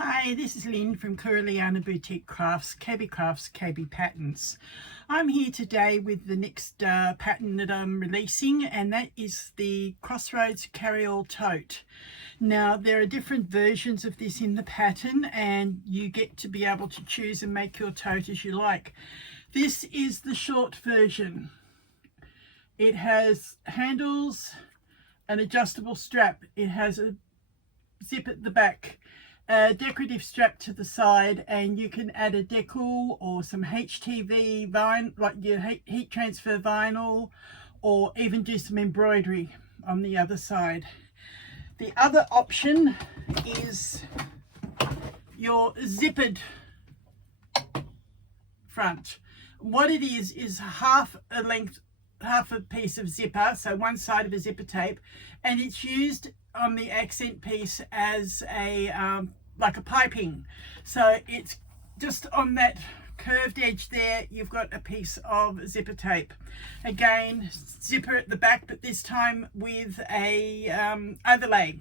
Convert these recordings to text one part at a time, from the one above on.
Hi, this is Lynn from Kuriliana Boutique Crafts, KB Patterns. I'm here today with the next pattern that I'm releasing, and that is the Crossroads Carry All Tote. Now, there are different versions of this in the pattern, and you get to be able to choose and make your tote as you like. This is the short version. It has handles, an adjustable strap. It has a zip at the back, a decorative strap to the side, and you can add a decal or some HTV vinyl, like your heat transfer vinyl, or even do some embroidery on the other side. The other option is your zippered front. What it is half a piece of zipper, so one side of a zipper tape, and it's used on the accent piece as a like a piping. So it's just on that curved edge there, you've got a piece of zipper tape. Again, zipper at the back, but this time with a overlay.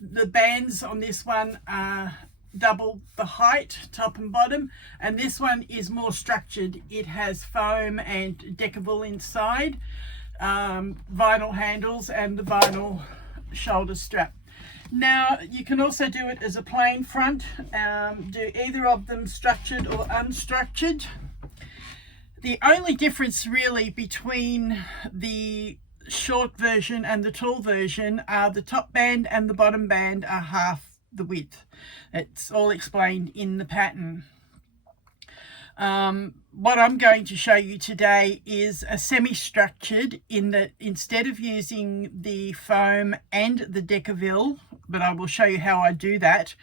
The bands on this one are double the height, top and bottom, and this one is more structured. It has foam and Decorative inside, vinyl handles, and the vinyl shoulder strap. Now, you can also do it as a plain front, do either of them structured or unstructured. The only difference really between the short version and the tall version are the top band and the bottom band are half the width. It's all explained in the pattern. What I'm going to show you today is a semi-structured, in that instead of using the foam and the Decorative, but I will show you how I do that,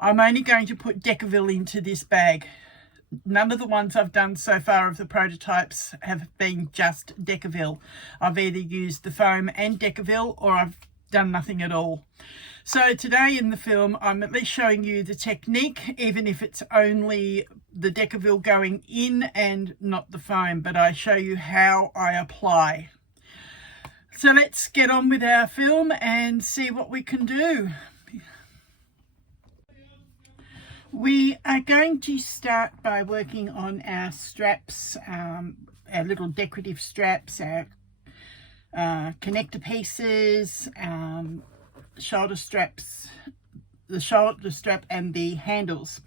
I'm only going to put Decorative into this bag. None of the ones I've done so far of the prototypes have been just Decorative. I've either used the foam and Decorative, or I've done nothing at all. So today in the film, I'm at least showing you the technique, even if it's only the Decorative going in and not the foam, but I show you how I apply. So let's get on with our film and see what we can do. We are going to start by working on our straps, our little decorative straps, our connector pieces, shoulder straps, the shoulder strap and the handles.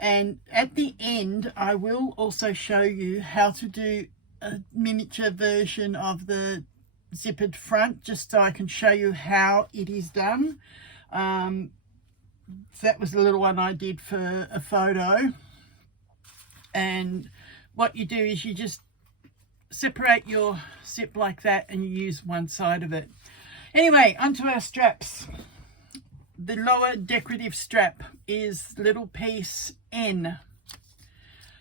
And at the end I will also show you how to do a miniature version of the zippered front, just so I can show you how it is done. That was a little one I did for a photo. And what you do is you just separate your zip like that and you use one side of it. Anyway, onto our straps. The lower decorative strap is little piece N.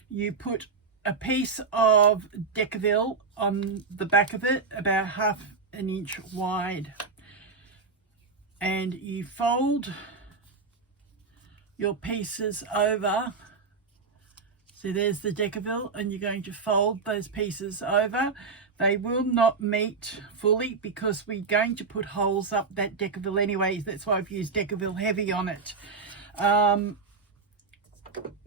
You put a piece of Decorative on the back of it, about ½ an inch wide, and you fold your pieces over. So there's the Decorative, and you're going to fold those pieces over. They will not meet fully because we're going to put holes up that Decorative anyway. That's why I've used Decorative heavy on it.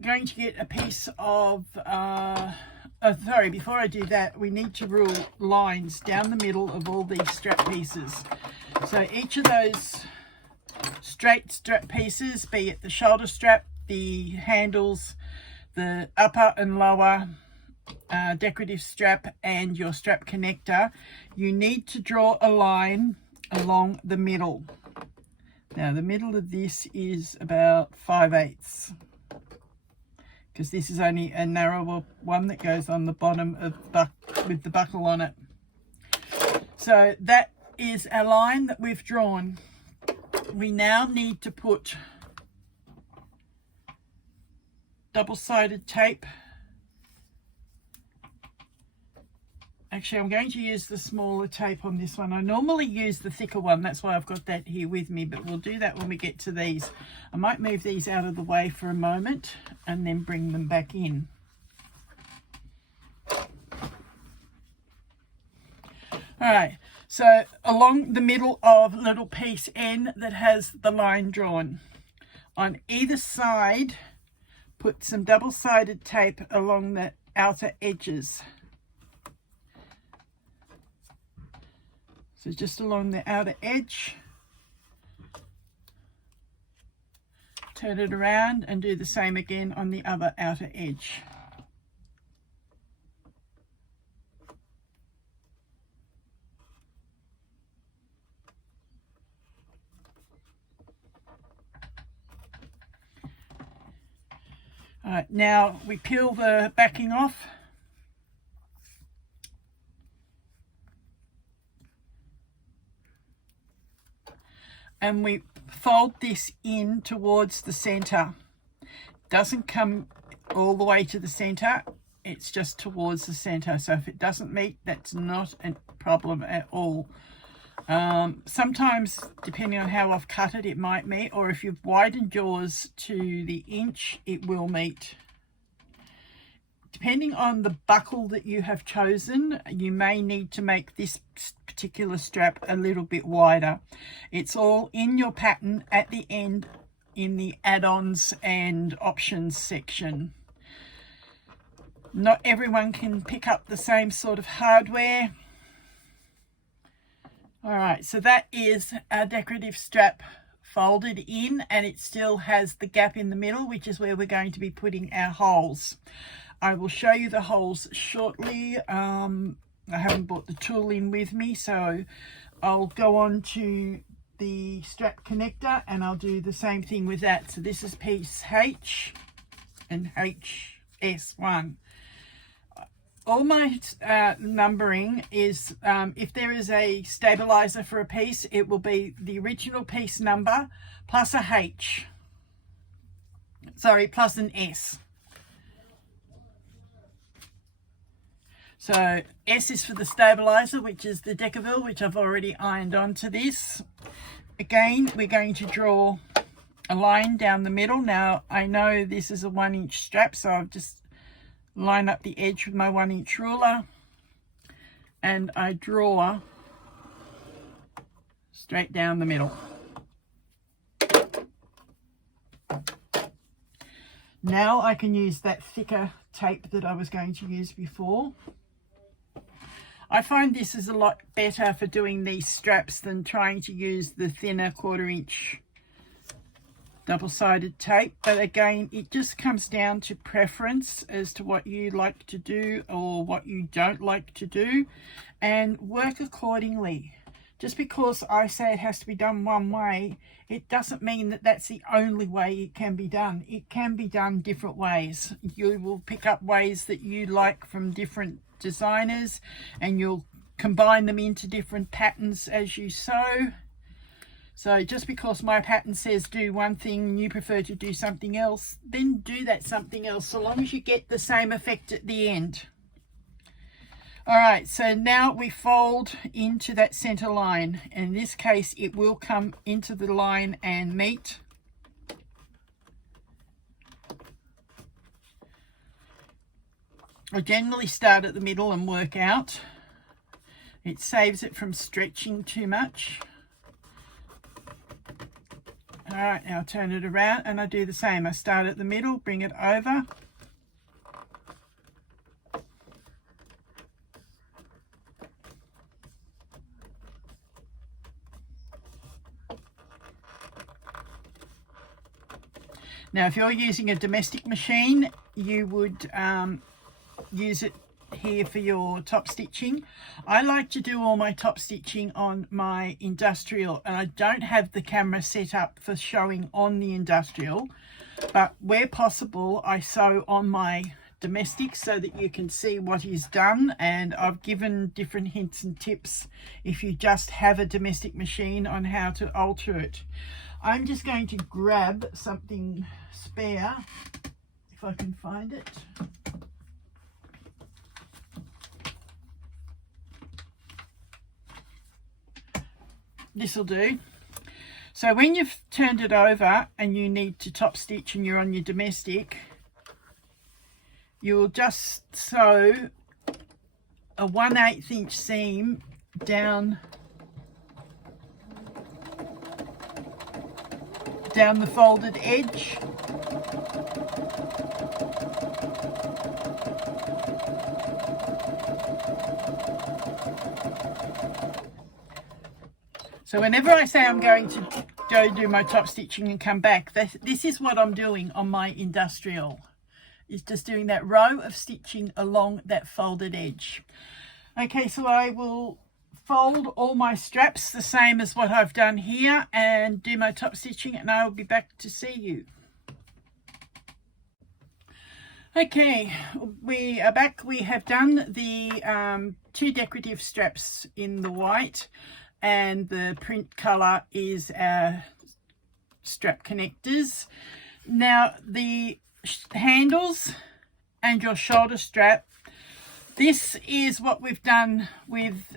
Going to get a piece of, sorry, before I do that, we need to rule lines down the middle of all these strap pieces. So each of those straight strap pieces, be it the shoulder strap, the handles, the upper and lower decorative strap, and your strap connector, you need to draw a line along the middle. Now the middle of this is about 5/8, because this is only a narrower one that goes on the bottom of with the buckle on it. So that is a line that we've drawn. We now need to put double-sided tape. Actually, I'm going to use the smaller tape on this one. I normally use the thicker one, that's why I've got that here with me, but we'll do that when we get to these. I might move these out of the way for a moment and then bring them back in. All right, so along the middle of little piece N that has the line drawn, On either side, put some double-sided tape along the outer edges. So just along the outer edge. Turn it around and do the same again on the other outer edge. All right, now we peel the backing off. And we fold this in towards the center. Doesn't come all the way to the center, it's just towards the center. So if it doesn't meet, that's not a problem at all. Sometimes, depending on how I've cut it, it might meet, or if you've widened yours to the inch, it will meet. Depending on the buckle that you have chosen, you may need to make this particular strap a little bit wider. It's all in your pattern at the end in the add-ons and options section. Not everyone can pick up the same sort of hardware. All right, so that is our decorative strap folded in, and it still has the gap in the middle, which is where we're going to be putting our holes. I will show you the holes shortly. I haven't brought the tool in with me, so I'll go on to the strap connector and I'll do the same thing with that. So this is piece H and HS1. All my numbering is, if there is a stabilizer for a piece, it will be the original piece number plus a H. Sorry, plus an S. So S is for the stabilizer, which is the Decorative, which I've already ironed onto this. Again, we're going to draw a line down the middle. Now, I know this is a 1-inch strap, so I've just line up the edge with my 1-inch ruler and I draw straight down the middle. Now I can use that thicker tape that I was going to use before. I find this is a lot better for doing these straps than trying to use the thinner 1/4-inch double-sided tape, but again, it just comes down to preference as to what you like to do or what you don't like to do, and work accordingly. Just because I say it has to be done one way, it doesn't mean that that's the only way it can be done. It can be done different ways. You will pick up ways that you like from different designers and you'll combine them into different patterns as you sew. So just because my pattern says do one thing and you prefer to do something else, then do that something else, so long as you get the same effect at the end. All right, so now we fold into that center line. In this case, it will come into the line and meet. I generally start at the middle and work out. It saves it from stretching too much. All right, now turn it around and I do the same. I start at the middle, bring it over. Now, if you're using a domestic machine, you would use it here for your top stitching. I like to do all my top stitching on my industrial, and I don't have the camera set up for showing on the industrial, but where possible I sew on my domestic so that you can see what is done, and I've given different hints and tips if you just have a domestic machine on how to alter it. I'm just going to grab something spare if I can find it. This will do. So when you've turned it over and you need to top stitch and you're on your domestic, you'll just sew a 1/8 inch seam down down the folded edge. So whenever I say I'm going to go do my top stitching and come back, this is what I'm doing on my industrial. It's just doing that row of stitching along that folded edge. Okay, so I will fold all my straps the same as what I've done here and do my top stitching, and I will be back to see you. Okay, we are back. We have done the 2 decorative straps in the white, and the print colour is our strap connectors. Now the handles and your shoulder strap, this is what we've done with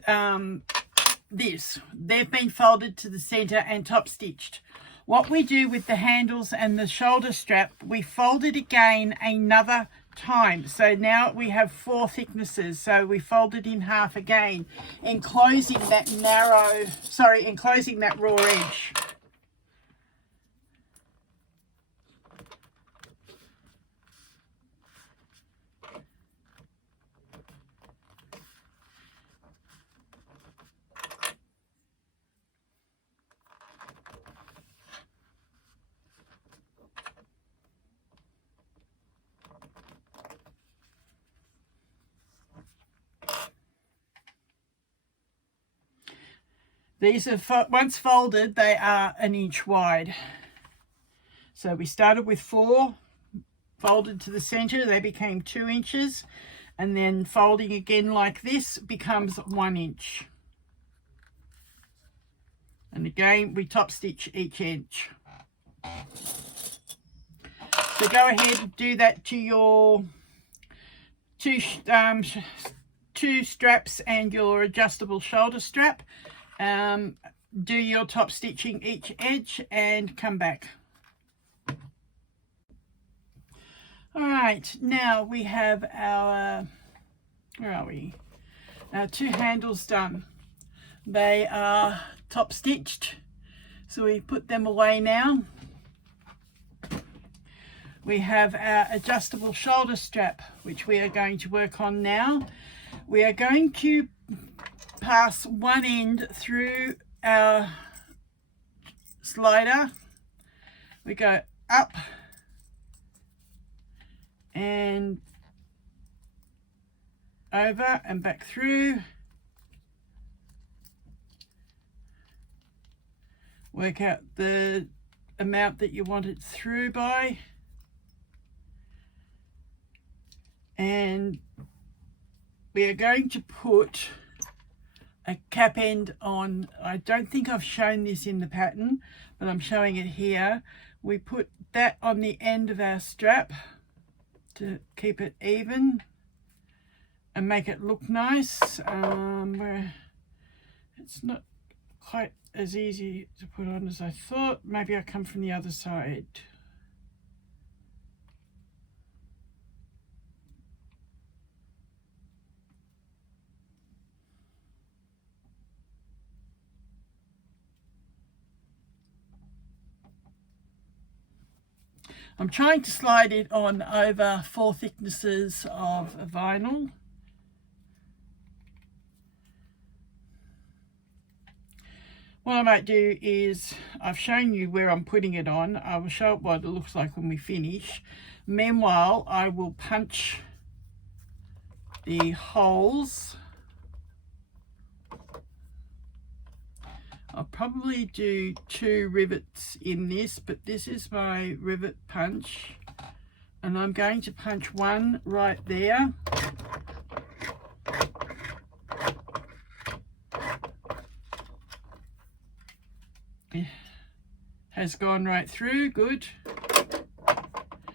this. They've been folded to the centre and top stitched. What we do with the handles and the shoulder strap, we fold it again another time. So now we have 4 thicknesses, so we fold it in half again, enclosing that enclosing that raw edge. These are, once folded, they are 1 inch wide. So we started with 4, folded to the center, they became 2 inches, and then folding again like this becomes 1 inch. And again, we top stitch each inch. So go ahead and do that to your two straps and your adjustable shoulder strap. Do your top stitching each edge and come back. All right, now we have our, where are we? Our 2 handles done. They are top stitched, so we put them away now. We have our adjustable shoulder strap, which we are going to work on now. We are going to pass one end through our slider. We go up and over and back through. Work out the amount that you want it through by, and we are going to put a cap end on. I don't think I've shown this in the pattern, but I'm showing it here. We put that on the end of our strap to keep it even and make it look nice. It's not quite as easy to put on as I thought. Maybe I'll come from the other side. I'm trying to slide it on over 4 thicknesses of vinyl. What I might do is, I've shown you where I'm putting it on. I will show what it looks like when we finish. Meanwhile, I will punch the holes. I'll probably do 2 rivets in this, but this is my rivet punch, and I'm going to punch one right there. It has gone right through, good.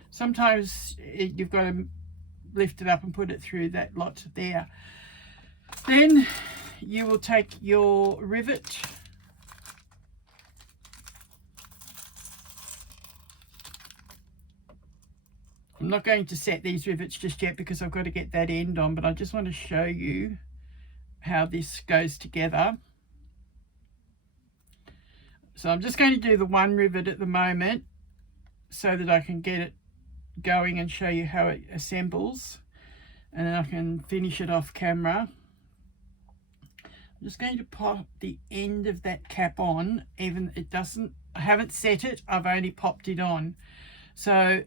Sometimes you've got to lift it up and put it through that lot there. Then you will take your rivet I'm not going to set these rivets just yet because I've got to get that end on, but I just want to show you how this goes together. So I'm just going to do the one rivet at the moment so that I can get it going and show you how it assembles, and then I can finish it off camera. I'm just going to pop the end of that cap on, even it doesn't, I haven't set it, I've only popped it on. So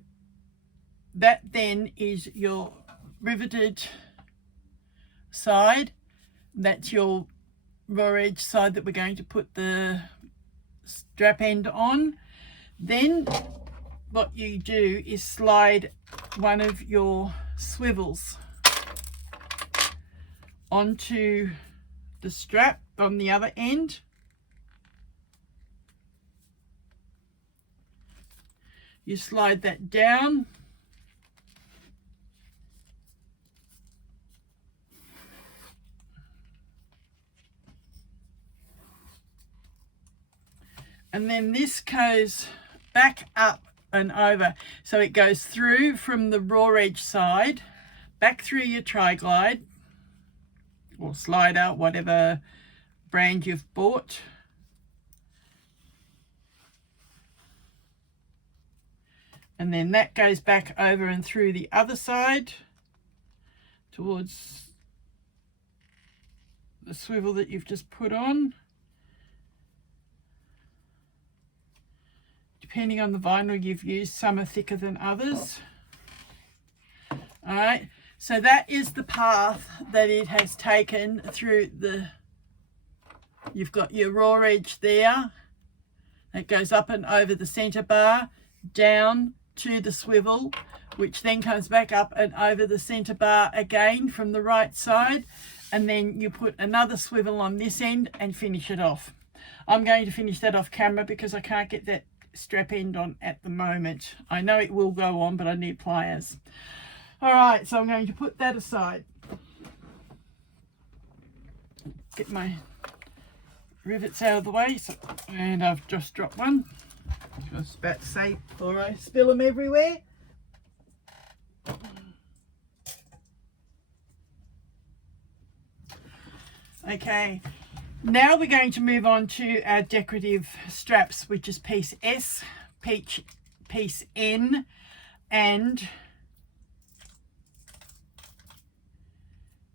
that then is your riveted side. That's your raw edge side that we're going to put the strap end on. Then what you do is slide one of your swivels onto the strap on the other end. You slide that down, and then this goes back up and over, so it goes through from the raw edge side back through your tri-glide or slider, whatever brand you've bought, and then that goes back over and through the other side towards the swivel that you've just put on. Depending on the vinyl you've used, some are thicker than others. All right, so that is the path that it has taken through the, you've got your raw edge there, that goes up and over the center bar, down to the swivel, which then comes back up and over the center bar again from the right side, and then you put another swivel on this end and finish it off. I'm going to finish that off camera because I can't get that strap end on at the moment. I know it will go on, but I need pliers. All right, so I'm going to put that aside. Get my rivets out of the way, and I've just dropped one. I was about to say before I spill them everywhere. Okay, now we're going to move on to our decorative straps, which is piece S, piece N, and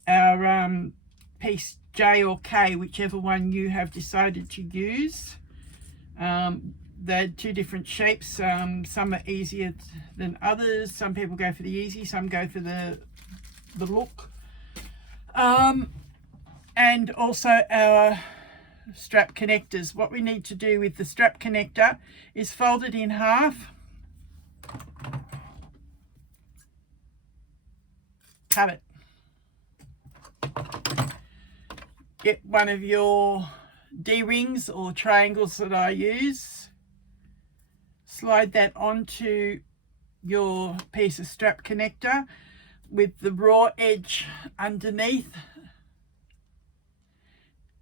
our piece J or K, whichever one you have decided to use. They're two different shapes. Some are easier than others. Some people go for the easy, some go for the look. And also our strap connectors. What we need to do with the strap connector is fold it in half, cut it. Get one of your D-rings or triangles that I use, slide that onto your piece of strap connector with the raw edge underneath,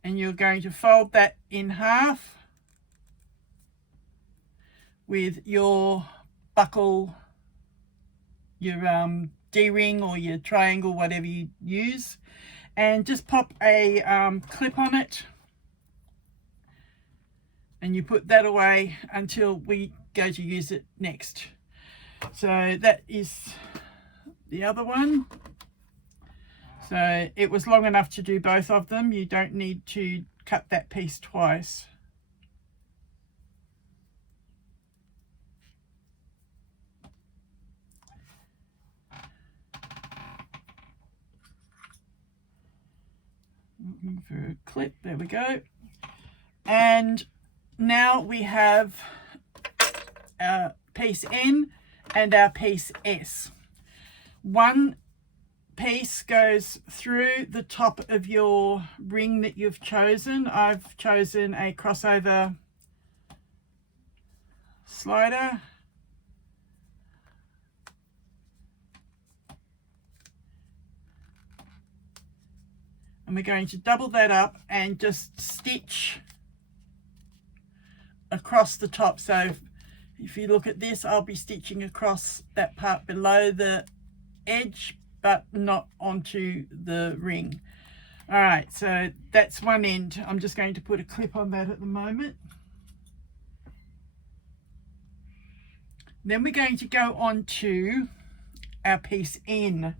and you're going to fold that in half with your buckle, your D-ring or your triangle, whatever you use, and just pop a clip on it, and you put that away until we go to use it next. So that is the other one. So it was long enough to do both of them. You don't need to cut that piece twice. Looking for a clip, there we go. And now we have our piece N and our piece S. One piece goes through the top of your ring that you've chosen. I've chosen a crossover slider. And we're going to double that up and just stitch across the top. So if you look at this, I'll be stitching across that part below the edge, but not onto the ring. All right, so that's one end. I'm just going to put a clip on that at the moment. Then we're going to go on to our piece N.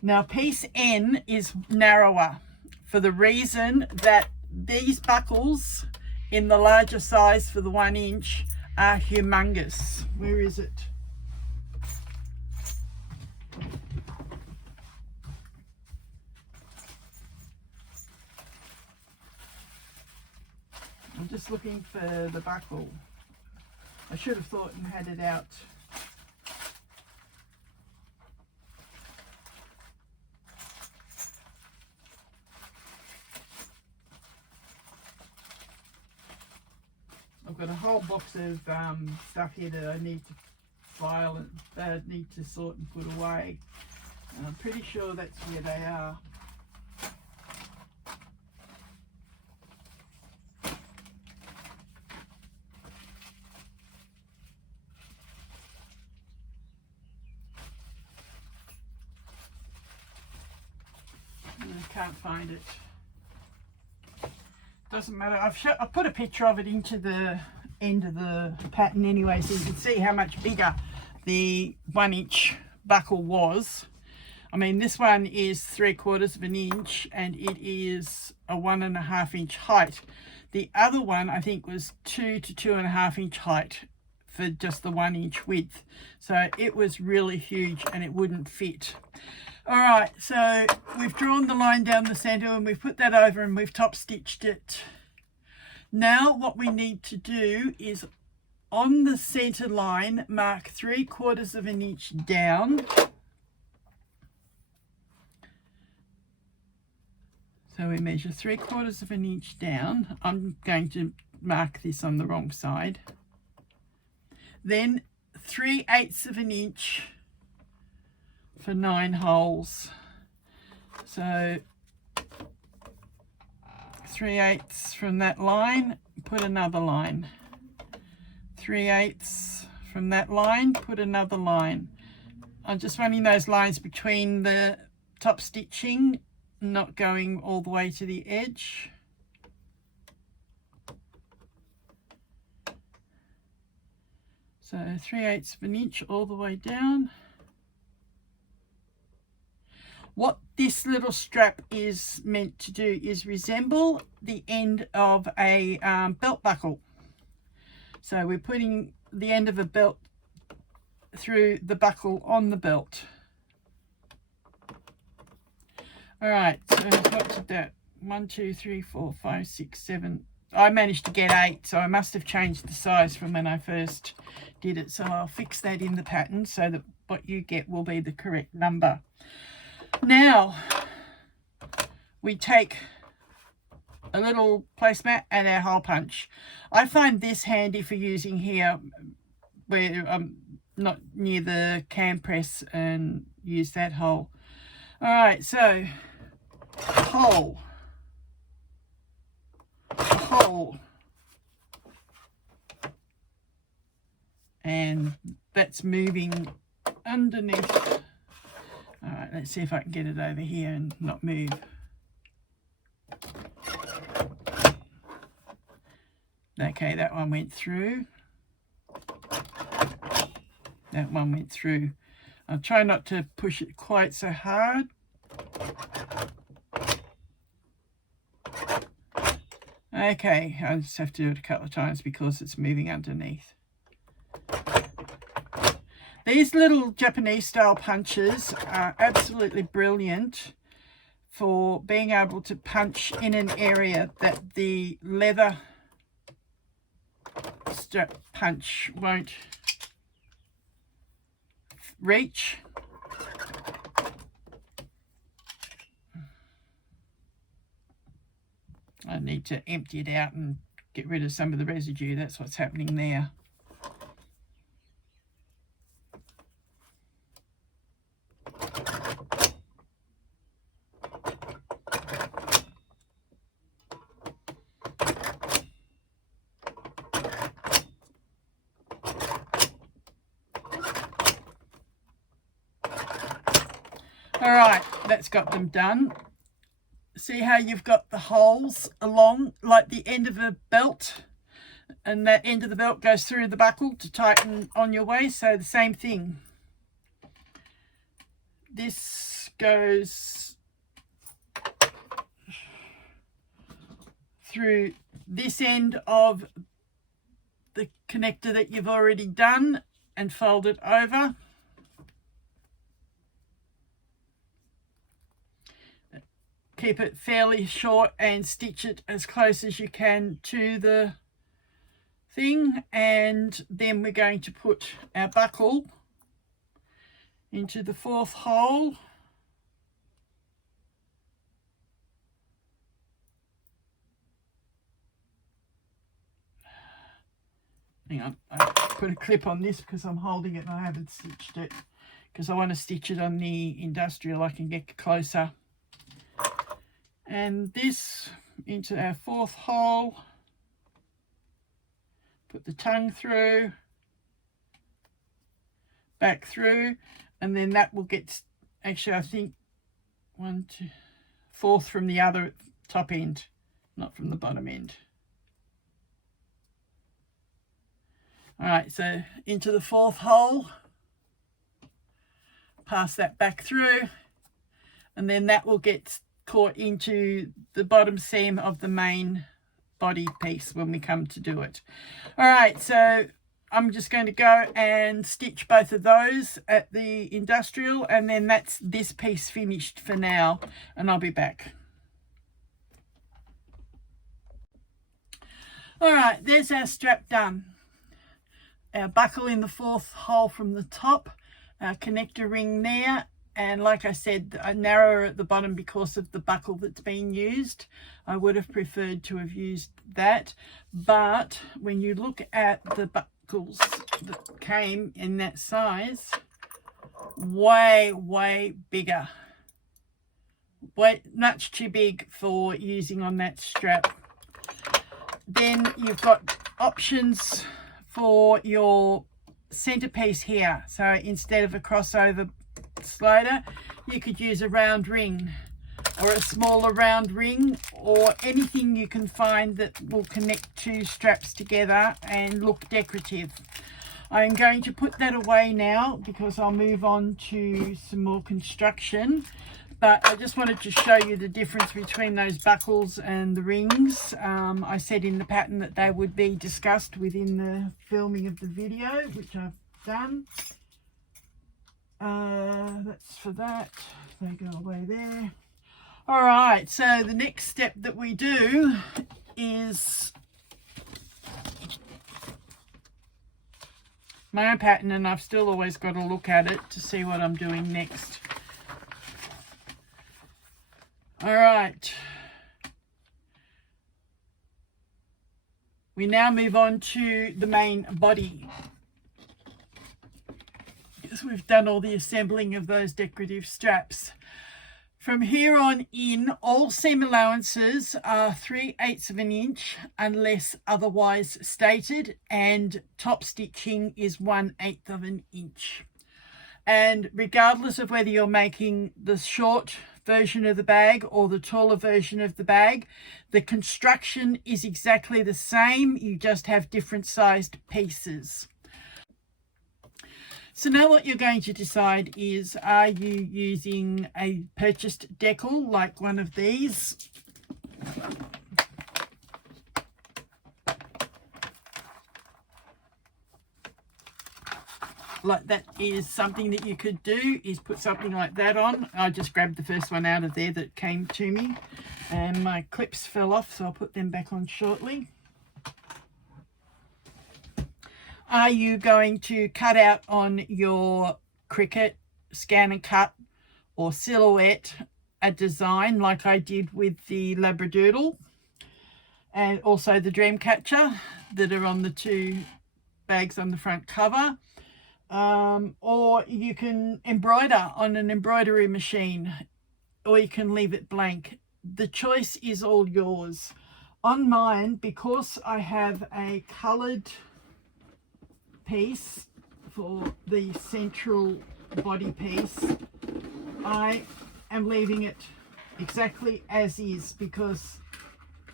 Now piece N is narrower for the reason that these buckles in the larger size for the 1 inch are humongous. Where is it? I'm just looking for the buckle. I should have thought and had it out. I've got a whole box of stuff here that I need to file and need to sort and put away. And I'm pretty sure that's where they are. I can't find it. Doesn't matter. I've put a picture of it into the end of the pattern anyway, so you can see how much bigger the 1 inch buckle was. I mean, this one is 3/4 of an inch and it is a 1.5 inch height. The other one I think was 2 to 2.5 inch height for just the 1 inch width. So it was really huge and it wouldn't fit. All right, so we've drawn the line down the center and we've put that over and we've top stitched it. Now what we need to do is on the center line, mark 3/4 of an inch down. So we measure 3/4 of an inch down. I'm going to mark this on the wrong side. Then 3/8 of an inch for 9 holes. So 3/8 from that line, put another line. 3/8 from that line, put another line. I'm just running those lines between the top stitching, not going all the way to the edge. So 3/8 of an inch all the way down. What this little strap is meant to do is resemble the end of a belt buckle. So we're putting the end of a belt through the buckle on the belt. All right, so what did that? 1, 2, 3, 4, 5, 6, 7. I managed to get 8, so I must have changed the size from when I first did it. So I'll fix that in the pattern so that what you get will be the correct number. Now we take a little placemat and our hole punch. I find this handy for using here where I'm not near the cam press and use that hole. All right, so hole, and that's moving underneath. All right, let's see if I can get it over here and not move. Okay, that one went through. That one went through. I'll try not to push it quite so hard. Okay, I just have to do it a couple of times because it's moving underneath. These little Japanese style punches are absolutely brilliant for being able to punch in an area that the leather strap punch won't reach. I need to empty it out and get rid of some of the residue. That's what's happening there. All right, that's got them done. See how you've got the holes along like the end of a belt? and that end of the belt goes through the buckle to tighten on your waist. So the same thing. This goes through this end of the connector that you've already done and fold it over. Keep it fairly short and stitch it as close as you can to the thing, and then we're going to put our buckle into the 4th hole. Hang on, I put a clip on this because I'm holding it and I haven't stitched it, because I want to stitch it on the industrial. I can get closer. And this into our 4th hole. Put the tongue through, back through, and then that will get, actually I think 1, 2, 4th from the other top end, not from the bottom end. All right, so into the 4th hole, pass that back through, and then that will get caught into the bottom seam of the main body piece when we come to do it. All right, so I'm just going to go and stitch both of those at the industrial, and then that's this piece finished for now, and I'll be back. All right, there's our strap done. Our buckle in the 4th hole from the top, our connector ring there, and like I said, narrower at the bottom because of the buckle that's been used. I would have preferred to have used that, but when you look at the buckles that came in that size, way bigger, way much too big for using on that strap. Then you've got options for your centerpiece here. So instead of a crossover slider, you could use a round ring or a smaller round ring, or anything you can find that will connect 2 straps together and look decorative. I'm going to put that away now because I'll move on to some more construction, but I just wanted to show you the difference between those buckles and the rings. I said in the pattern that they would be discussed within the filming of the video, which I've done. That's for that. They go away there. All right, so the next step that we do is my own pattern, and I've still always got to look at it to see what I'm doing next. All right, we now move on to the main body. We've done all the assembling of those decorative straps. From here on in, all seam allowances are 3/8 of an inch unless otherwise stated, and top stitching is 1/8 of an inch. And regardless of whether you're making the short version of the bag or the taller version of the bag, the construction is exactly the same. You just have different sized pieces. So now what you're going to decide is, are you using a purchased decal like one of these? Like that is something that you could do, is put something like that on. I just grabbed the first one out of there that came to me, and my clips fell off, so I'll put them back on shortly. Are you going to cut out on your Cricut, scan and cut, or Silhouette a design like I did with the Labradoodle and also the Dreamcatcher that are on the 2 bags on the front cover? Or you can embroider on an embroidery machine, or you can leave it blank. The choice is all yours. On mine, because I have a coloured piece for the central body piece, I am leaving it exactly as is, because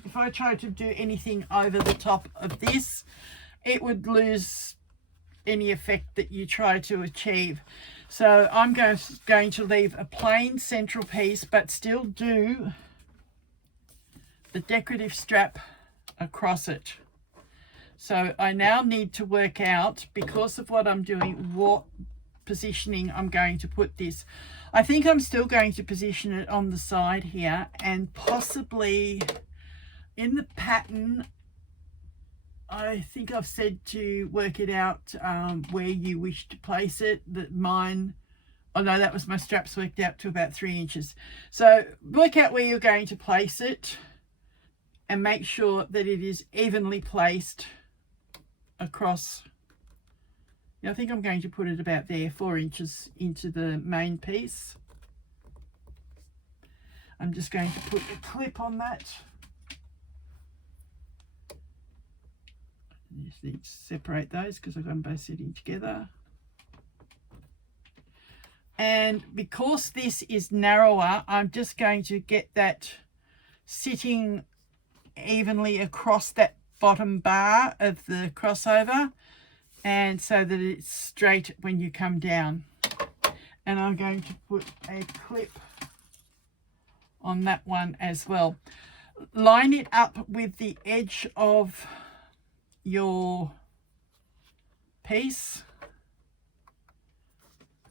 if I tried to do anything over the top of this, it would lose any effect that you try to achieve. So I'm going to leave a plain central piece, but still do the decorative strap across it. So I now need to work out, because of what I'm doing, what positioning I'm going to put this. I think I'm still going to position it on the side here, and possibly in the pattern, I think I've said to work it out where you wish to place it. That mine, oh no, that was my straps worked out to about 3 inches. So work out where you're going to place it and make sure that it is evenly placed across. Yeah, I think I'm going to put it about there, 4 inches into the main piece. I'm just going to put a clip on that. I just need to separate those because I've got them both sitting together. And because this is narrower, I'm just going to get that sitting evenly across that bottom bar of the crossover, and so that it's straight when you come down. And I'm going to put a clip on that one as well. Line it up with the edge of your piece.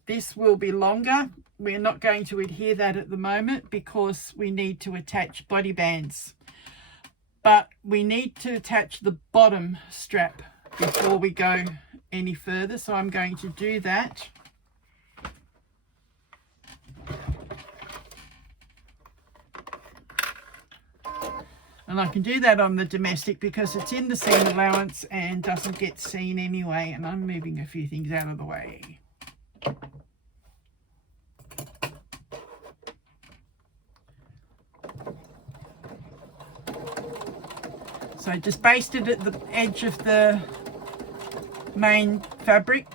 This will be longer. We're not going to adhere that at the moment because we need to attach body bands, but we need to attach the bottom strap before we go any further, so I'm going to do that. And I can do that on the domestic because it's in the seam allowance and doesn't get seen anyway. And I'm moving a few things out of the way. So just basted at the edge of the main fabric.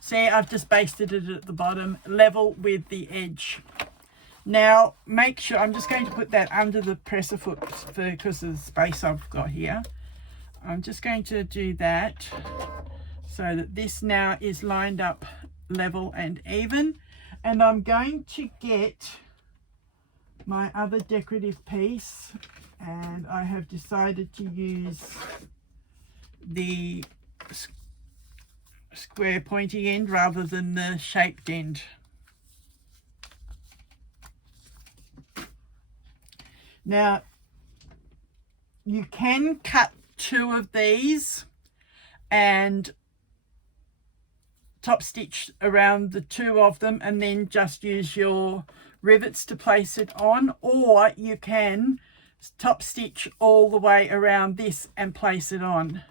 See, I've just basted it at the bottom, level with the edge. Now make sure, I'm just going to put that under the presser foot because of the space I've got here. I'm just going to do that so that this now is lined up level and even. And I'm going to get my other decorative piece, and I have decided to use the square pointy end rather than the shaped end. Now you can cut 2 of these and top stitch around the 2 of them and then just use your rivets to place it on, or you can top stitch all the way around this and place it on.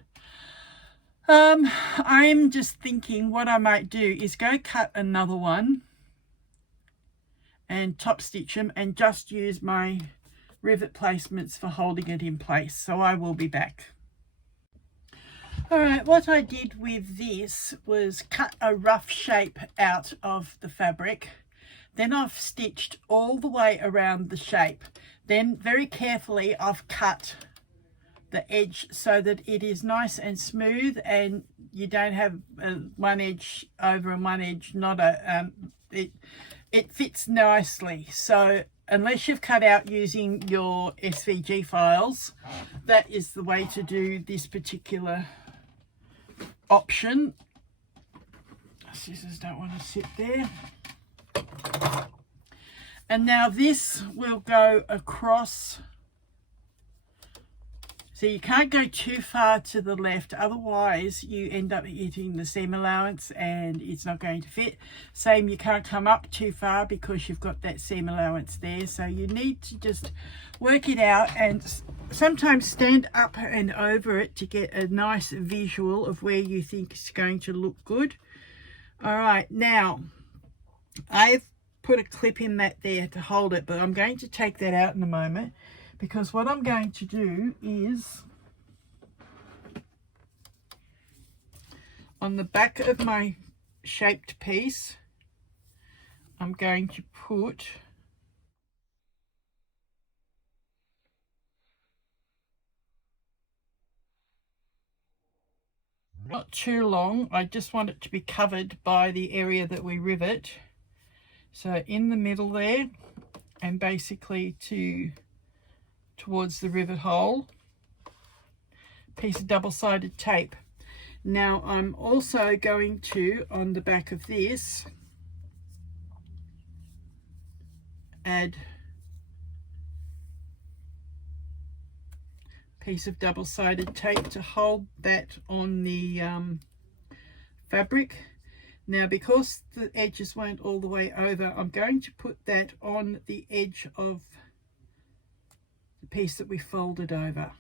I'm just thinking what I might do is go cut another one and top stitch them and just use my rivet placements for holding it in place. So I will be back. All right, what I did with this was cut a rough shape out of the fabric. Then I've stitched all the way around the shape. Then very carefully I've cut the edge so that it is nice and smooth and you don't have one edge over and one edge not a it fits nicely. So unless you've cut out using your SVG files, that is the way to do this particular option. Scissors don't want to sit there. And now this will go across. So you can't go too far to the left, otherwise you end up hitting the seam allowance and it's not going to fit. Same, you can't come up too far because you've got that seam allowance there. So you need to just work it out and sometimes stand up and over it to get a nice visual of where you think it's going to look good. All right, now I've put a clip in that there to hold it, but I'm going to take that out in a moment. Because what I'm going to do is, on the back of my shaped piece, I'm going to put Not too long. I just want it to be covered by the area that we rivet. So in the middle there, and basically towards the rivet hole, piece of double-sided tape. Now I'm also going to, on the back of this, add a piece of double-sided tape to hold that on the fabric. Now because the edges weren't all the way over, I'm going to put that on the edge of the piece that we folded over.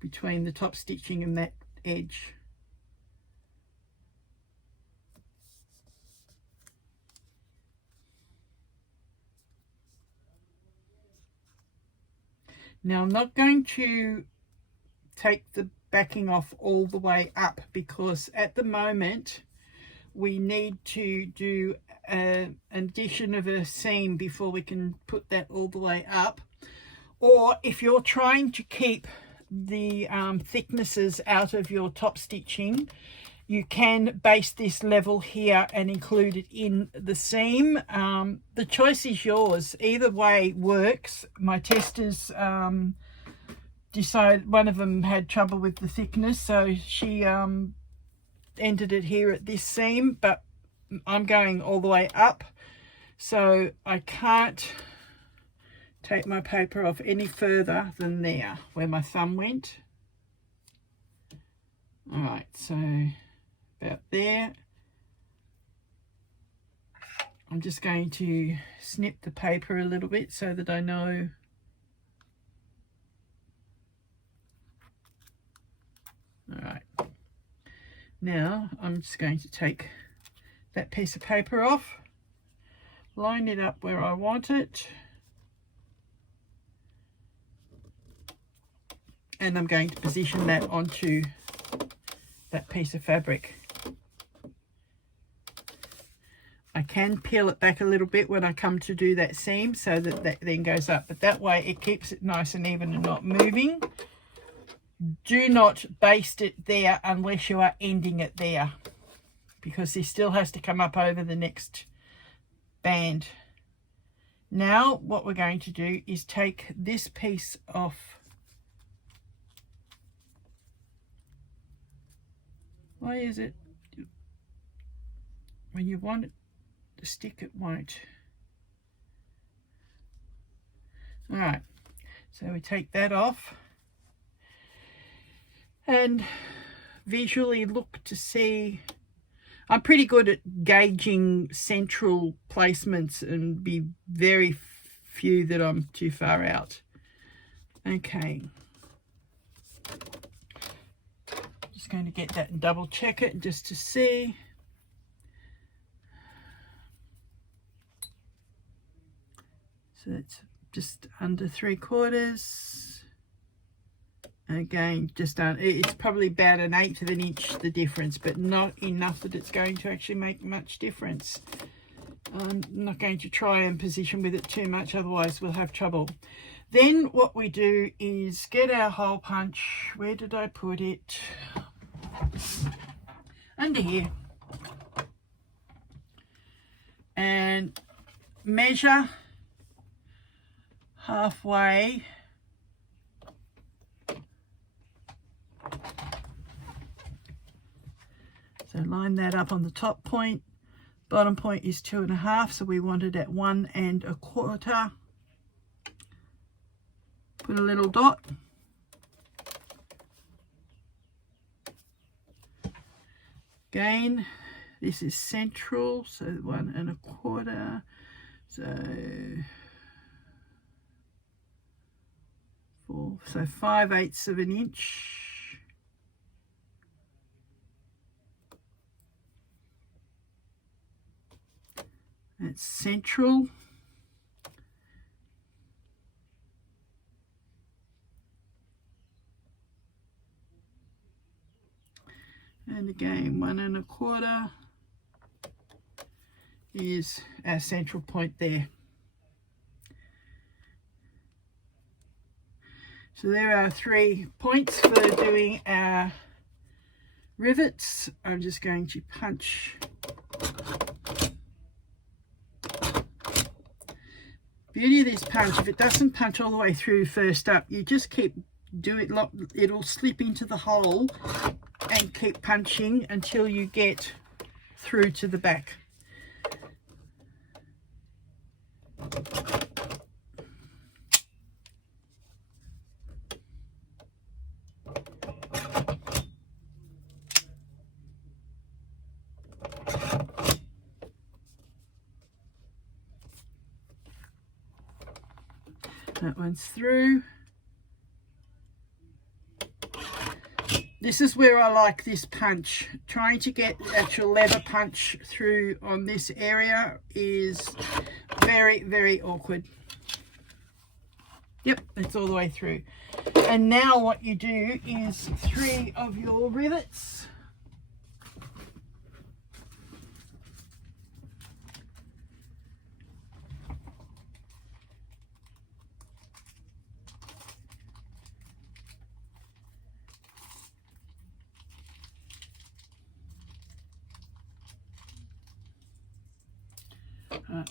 Between the top stitching and that edge. Now I'm not going to take the backing off all the way up, because at the moment we need to do an addition of a seam before we can put that all the way up. Or if you're trying to keep the thicknesses out of your top stitching, you can base this level here and include it in the seam. The choice is yours. Either way works. My testers decided, one of them had trouble with the thickness, so she ended it here at this seam, but I'm going all the way up, so I can't take my paper off any further than there where my thumb went. All right, so about there. I'm just going to snip the paper a little bit so that I know all right. Now I'm just going to take that piece of paper off, line it up where I want it, and I'm going to position that onto that piece of fabric. I can peel it back a little bit when I come to do that seam so that that then goes up, but that way it keeps it nice and even and not moving. Do not baste it there unless you are ending it there, because this still has to come up over the next band. Now what we're going to do is take this piece off. Why is it when you want it to stick, it won't? All right, so we take that off and visually look to see. I'm pretty good at gauging central placements and be very few that I'm too far out. Okay, just going to get that and double check it just to see. So it's just under 3/4. Again, just it's probably about 1/8 of an inch the difference, but not enough that it's going to actually make much difference. I'm not going to try and position with it too much, otherwise we'll have trouble. Then what we do is get our hole punch. Where did I put it? Under here. And measure halfway. So line that up on the top point. Bottom point is 2.5, so we want it at 1 1/4. Put a little dot. Again, this is central, so 1 1/4. So 5/8 of an inch. That's central. And again, 1 1/4 is our central point there. So there are 3 points for doing our rivets. I'm just going to punch. Beauty of this punch, if it doesn't punch all the way through first up, you just keep doing it, it'll slip into the hole and keep punching until you get through to the back. That one's through. This is where I like this punch. Trying to get the actual leather punch through on this area is very, very awkward. Yep, it's all the way through. And now what you do is 3 of your rivets.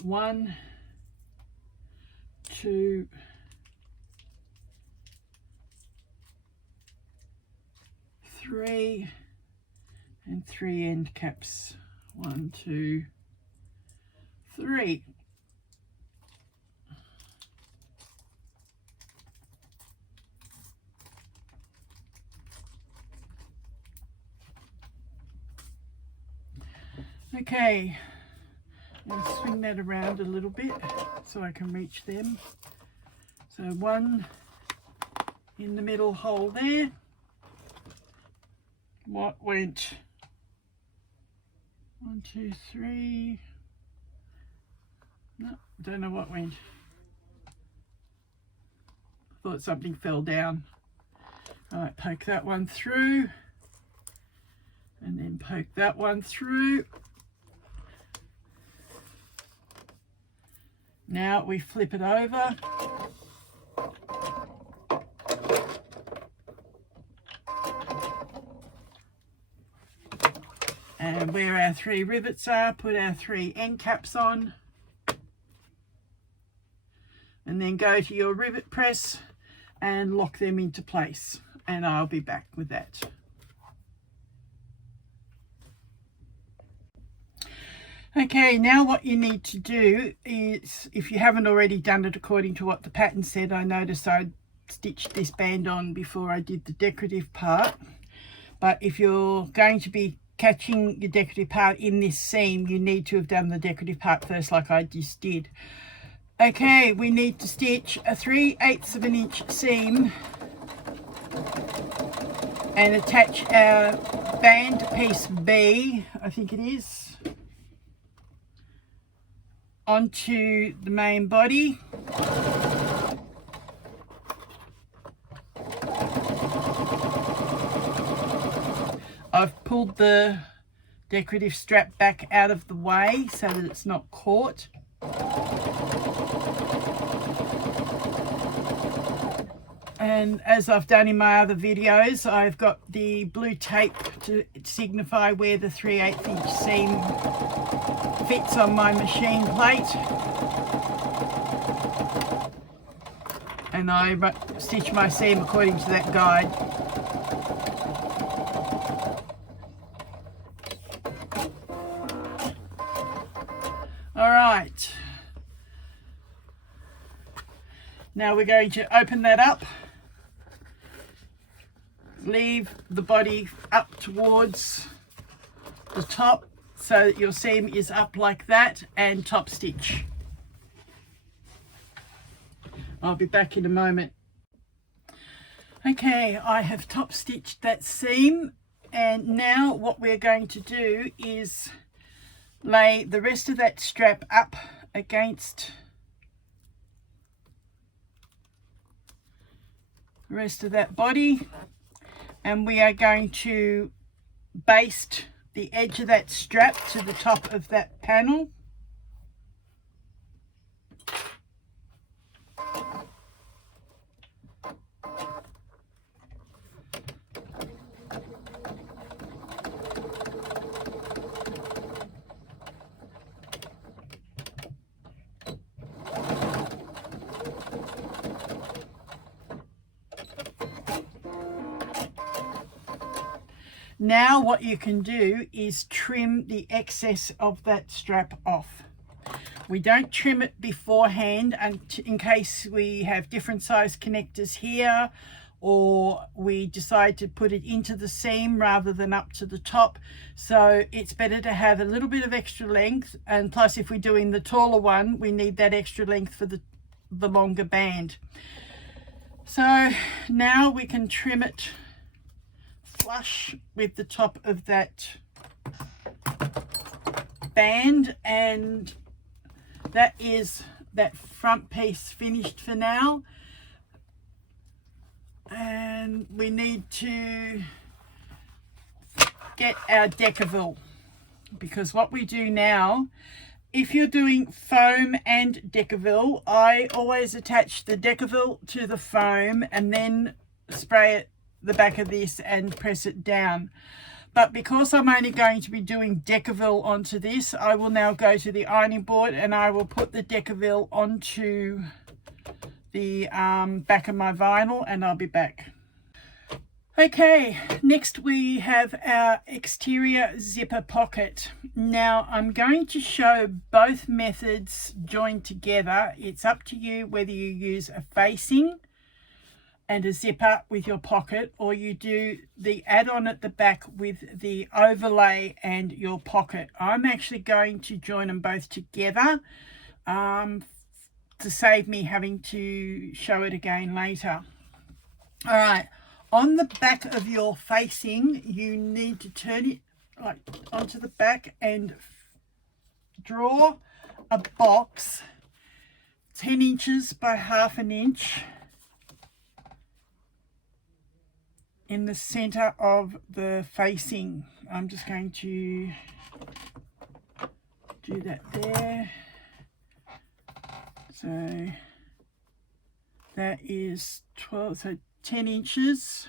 One, 2, 3, and 3 end caps. 1, 2, 3. Okay. And swing that around a little bit so I can reach them. So 1 in the middle hole there. What went? 1, 2, 3. No, don't know what went. Thought something fell down. All right, poke that one through. And then poke that one through. Now we flip it over. And where our 3 rivets are, put our 3 end caps on. And then go to your rivet press and lock them into place. And I'll be back with that. Okay, now what you need to do is, if you haven't already done it according to what the pattern said, I noticed I stitched this band on before I did the decorative part. But if you're going to be catching your decorative part in this seam, you need to have done the decorative part first like I just did. Okay, we need to stitch a 3/8 of an inch seam and attach our band piece B, I think it is, onto the main body. I've pulled the decorative strap back out of the way so that it's not caught. And as I've done in my other videos, I've got the blue tape to signify where the 3/8 inch seam fits on my machine plate. And I stitch my seam according to that guide. All right. Now we're going to open that up. Leave the body up towards the top so that your seam is up like that, and top stitch. I'll be back in a moment. Okay, I have top stitched that seam, and now what we're going to do is lay the rest of that strap up against the rest of that body, and we are going to baste the edge of that strap to the top of that panel. Now what you can do is trim the excess of that strap off. We don't trim it beforehand in case we have different size connectors here, or we decide to put it into the seam rather than up to the top. So it's better to have a little bit of extra length, and plus if we're doing the taller one, we need that extra length for the longer band. So now we can trim it flush with the top of that band, and that is that front piece finished for now. And we need to get our Decorative, because what we do now, if you're doing foam and Decorative, I always attach the Decorative to the foam and then spray it the back of this and press it down. But because I'm only going to be doing Decorative onto this, I will now go to the ironing board and I will put the Decorative onto the back of my vinyl, and I'll be back. Okay, next we have our exterior zipper pocket. Now I'm going to show both methods joined together. It's up to you whether you use a facing and a zipper with your pocket, or you do the add-on at the back with the overlay and your pocket. I'm actually going to join them both together to save me having to show it again later. All right, on the back of your facing, you need to turn it like onto the back and draw a box 10 inches by half an inch in the center of the facing. I'm just going to do that there. So that is 12, so 10 inches.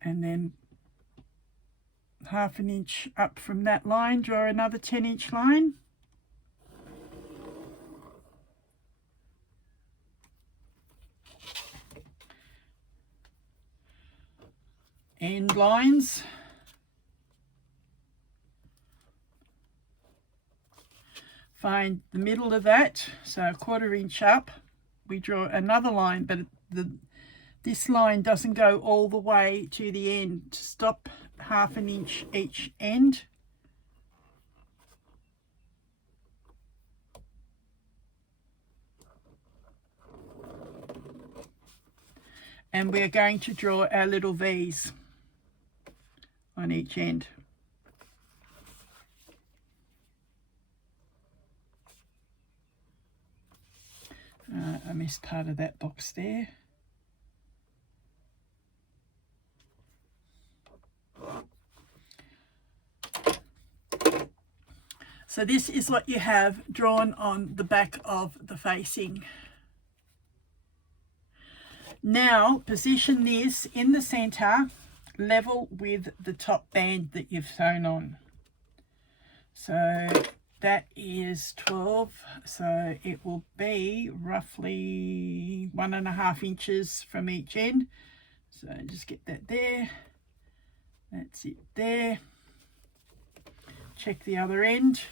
And then half an inch up from that line, draw another 10-inch line. End lines. Find the middle of that, so a 1/4 inch up. We draw another line, but this line doesn't go all the way to the end. Stop half an inch each end. And we're going to draw our little V's on each end. I missed part of that box there. So this is what you have drawn on the back of the facing. Now position this in the center, level with the top band that you've sewn on. So that is 12, so it will be roughly 1.5 inches from each end. So just get that there. That's it there. Check the other end.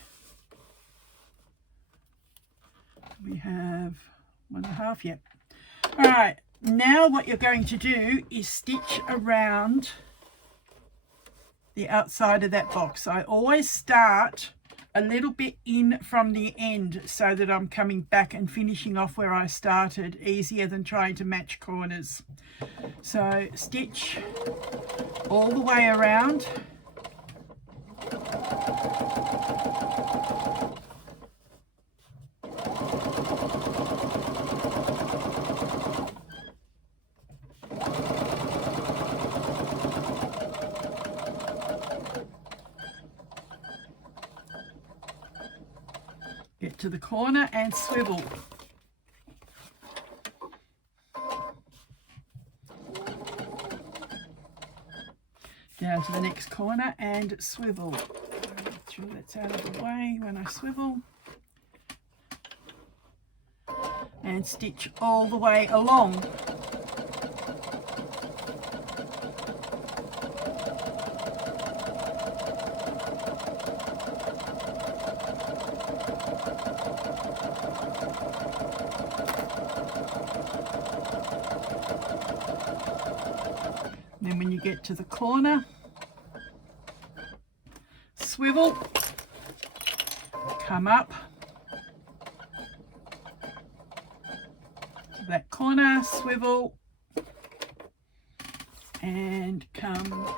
We have 1.5, yep. All right, now what you're going to do is stitch around the outside of that box. I always start a little bit in from the end so that I'm coming back and finishing off where I started, easier than trying to match corners. So stitch all the way around. Get to the corner and swivel. Down to the next corner and swivel. Make sure that's out of the way when I swivel. and stitch all the way along. Then when you get to the corner, swivel, come up to that corner, swivel, and come,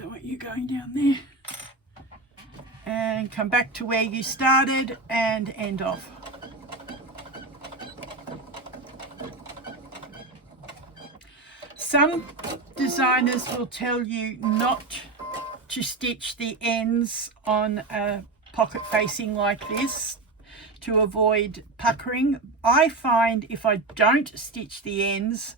I want you going down there, and come back to where you started and end off. Some designers will tell you not to stitch the ends on a pocket facing like this to avoid puckering. I find if I don't stitch the ends,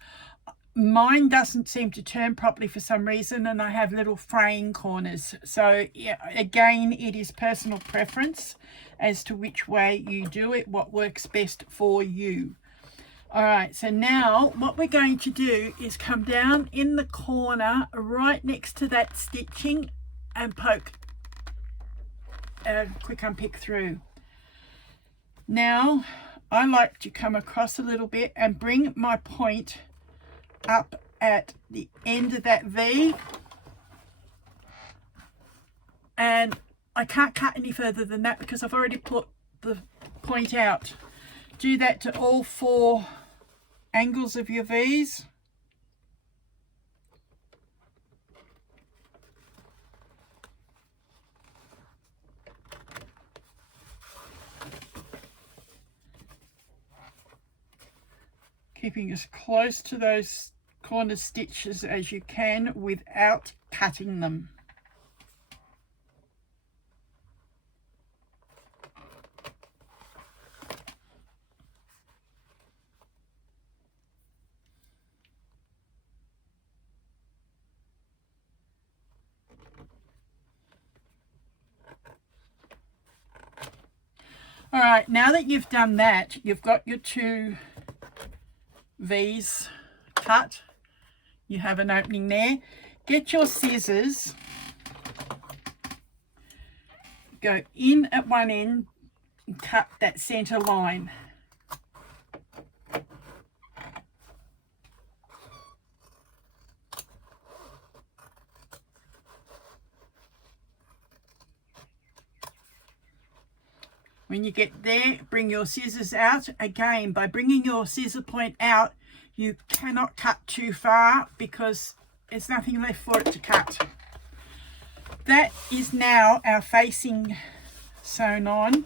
mine doesn't seem to turn properly for some reason, and I have little fraying corners. So yeah, again, it is personal preference as to which way you do it, what works best for you. All right, so now what we're going to do is come down in the corner right next to that stitching and poke a quick unpick through. Now I like to come across a little bit and bring my point up at the end of that V, and I can't cut any further than that because I've already put the point out. Do that to all 4 angles of your V's. Keeping as close to those corner stitches as you can without cutting them. All right, now that you've done that, you've got your 2 V's cut. You have an opening there. Get your scissors, go in at one end and cut that center line. When you get there, bring your scissors out. Again, by bringing your scissor point out, you cannot cut too far because there's nothing left for it to cut. That is now our facing sewn on,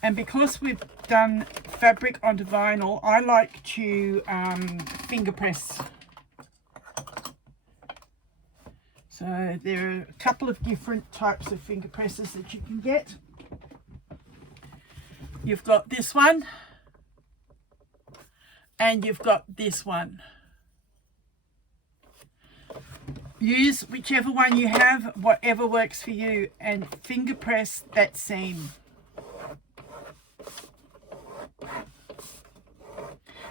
and because we've done fabric onto vinyl, I like to finger press. So there are a couple of different types of finger presses that you can get. You've got this one and you've got this one. Use whichever one you have, whatever works for you, and finger press that seam.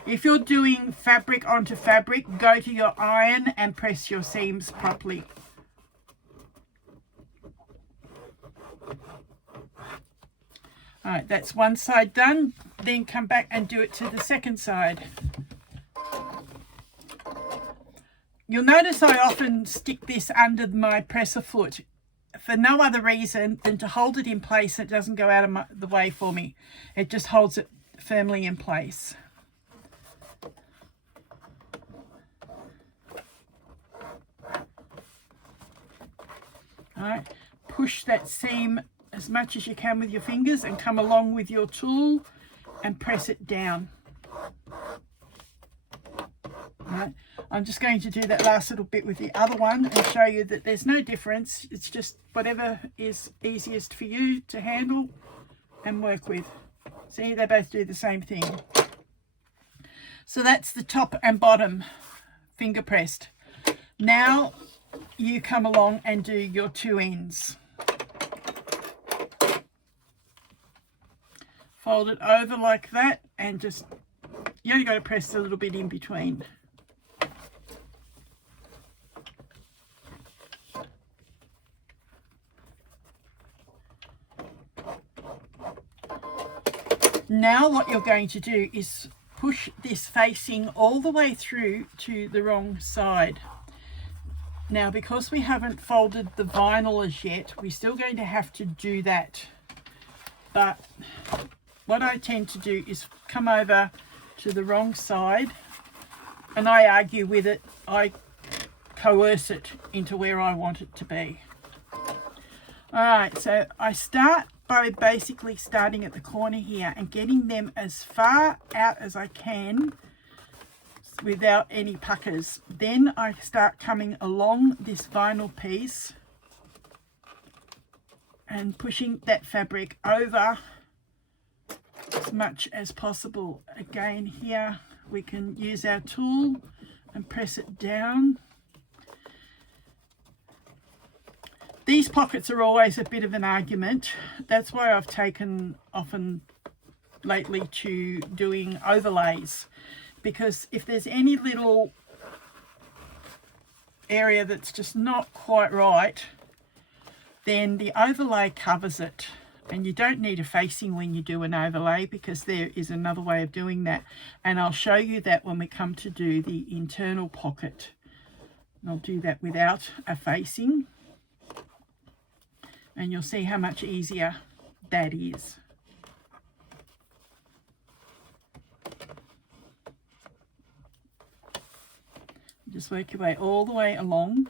If you're doing fabric onto fabric, go to your iron and press your seams properly. All right, that's one side done. Then come back and do it to the second side. You'll notice I often stick this under my presser foot for no other reason than to hold it in place and it doesn't go out of the way for me. It just holds it firmly in place. All right, push that seam as much as you can with your fingers and come along with your tool and press it down. Right. I'm just going to do that last little bit with the other one and show you that there's no difference. It's just whatever is easiest for you to handle and work with. See, they both do the same thing. So that's the top and bottom finger pressed. Now you come along and do your 2 ends. fold it over like that, and just, you only got to press a little bit in between. Now what you're going to do is push this facing all the way through to the wrong side. Now, because we haven't folded the vinyl as yet, we're still going to have to do that. But what I tend to do is come over to the wrong side, and I argue with it. I coerce it into where I want it to be. All right, so I start by basically starting at the corner here and getting them as far out as I can without any puckers. Then I start coming along this vinyl piece and pushing that fabric over as much as possible. Again, here we can use our tool and press it down. These pockets are always a bit of an argument. That's why I've taken often lately to doing overlays, because if there's any little area that's just not quite right, then the overlay covers it. And you don't need a facing when you do an overlay, because there is another way of doing that, and I'll show you that when we come to do the internal pocket. I'll do that without a facing, and you'll see how much easier that is. Just work your way all the way along.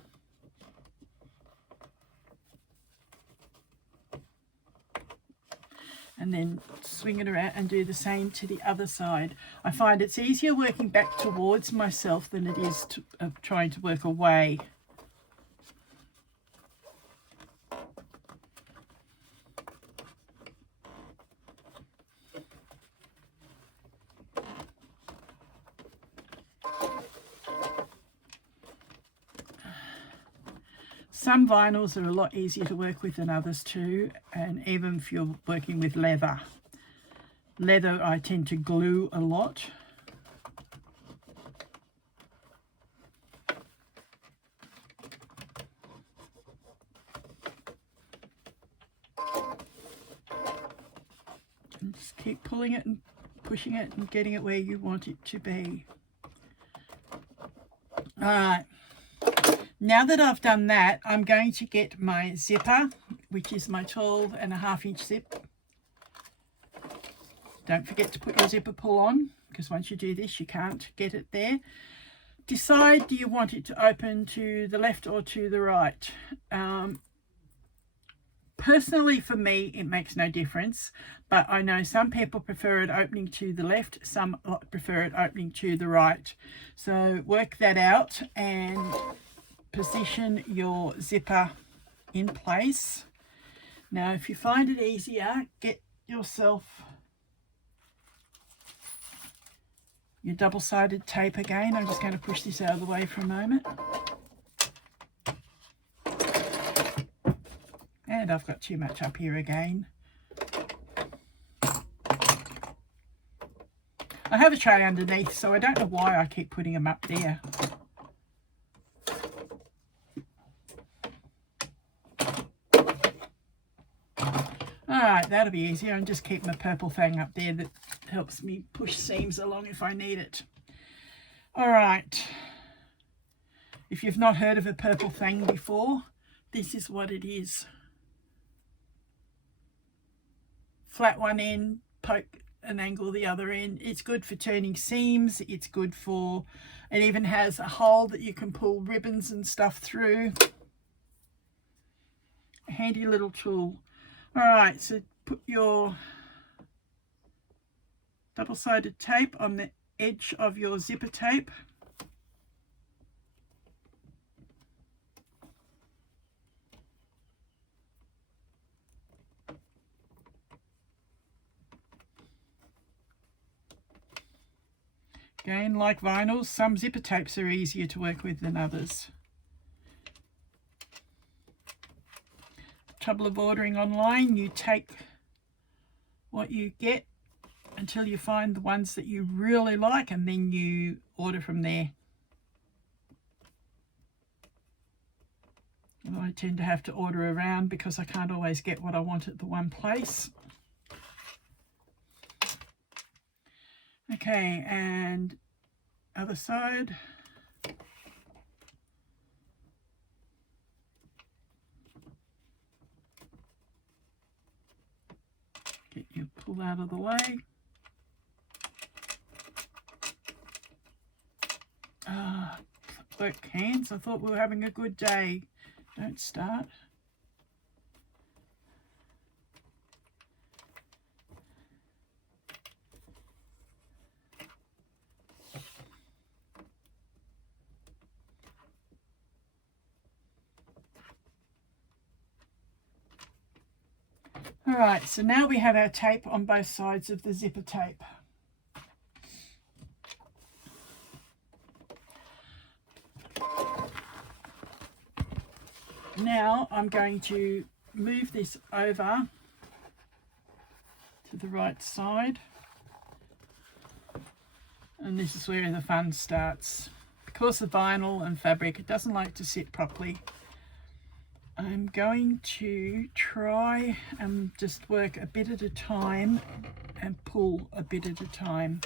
And then swing it around and do the same to the other side. I find it's easier working back towards myself than it is trying to work away. Some vinyls are a lot easier to work with than others too, and even if you're working with leather. Leather I tend to glue a lot. And just keep pulling it and pushing it and getting it where you want it to be. All right. Now that I've done that, I'm going to get my zipper, which is my 12.5-inch zip. Don't forget to put your zipper pull on, because once you do this, you can't get it there. Decide, do you want it to open to the left or to the right? Personally, for me, it makes no difference, but I know some people prefer it opening to the left, some prefer it opening to the right. So work that out and position your zipper in place. Now, if you find it easier, get yourself your double-sided tape again. I'm just going to push this out of the way for a moment. And I've got too much up here again. I have a tray underneath, so I don't know why I keep putting them up there. Alright, that'll be easier, and just keep my purple thing up there that helps me push seams along if I need it. Alright, if you've not heard of a purple thing before, this is what it is. Flat one end, poke an angle the other end. It's good for turning seams, it's good for, it even has a hole that you can pull ribbons and stuff through. A handy little tool. Alright, so put your double-sided tape on the edge of your zipper tape. Again, like vinyls, some zipper tapes are easier to work with than others. Trouble of ordering online, you take what you get until you find the ones that you really like, and then you order from there. And I tend to have to order around because I can't always get what I want at the one place. Okay, and other side. Get your pull out of the way. Work hands. I thought we were having a good day. Don't start. All right, so now we have our tape on both sides of the zipper tape. Now I'm going to move this over to the right side, and this is where the fun starts. Because of vinyl and fabric, it doesn't like to sit properly. I'm going to try and just work a bit at a time and pull a bit at a time.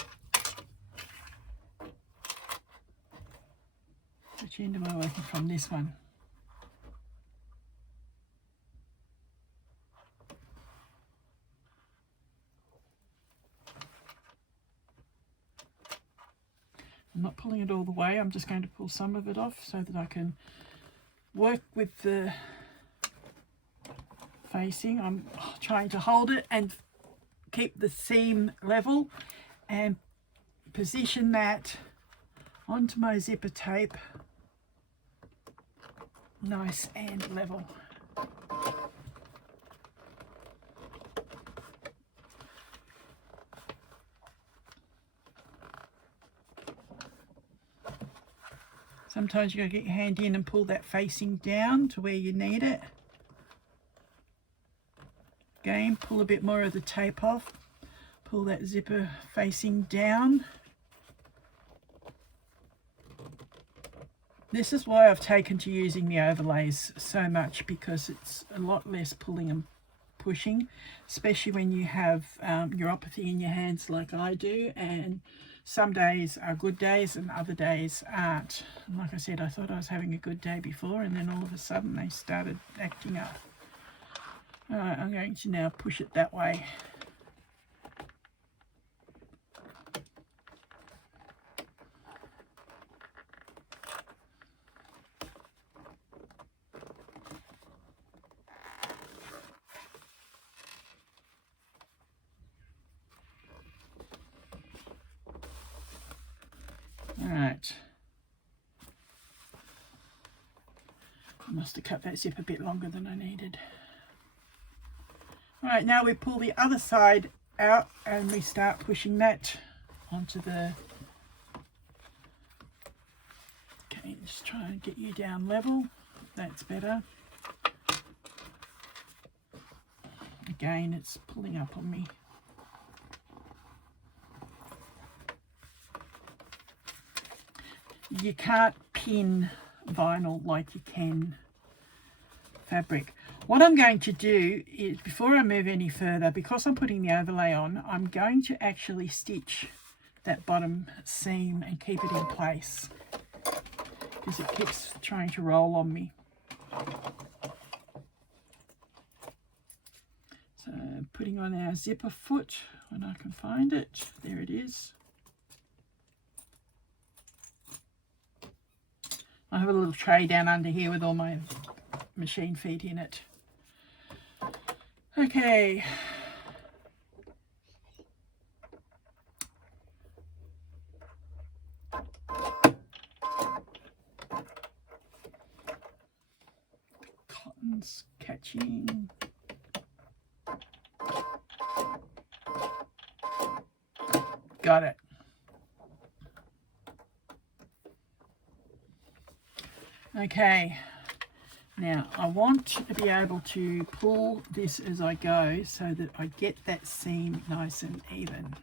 Which end am I working from? This one. I'm not pulling it all the way, I'm just going to pull some of it off so that I can work with the facing. I'm trying to hold it and keep the seam level and position that onto my zipper tape nice and level. Sometimes you've got to get your hand in and pull that facing down to where you need it. Again, pull a bit more of the tape off. Pull that zipper facing down. This is why I've taken to using the overlays so much, because it's a lot less pulling and pushing, especially when you have neuropathy in your hands like I do, and some days are good days and other days aren't. And like I said, I thought I was having a good day before, and then all of a sudden they started acting up. All right, I'm going to now push it that way. Alright, I must have cut that zip a bit longer than I needed. Alright, now we pull the other side out and we start pushing that onto the... Okay, just try and get you down level. That's better. Again, it's pulling up on me. You can't pin vinyl like you can fabric. What I'm going to do is, before I move any further, because I'm putting the overlay on, I'm going to actually stitch that bottom seam and keep it in place, because it keeps trying to roll on me. So putting on our zipper foot when I can find it. There it is. I have a little tray down under here with all my machine feet in it. Okay. Cotton's catching. Got it. Okay, now I want to be able to pull this as I go so that I get that seam nice and even.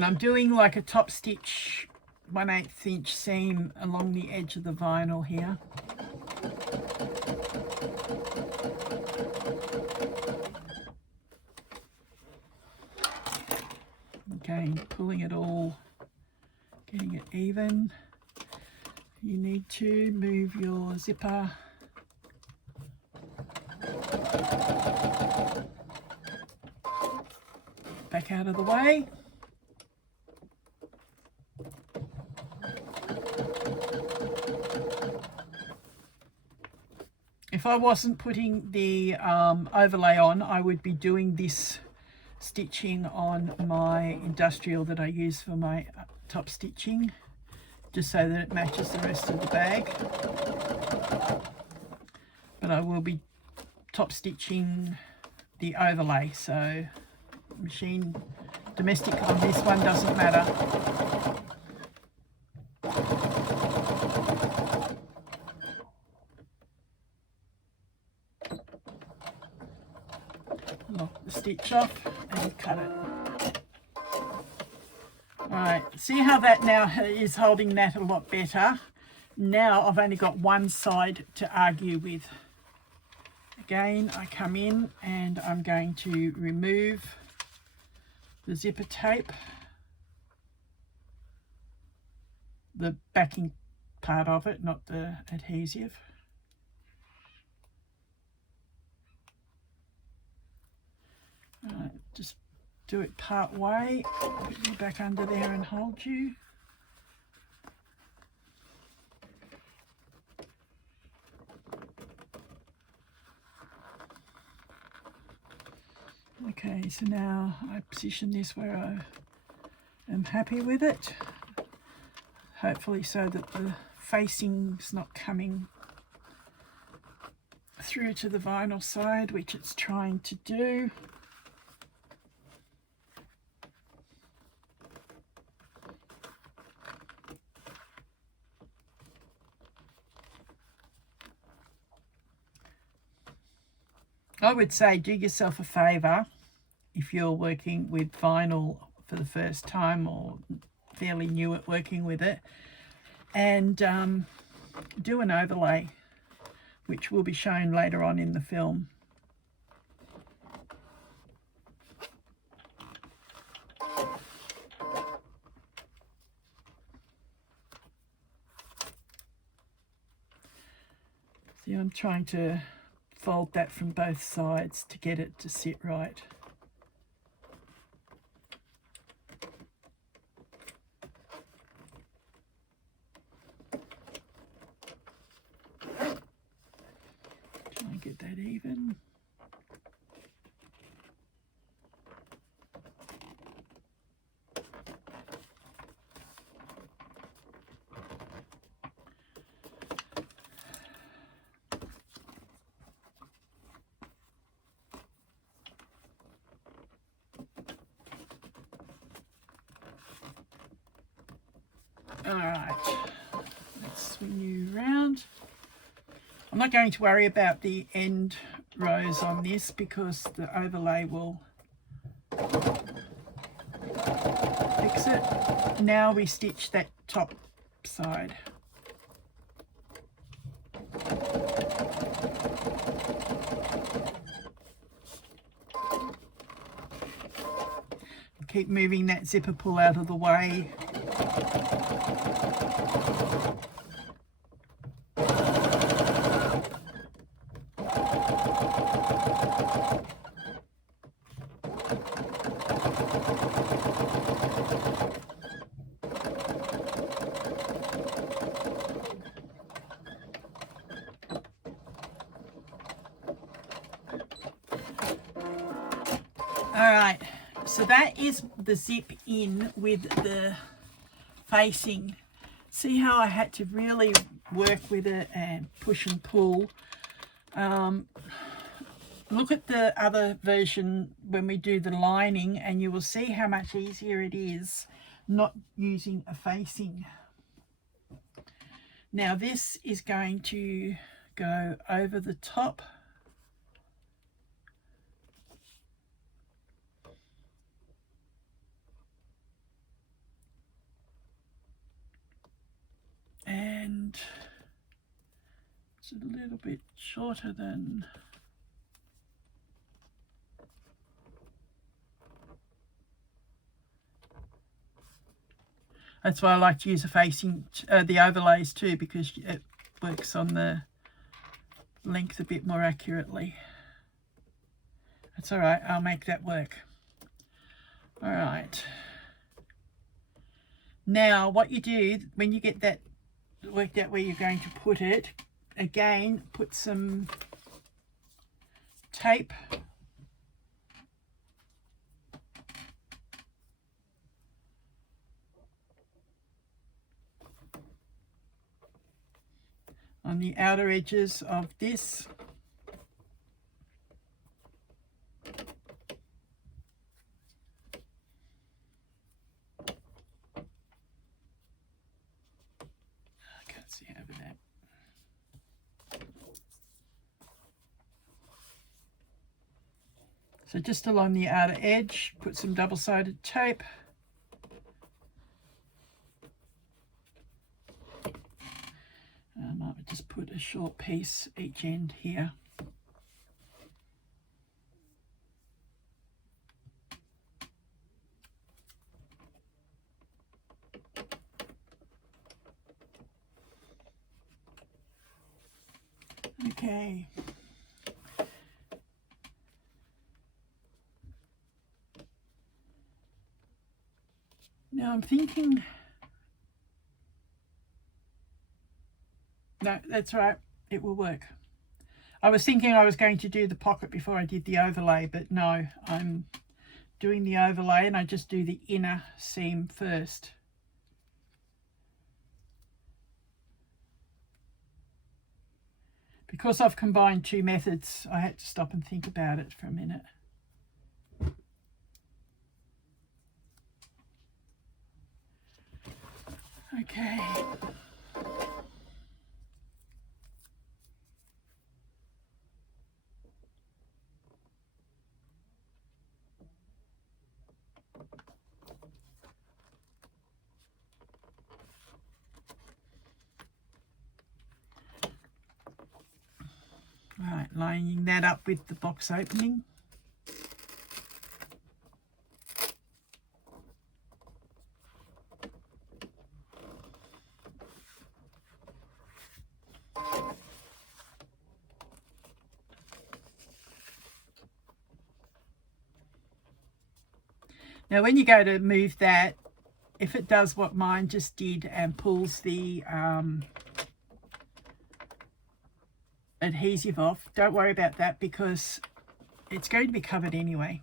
And I'm doing like a top stitch 1/8 inch seam along the edge of the vinyl here. Again, pulling it all, getting it even. You need to move your zipper back out of the way. If I wasn't putting the overlay on, I would be doing this stitching on my industrial that I use for my top stitching, just so that it matches the rest of the bag. But I will be top stitching the overlay, so machine domestic on this one doesn't matter. Lock the stitch off and cut it. Alright, see how that now is holding that a lot better. Now I've only got one side to argue with. Again, I come in and I'm going to remove the zipper tape, the backing part of it, not the adhesive. Just do it part way, put you back under there and hold you. Okay, so now I position this where I am happy with it, hopefully so that the facing's not coming through to the vinyl side, which it's trying to do. I would say do yourself a favour if you're working with vinyl for the first time or fairly new at working with it, and do an overlay, which will be shown later on in the film. See, I'm trying to fold that from both sides to get it to sit right. Try and get that even. Alright, let's swing you around. I'm not going to worry about the end rows on this because the overlay will fix it. Now we stitch that top side. Keep moving that zipper pull out of the way. Alright, so that is the zip in with the facing. See how I had to really work with it and push and pull. Look at the other version when we do the lining and you will see how much easier it is not using a facing. Now this is going to go over the top. just a little bit shorter than that's why I like to use the facing, the overlays too, because it works on the length a bit more accurately. That's all right, I'll make that work. All right. Now what you do when you get that worked out where you're going to put it, again, put some tape on the outer edges of this. I can't see over that. So just along the outer edge, put some double-sided tape. I might just put a short piece each end here. Okay. Now I'm thinking, no, that's right, it will work. I was thinking I was going to do the pocket before I did the overlay, but no, I'm doing the overlay and I just do the inner seam first. Because I've combined two methods, I had to stop and think about it for a minute. Okay. Right, lining that up with the box opening. Now when you go to move that, if it does what mine just did and pulls the adhesive off, don't worry about that because it's going to be covered anyway.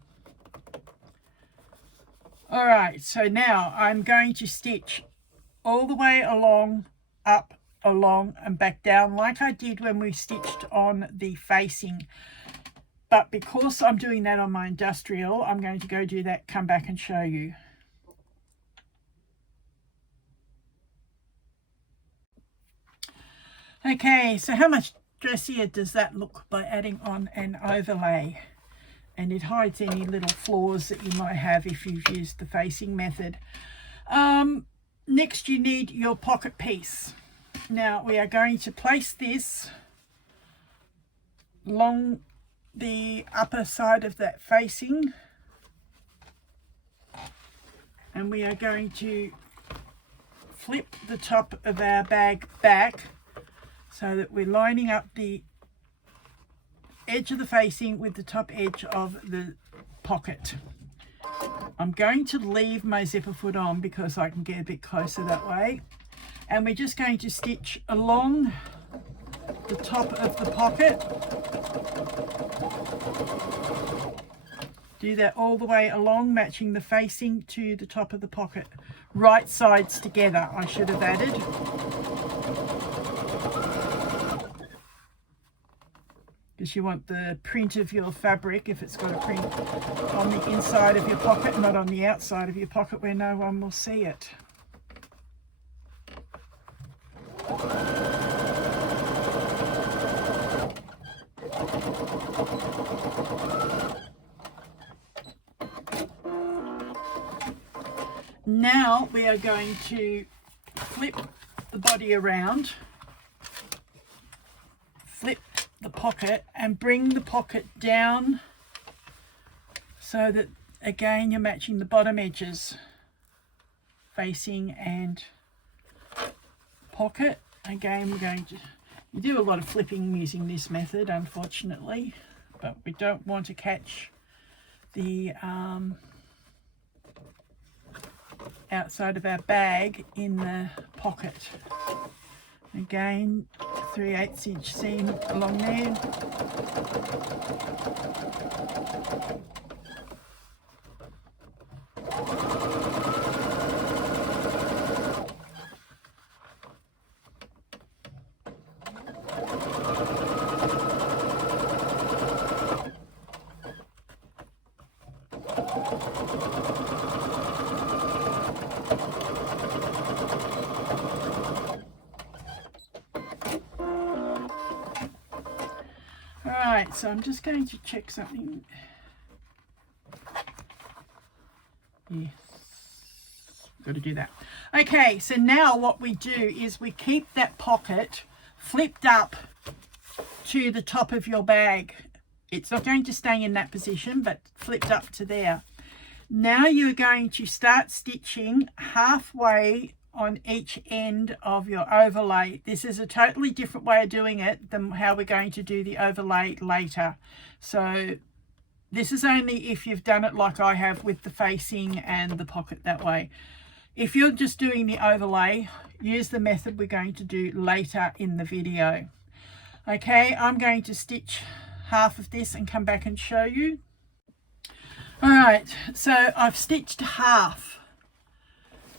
All right, so now I'm going to stitch all the way along, up, along and back down like I did when we stitched on the facing. But because I'm doing that on my industrial, I'm going to go do that, come back and show you. Okay, so how much dressier does that look by adding on an overlay? And it hides any little flaws that you might have if you've used the facing method. Next you need your pocket piece. Now we are going to place this along the upper side of that facing, and we are going to flip the top of our bag back so that we're lining up the edge of the facing with the top edge of the pocket. I'm going to leave my zipper foot on because I can get a bit closer that way, and we're just going to stitch along the top of the pocket. Do that all the way along, matching the facing to the top of the pocket. Right sides together, I should have added. Because you want the print of your fabric, if it's got a print, on the inside of your pocket, not on the outside of your pocket where no one will see it. Now we are going to flip the body around the pocket and bring the pocket down so that again you're matching the bottom edges, facing and pocket. Again, we're going to, you do a lot of flipping using this method, unfortunately, but we don't want to catch the outside of our bag in the pocket. Again, 3/8 inch seam along there. Alright, so I'm just going to check something. Yes, got to do that. Okay, so now what we do is we keep that pocket flipped up to the top of your bag. It's not going to stay in that position, but flipped up to there. Now you're going to start stitching halfway on each end of your overlay. This is a totally different way of doing it than how we're going to do the overlay later. So this is only if you've done it like I have with the facing and the pocket that way. If you're just doing the overlay, use the method we're going to do later in the video. Okay, I'm going to stitch half of this and come back and show you. All right, so I've stitched half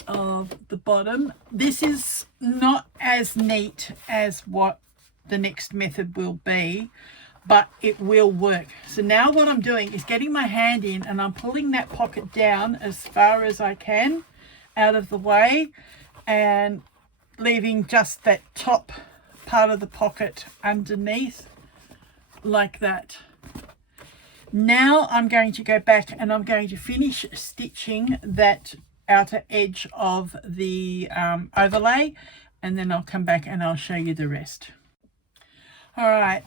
of the bottom. This is not as neat as what the next method will be, but it will work. So now what I'm doing is getting my hand in and I'm pulling that pocket down as far as I can out of the way and leaving just that top part of the pocket underneath like that. Now I'm going to go back and I'm going to finish stitching that outer edge of the overlay, and then I'll come back and I'll show you the rest. All right,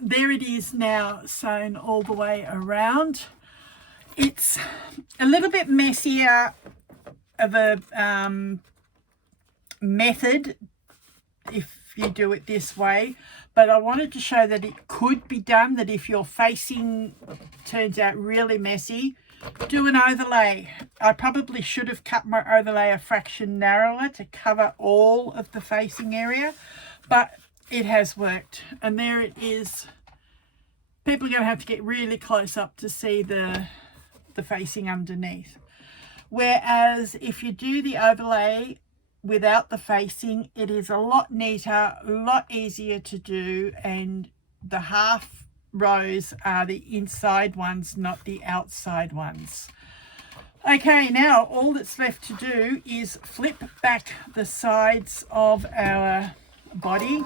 there it is now sewn all the way around. It's a little bit messier of a method if you do it this way, but I wanted to show that it could be done, that if your facing turns out really messy, do an overlay. I probably should have cut my overlay a fraction narrower to cover all of the facing area, but it has worked. And there it is. People are going to have to get really close up to see the facing underneath. Whereas if you do the overlay without the facing, it is a lot neater, a lot easier to do, and the half rows are the inside ones, not the outside ones. Okay, now all that's left to do is flip back the sides of our body,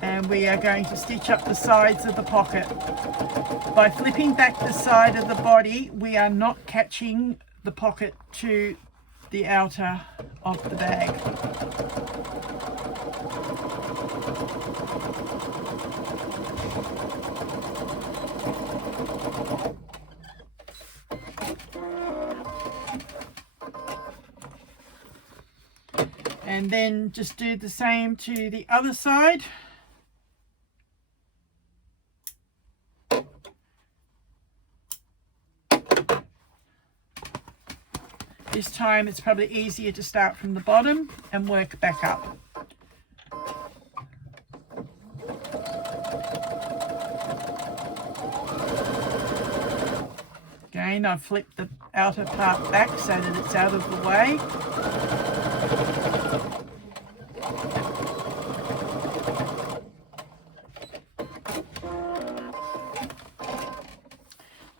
and we are going to stitch up the sides of the pocket. By flipping back the side of the body, we are not catching the pocket to the outer of the bag. And then just do the same to the other side. This time it's probably easier to start from the bottom and work back up. Again, I've flipped the outer part back so that it's out of the way.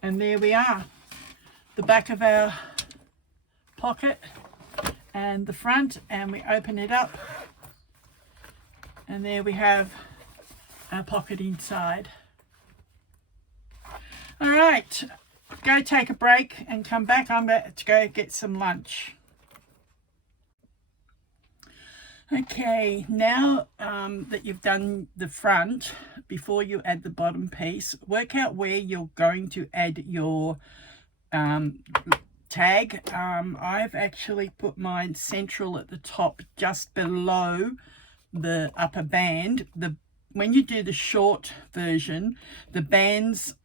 And there we are, the back of our pocket and the front, and we open it up and there we have our pocket inside. All right, go take a break and come back. I'm about to go get some lunch. Okay, now that you've done the front, before you add the bottom piece, work out where you're going to add your tag. I've actually put mine central at the top, just below the upper band. When you do the short version, the bands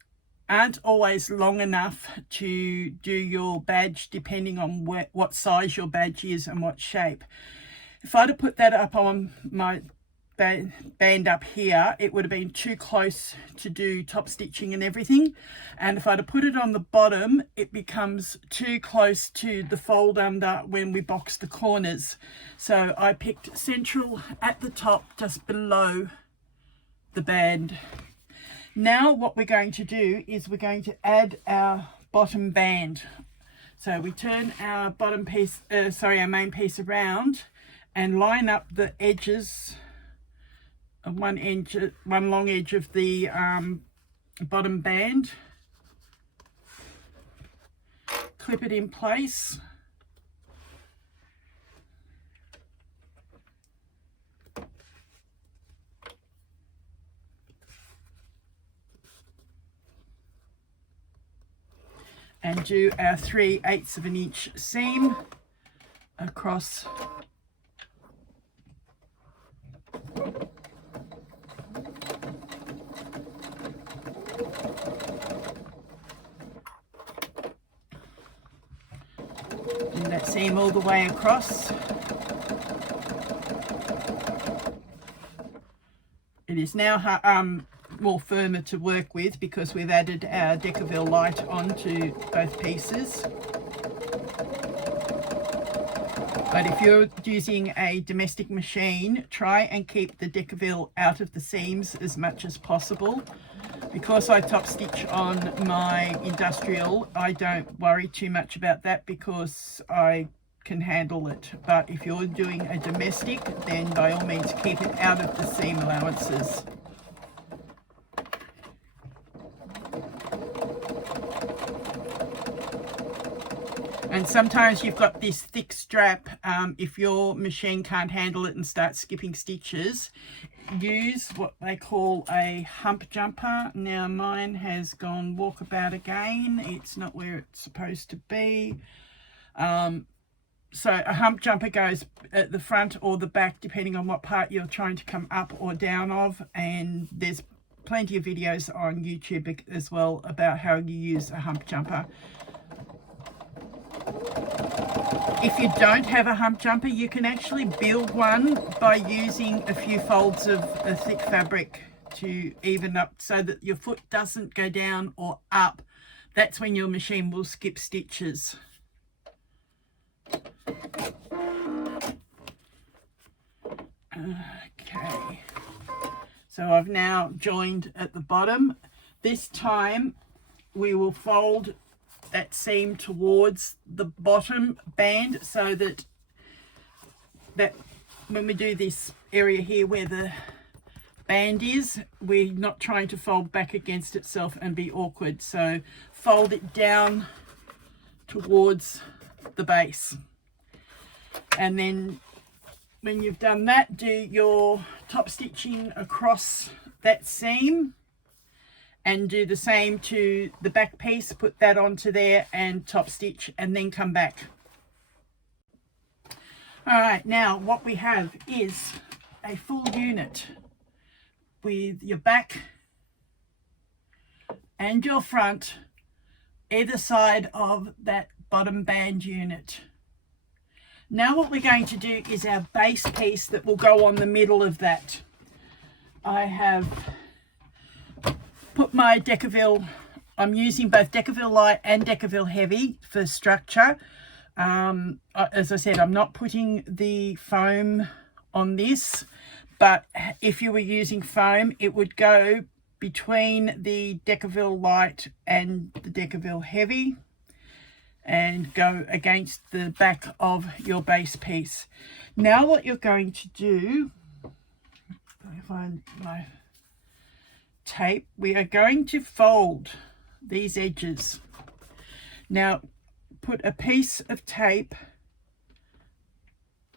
aren't always long enough to do your badge, depending on what size your badge is and what shape. If I'd have put that up on my band up here, it would have been too close to do top stitching and everything. And if I'd have put it on the bottom, it becomes too close to the fold under when we box the corners. So I picked central at the top, just below the band. Now what we're going to do is we're going to add our bottom band. So we turn our bottom piece, our main piece around, and line up the edges of one long edge of the bottom band. Clip it in place. And do our 3/8 of an inch seam across and that seam all the way across. It is now more firmer to work with because we've added our Decorative light onto both pieces. But if you're using a domestic machine, try and keep the Decorative out of the seams as much as possible. Because I top stitch on my industrial, I don't worry too much about that because I can handle it. But if you're doing a domestic, then by all means keep it out of the seam allowances. And sometimes you've got this thick strap. If your machine can't handle it and starts skipping stitches, use what they call a hump jumper. Now mine has gone walkabout again. It's not where it's supposed to be. So a hump jumper goes at the front or the back, depending on what part you're trying to come up or down of. And there's plenty of videos on YouTube as well about how you use a hump jumper. If you don't have a hump jumper, you can actually build one by using a few folds of a thick fabric to even up so that your foot doesn't go down or up. That's when your machine will skip stitches. Okay, so I've now joined at the bottom. This time we will fold that seam towards the bottom band so that when we do this area here where the band is, we're not trying to fold back against itself and be awkward. So fold it down towards the base, and then when you've done that, do your top stitching across that seam and do the same to the back piece. Put that onto there and top stitch, and then come back. All right, now what we have is a full unit with your back and your front either side of that bottom band unit. Now what we're going to do is our base piece that will go on the middle of that. I have put my Decorative, I'm using both Decorative light and Decorative heavy for structure. As I said, I'm not putting the foam on this, but if you were using foam, it would go between the Decorative light and the Decorative heavy and go against the back of your base piece. Now what you're going to do, let me find my tape, we are going to fold these edges. Now put a piece of tape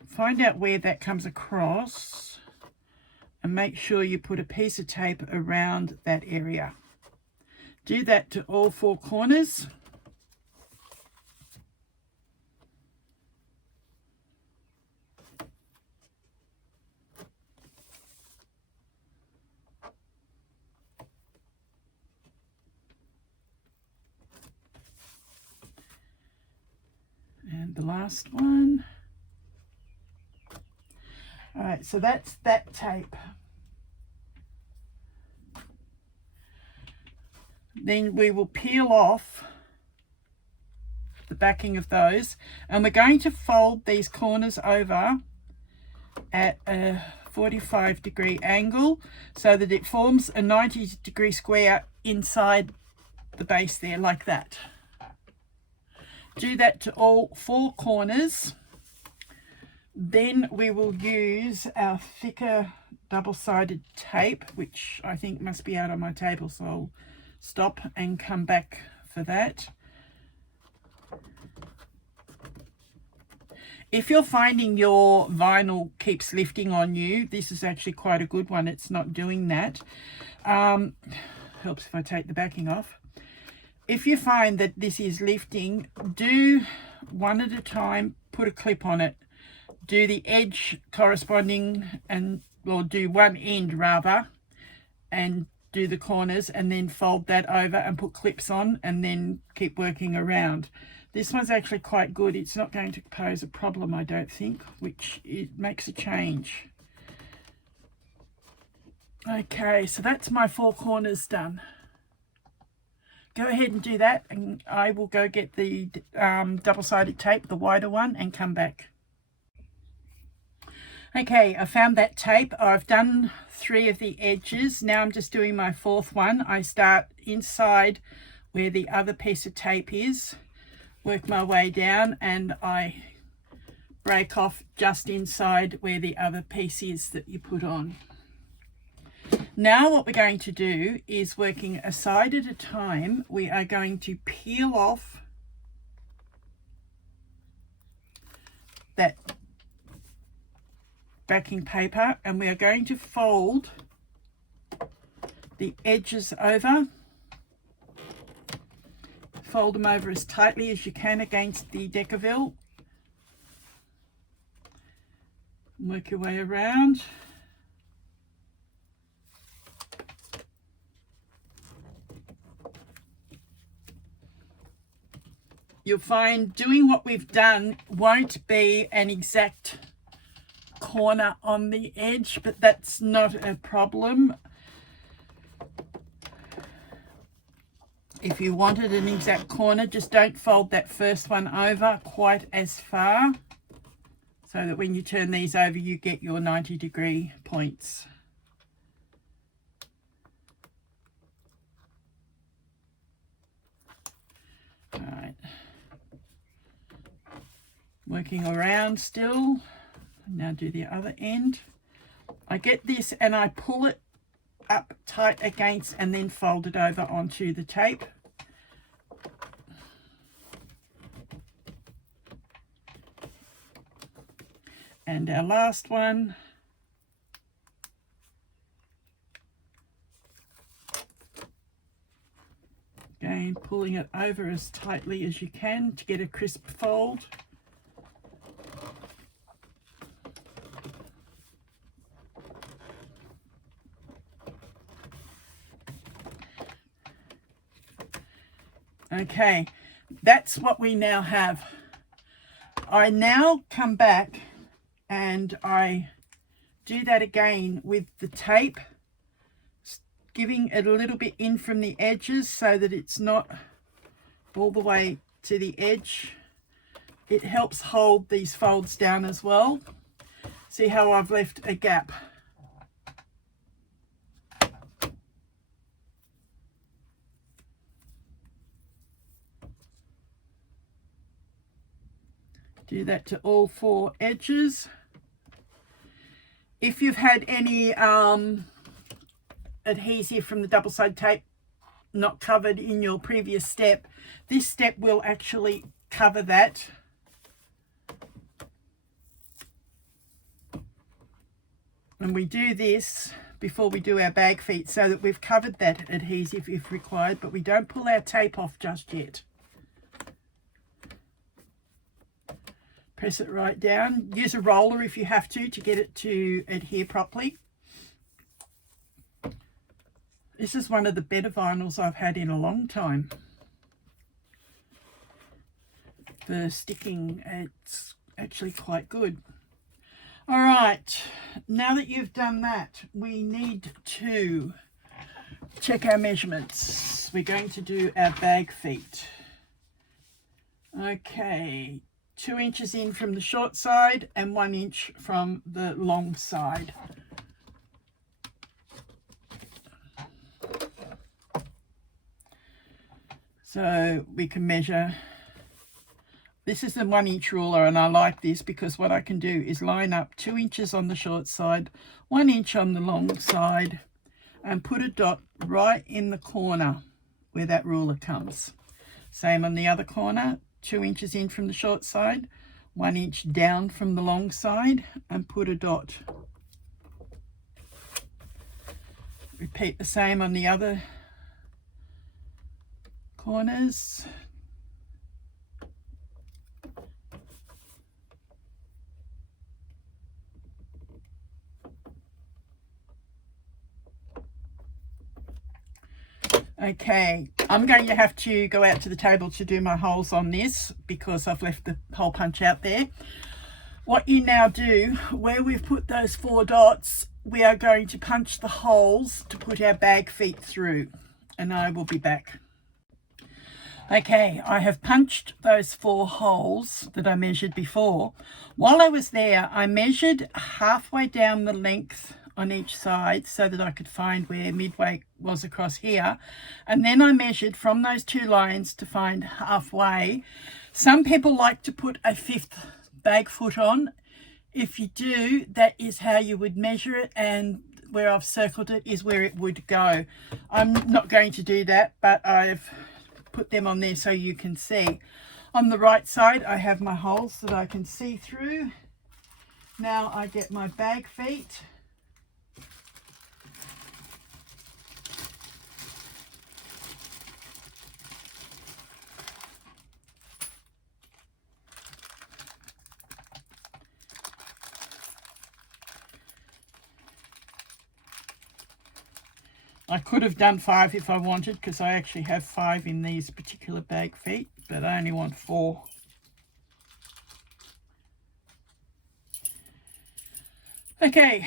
find out where that comes across and make sure you put a piece of tape around that area. Do that to all 4 corners. And the last one. All right, so that's that tape. Then we will peel off the backing of those, and we're going to fold these corners over at a 45-degree angle so that it forms a 90-degree square inside the base there, like that. Do that to all 4 corners. Then we will use our thicker double-sided tape, which I think must be out on my table, so I'll stop and come back for that. If you're finding your vinyl keeps lifting on you, this is actually quite a good one. It's not doing that. Helps if I take the backing off. If you find that this is lifting, do one at a time, put a clip on it. Do the edge corresponding, or do one end rather, and do the corners, and then fold that over and put clips on, and then keep working around. This one's actually quite good. It's not going to pose a problem, I don't think, which it makes a change. Okay, so that's my 4 corners done. Go ahead and do that, and I will go get the double-sided tape, the wider one, and come back. Okay, I found that tape. I've done 3 of the edges. Now I'm just doing my 4th one. I start inside where the other piece of tape is, work my way down, and I break off just inside where the other piece is that you put on. Now what we're going to do is, working a side at a time, we are going to peel off that backing paper, and we are going to fold the edges over. Fold them over as tightly as you can against the Decorative. Work your way around. You'll find doing what we've done won't be an exact corner on the edge, but that's not a problem. If you wanted an exact corner, just don't fold that first one over quite as far, so that when you turn these over you get your 90-degree points. All right, working around still. Now do the other end. I get this and I pull it up tight against, and then fold it over onto the tape. And our last one. Again, pulling it over as tightly as you can to get a crisp fold. Okay, that's what we now have. I now come back and I do that again with the tape, giving it a little bit in from the edges so that it's not all the way to the edge. It helps hold these folds down as well. See how I've left a gap? Do that to all 4 edges. If you've had any adhesive from the double-sided tape not covered in your previous step, this step will actually cover that. And we do this before we do our bag feet so that we've covered that adhesive if required, but we don't pull our tape off just yet. Press it right down. Use a roller if you have to get it to adhere properly. This is one of the better vinyls I've had in a long time. The sticking, it's actually quite good. All right, now that you've done that, we need to check our measurements. We're going to do our bag feet. Okay, 2 inches in from the short side and 1 inch from the long side. So we can measure. This is the 1 inch ruler, and I like this because what I can do is line up 2 inches on the short side, 1 inch on the long side, and put a dot right in the corner where that ruler comes. Same on the other corner, 2 inches in from the short side, 1 inch down from the long side, and put a dot. Repeat the same on the other corners. Okay, I'm going to have to go out to the table to do my holes on this because I've left the hole punch out there. What you now do, where we've put those 4 dots, we are going to punch the holes to put our bag feet through, and I will be back. Okay, I have punched those 4 holes that I measured before. While I was there, I measured halfway down the length on each side so that I could find where midway was across here, and then I measured from those 2 lines to find halfway. Some people like to put a 5th bag foot on. If you do, that is how you would measure it, and where I've circled it is where it would go. I'm not going to do that, but I've put them on there so you can see. On the right side I have my holes that I can see through. Now I get my bag feet. I could have done 5 if I wanted, because I actually have 5 in these particular bag feet, but I only want 4. Okay,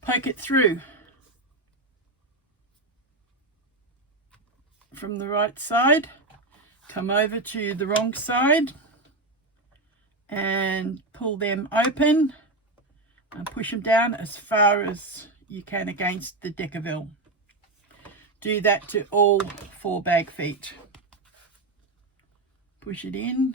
poke it through from the right side, come over to the wrong side and pull them open and push them down as far as you can against the Decorative. Do that to all 4 bag feet. Push it in.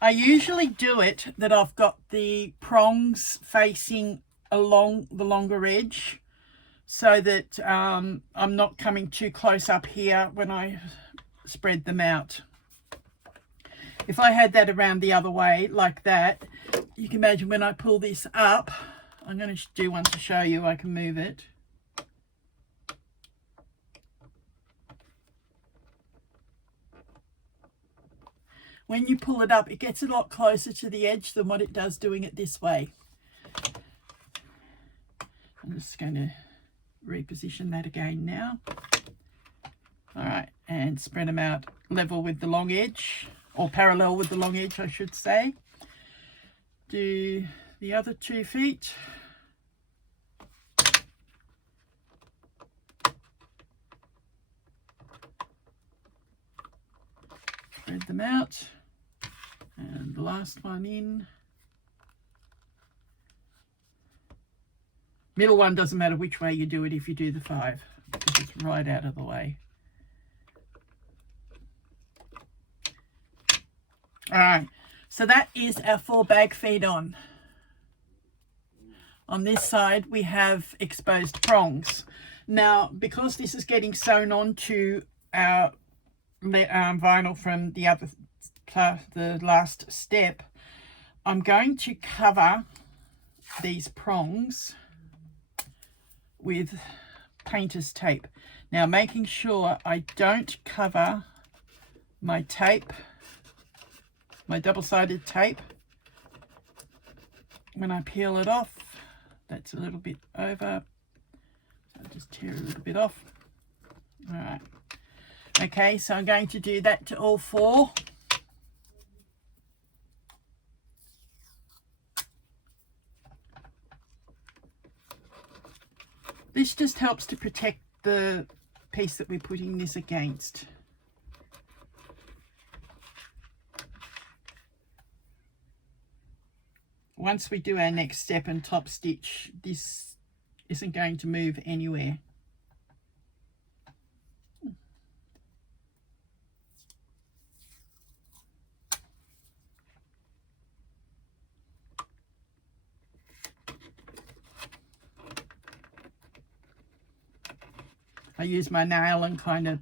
I usually do it that I've got the prongs facing along the longer edge so that I'm not coming too close up here when I spread them out. If I had that around the other way like that, you can imagine when I pull this up, I'm going to do one to show you. I can move it. When you pull it up, it gets a lot closer to the edge than what it does doing it this way. I'm just going to reposition that again now. All right, and spread them out level with the long edge, or parallel with the long edge, I should say. Do the other 2 feet. Spread them out. And the last one in. Middle one doesn't matter which way you do it if you do the 5, because it's right out of the way. All right, so that is our 4 bag feet on. On this side we have exposed prongs. Now, because this is getting sewn onto our vinyl from the other the last step, I'm going to cover these prongs with painter's tape. Now, making sure I don't cover my tape, my double-sided tape, when I peel it off. That's a little bit over, so I'll just tear a little bit off. All right. Okay, so I'm going to do that to all four. This just helps to protect the piece that we're putting this against. Once we do our next step and top stitch, this isn't going to move anywhere. I use my nail and kind of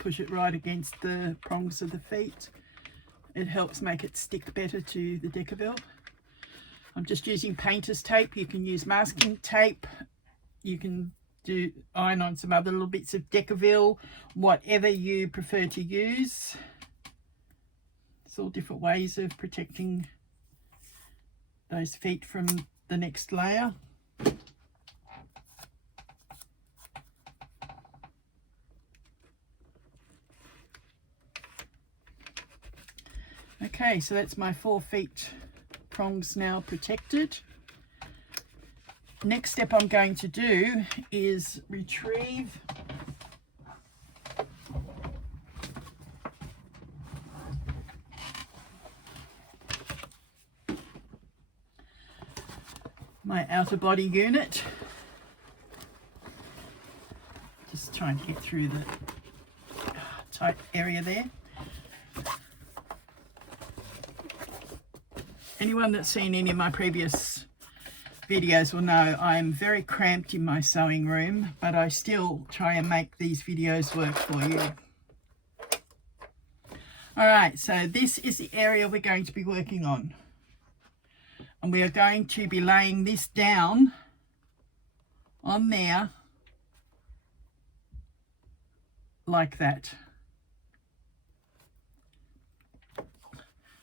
push it right against the prongs of the feet. It helps make it stick better to the Decorative. I'm just using painter's tape. You can use masking tape. You can iron on some other little bits of Decorative, whatever you prefer to use. It's all different ways of protecting those feet from the next layer. Okay, so that's my 4 feet prongs now protected. Next step I'm going to do is retrieve my outer body unit. Just try and get through the tight area there. Anyone that's seen any of my previous videos will know I'm very cramped in my sewing room, but I still try and make these videos work for you. All right, so this is the area we're going to be working on. And we are going to be laying this down on there like that.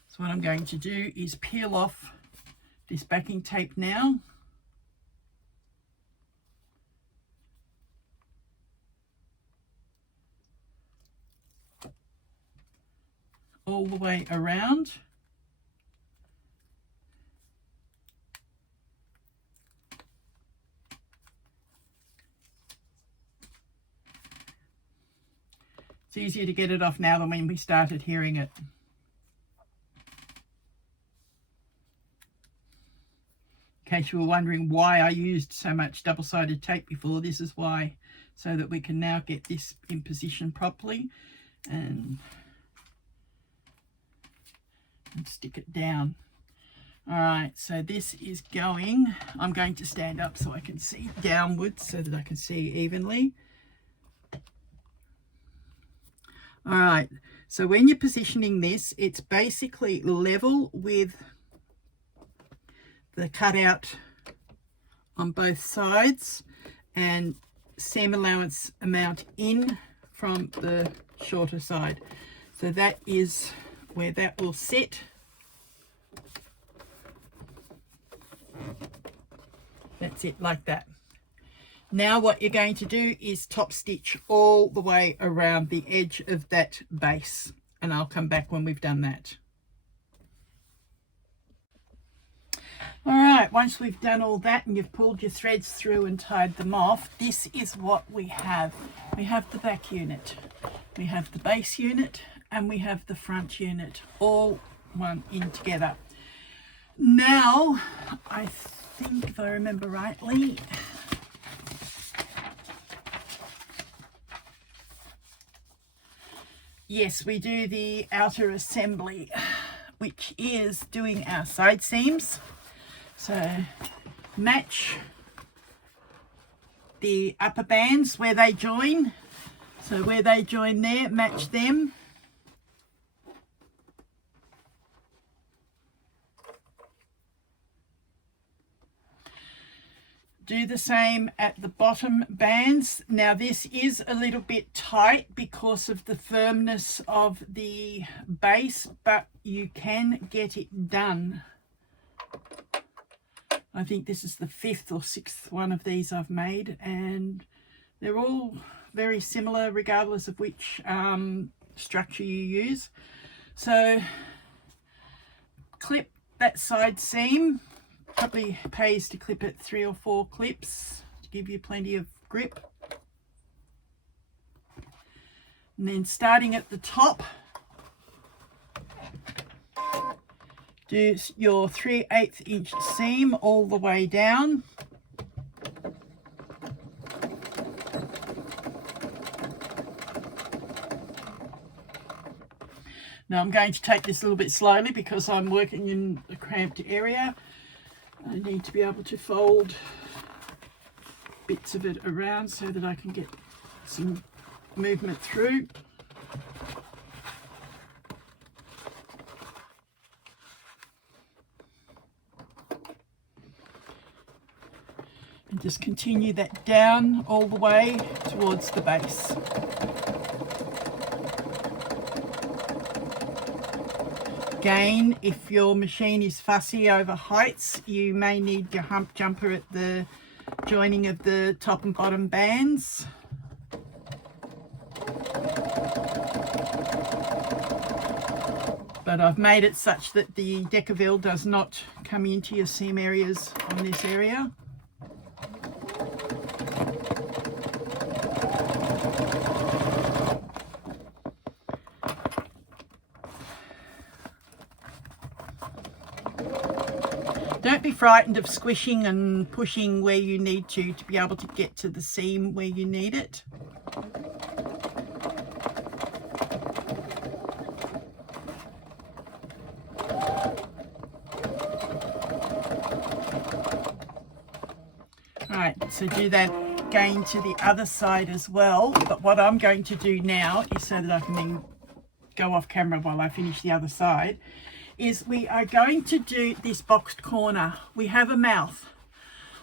So what I'm going to do is peel off this backing tape now. All the way around. It's easier to get it off now than when we started hearing it. In case you were wondering why I used so much double-sided tape before, this is why, so that we can now get this in position properly and stick it down. All right, so this is going, I'm going to stand up so I can see downwards so that I can see evenly. All right, so when you're positioning this, it's basically level with the cutout on both sides and seam allowance amount in from the shorter side. So that is where that will sit. That's it, like that. Now what you're going to do is top stitch all the way around the edge of that base, and I'll come back when we've done that. All right, once we've done all that and you've pulled your threads through and tied them off, this is what we have. We have the back unit, we have the base unit, and we have the front unit, all one in together. Now, I think if I remember rightly, yes, we do the outer assembly, which is doing our side seams. So match the upper bands where they join. So where they join there, match them. do the same at the bottom bands. Now this is a little bit tight because of the firmness of the base, but you can get it done. I think this is the 5th or 6th one of these I've made, and they're all very similar regardless of which structure you use. So clip that side seam. Probably pays to clip it 3 or 4 clips to give you plenty of grip. And then starting at the top, do your 3/8 inch seam all the way down. Now I'm going to take this a little bit slowly because I'm working in a cramped area. I need to be able to fold bits of it around so that I can get some movement through. And just continue that down all the way towards the base. Again, if your machine is fussy over heights, you may need your hump jumper at the joining of the top and bottom bands. But I've made it such that the Decorative does not come into your seam areas on this area. Don't be frightened of squishing and pushing where you need to be able to get to the seam where you need it. Right, so do that again to the other side as well. But what I'm going to do now is, so that I can then go off camera while I finish the other side, is we are going to do this boxed corner. We have a mouth.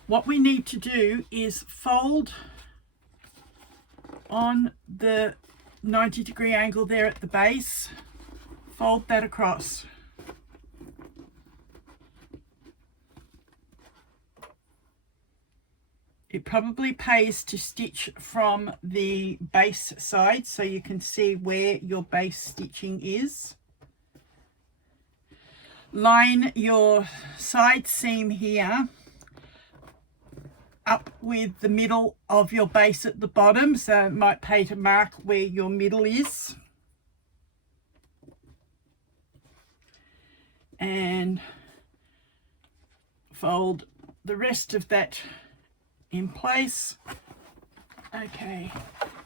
What we need to do is fold on the 90-degree angle there at the base, fold that across. It probably pays to stitch from the base side so you can see where your base stitching is. Line your side seam here up with the middle of your base at the bottom, so it might pay to mark where your middle is. And fold the rest of that in place. Okay,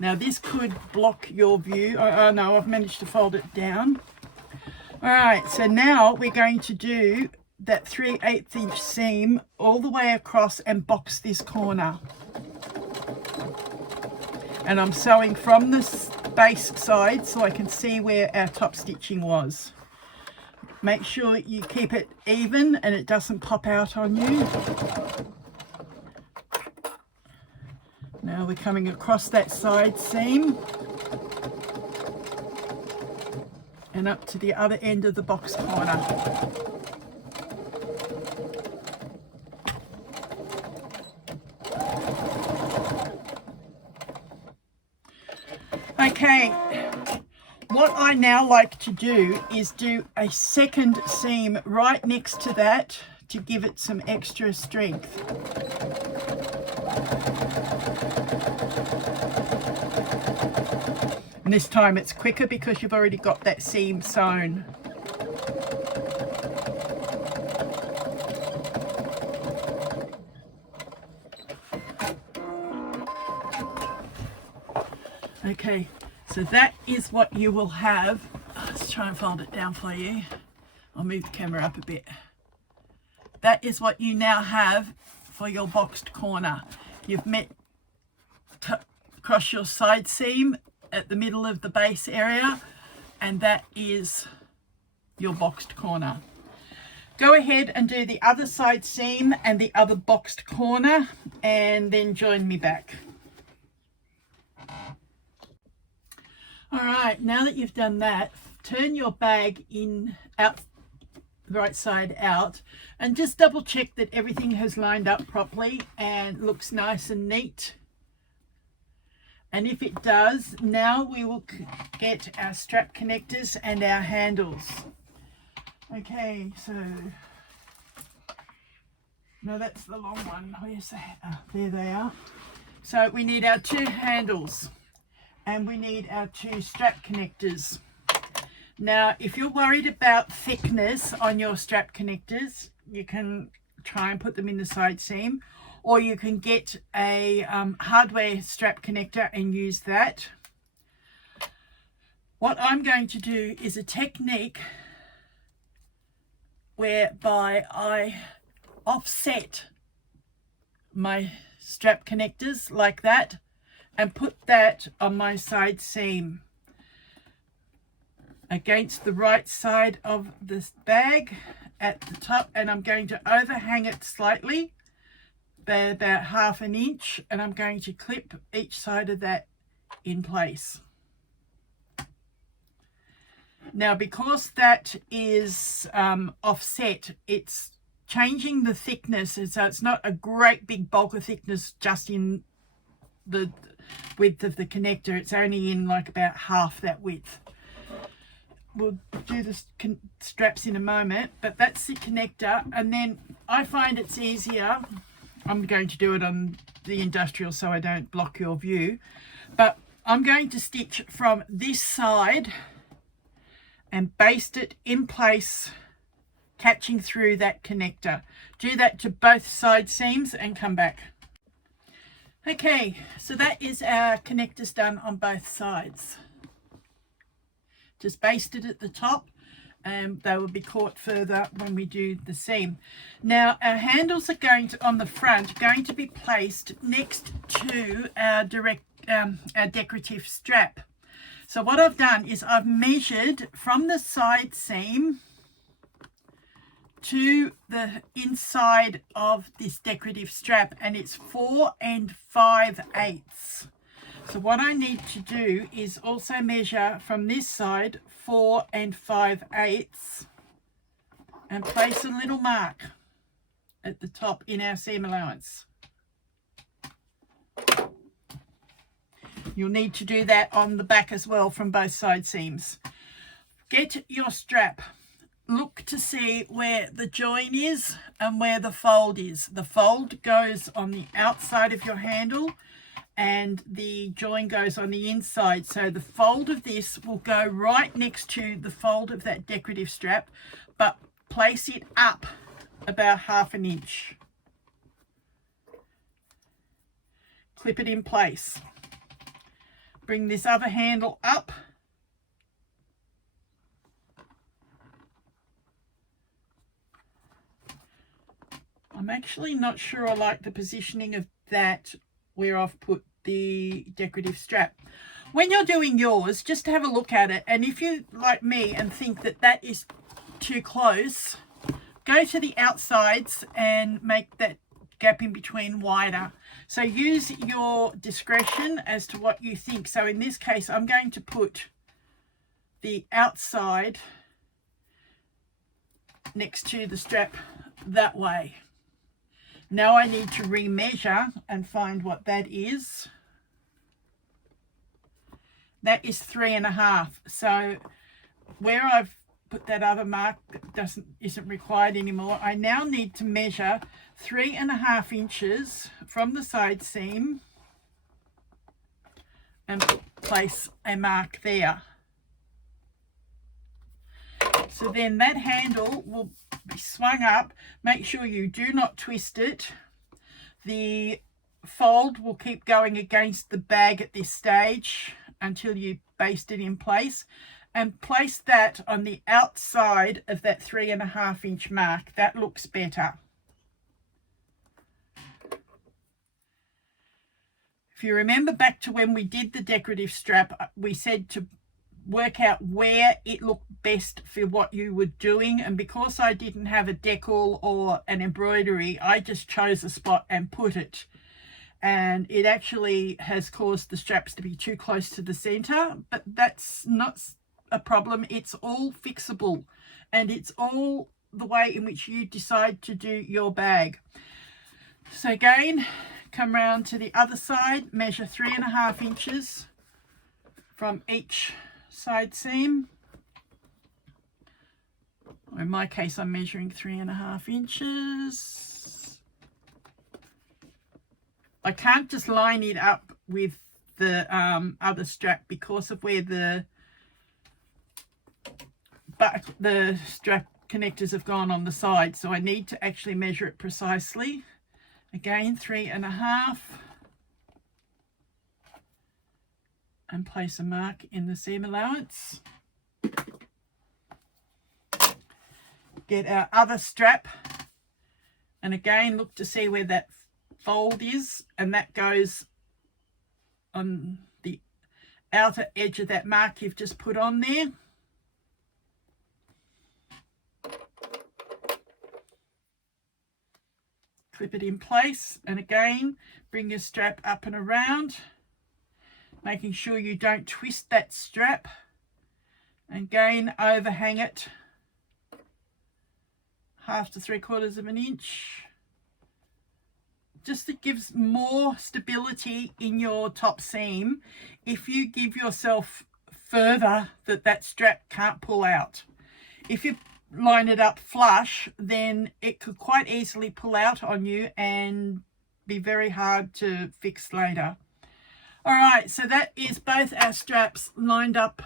now this could block your view. Oh no, I've managed to fold it down. All right, so now we're going to do that 3/8 inch seam all the way across and box this corner. And I'm sewing from this base side so I can see where our top stitching was. Make sure you keep it even and it doesn't pop out on you. Now we're coming across that side seam and up to the other end of the box corner. Okay, what I now like to do is do a second seam right next to that to give it some extra strength. And this time it's quicker because you've already got that seam sewn. Okay, so that is what you will have. Let's try and fold it down for you. I'll move the camera up a bit. That is what you now have for your boxed corner. You've met across your side seam at the middle of the base area, and that is your boxed corner. Go ahead and do the other side seam and the other boxed corner and then join me back. All right, now that you've done that, turn your bag out right side out and just double check that everything has lined up properly and looks nice and neat. And if it does, now we will get our strap connectors and our handles. Okay, so no, that's the long one. Where's that? Oh, there they are. So we need our 2 handles and we need our 2 strap connectors. Now, if you're worried about thickness on your strap connectors, you can try and put them in the side seam, or you can get a hardware strap connector and use that. What I'm going to do is a technique whereby I offset my strap connectors like that and put that on my side seam against the right side of this bag at the top, and I'm going to overhang it slightly by about 1/2 inch, and I'm going to clip each side of that in place. Now, because that is offset, it's changing the thickness, and so it's not a great big bulk of thickness just in the width of the connector. It's only in like about half that width. We'll do the straps in a moment, but that's the connector. And then I find it's easier, I'm going to do it on the industrial so I don't block your view, but I'm going to stitch from this side and baste it in place, catching through that connector. Do that to both side seams and come back. Okay, so that is our connectors done on both sides. Just baste it at the top and they will be caught further when we do the seam. Now our handles are going to, on the front, going to be placed next to our decorative strap. So what I've done is I've measured from the side seam to the inside of this decorative strap, and it's 4 5/8. So what I need to do is also measure from this side 4 5/8 and place a little mark at the top in our seam allowance. You'll need to do that on the back as well from both side seams. Get your strap. Look to see where the join is and where the fold is. The fold goes on the outside of your handle and the join goes on the inside. So the fold of this will go right next to the fold of that decorative strap, but place it up about 1/2 inch. Clip it in place. Bring this other handle up. I'm actually not sure I like the positioning of that where I've put the decorative strap. When you're doing yours, just have a look at it, and if you like me and think that that is too close, go to the outsides and make that gap in between wider. So use your discretion as to what you think. So in this case, I'm going to put the outside next to the strap that way. Now I need to remeasure and find what that is. That is 3 1/2. So where I've put that other mark that isn't required anymore, I now need to measure 3 1/2 inches from the side seam and place a mark there. So then that handle will be swung up. Make sure you do not twist it. The fold will keep going against the bag at this stage until you baste it in place, and place that on the outside of that 3 1/2 inch mark. That looks better. If you remember back to when we did the decorative strap, we said to work out where it looked best for what you were doing, and because I didn't have a decal or an embroidery, I just chose a spot and put it. and it actually has caused the straps to be too close to the center, but that's not a problem. It's all fixable, and it's all the way in which you decide to do your bag. So again, come round to the other side, measure 3.5 inches from each side seam. Or in my case, I'm measuring 3.5 inches. I can't just line it up with the other strap because of where the strap connectors have gone on the side, so I need to actually measure it precisely. Again, 3.5, and place a mark in the seam allowance. Get our other strap, and again look to see where that fold is, and that goes on the outer edge of that mark you've just put on there. Clip it in place, and again bring your strap up and around, making sure you don't twist that strap. Again, overhang it 1/2 to 3/4 inch. Just it gives more stability in your top seam if you give yourself further that strap can't pull out. If you line it up flush, then it could quite easily pull out on you and be very hard to fix later. All right, so that is both our straps lined up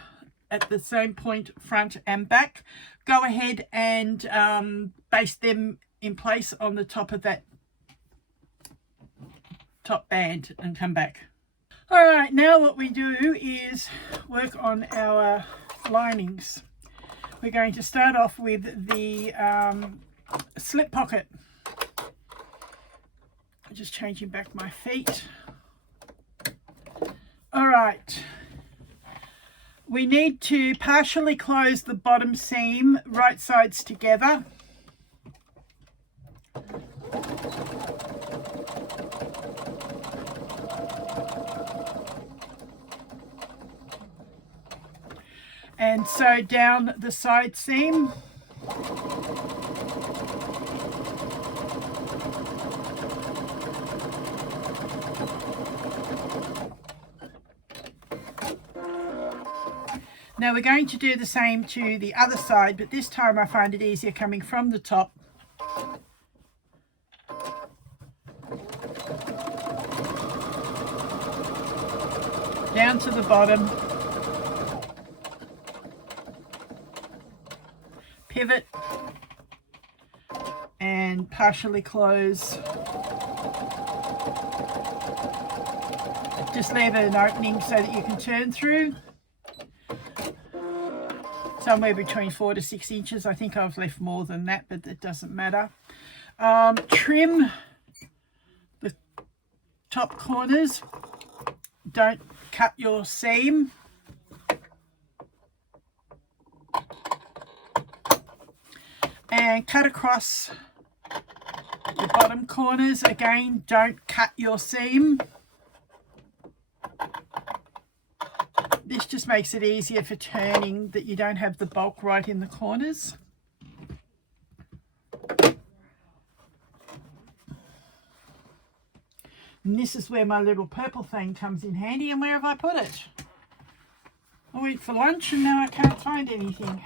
at the same point, front and back. Go ahead and baste them in place on the top of that top band and come back. All right, now what we do is work on our linings. We're going to start off with the slip pocket. I'm just changing back my feet. All right, we need to partially close the bottom seam, right sides together. And sew down the side seam. Now we're going to do the same to the other side, but this time I find it easier coming from the top. Down to the bottom. Pivot and partially close. Just leave an opening so that you can turn through. Somewhere between 4 to 6 inches. I think I've left more than that, but it doesn't matter. Trim the top corners. Don't cut your seam. And cut across the bottom corners. Again, don't cut your seam. This just makes it easier for turning, that you don't have the bulk right in the corners. And this is where my little purple thing comes in handy. And where have I put it? I went for lunch and now I can't find anything.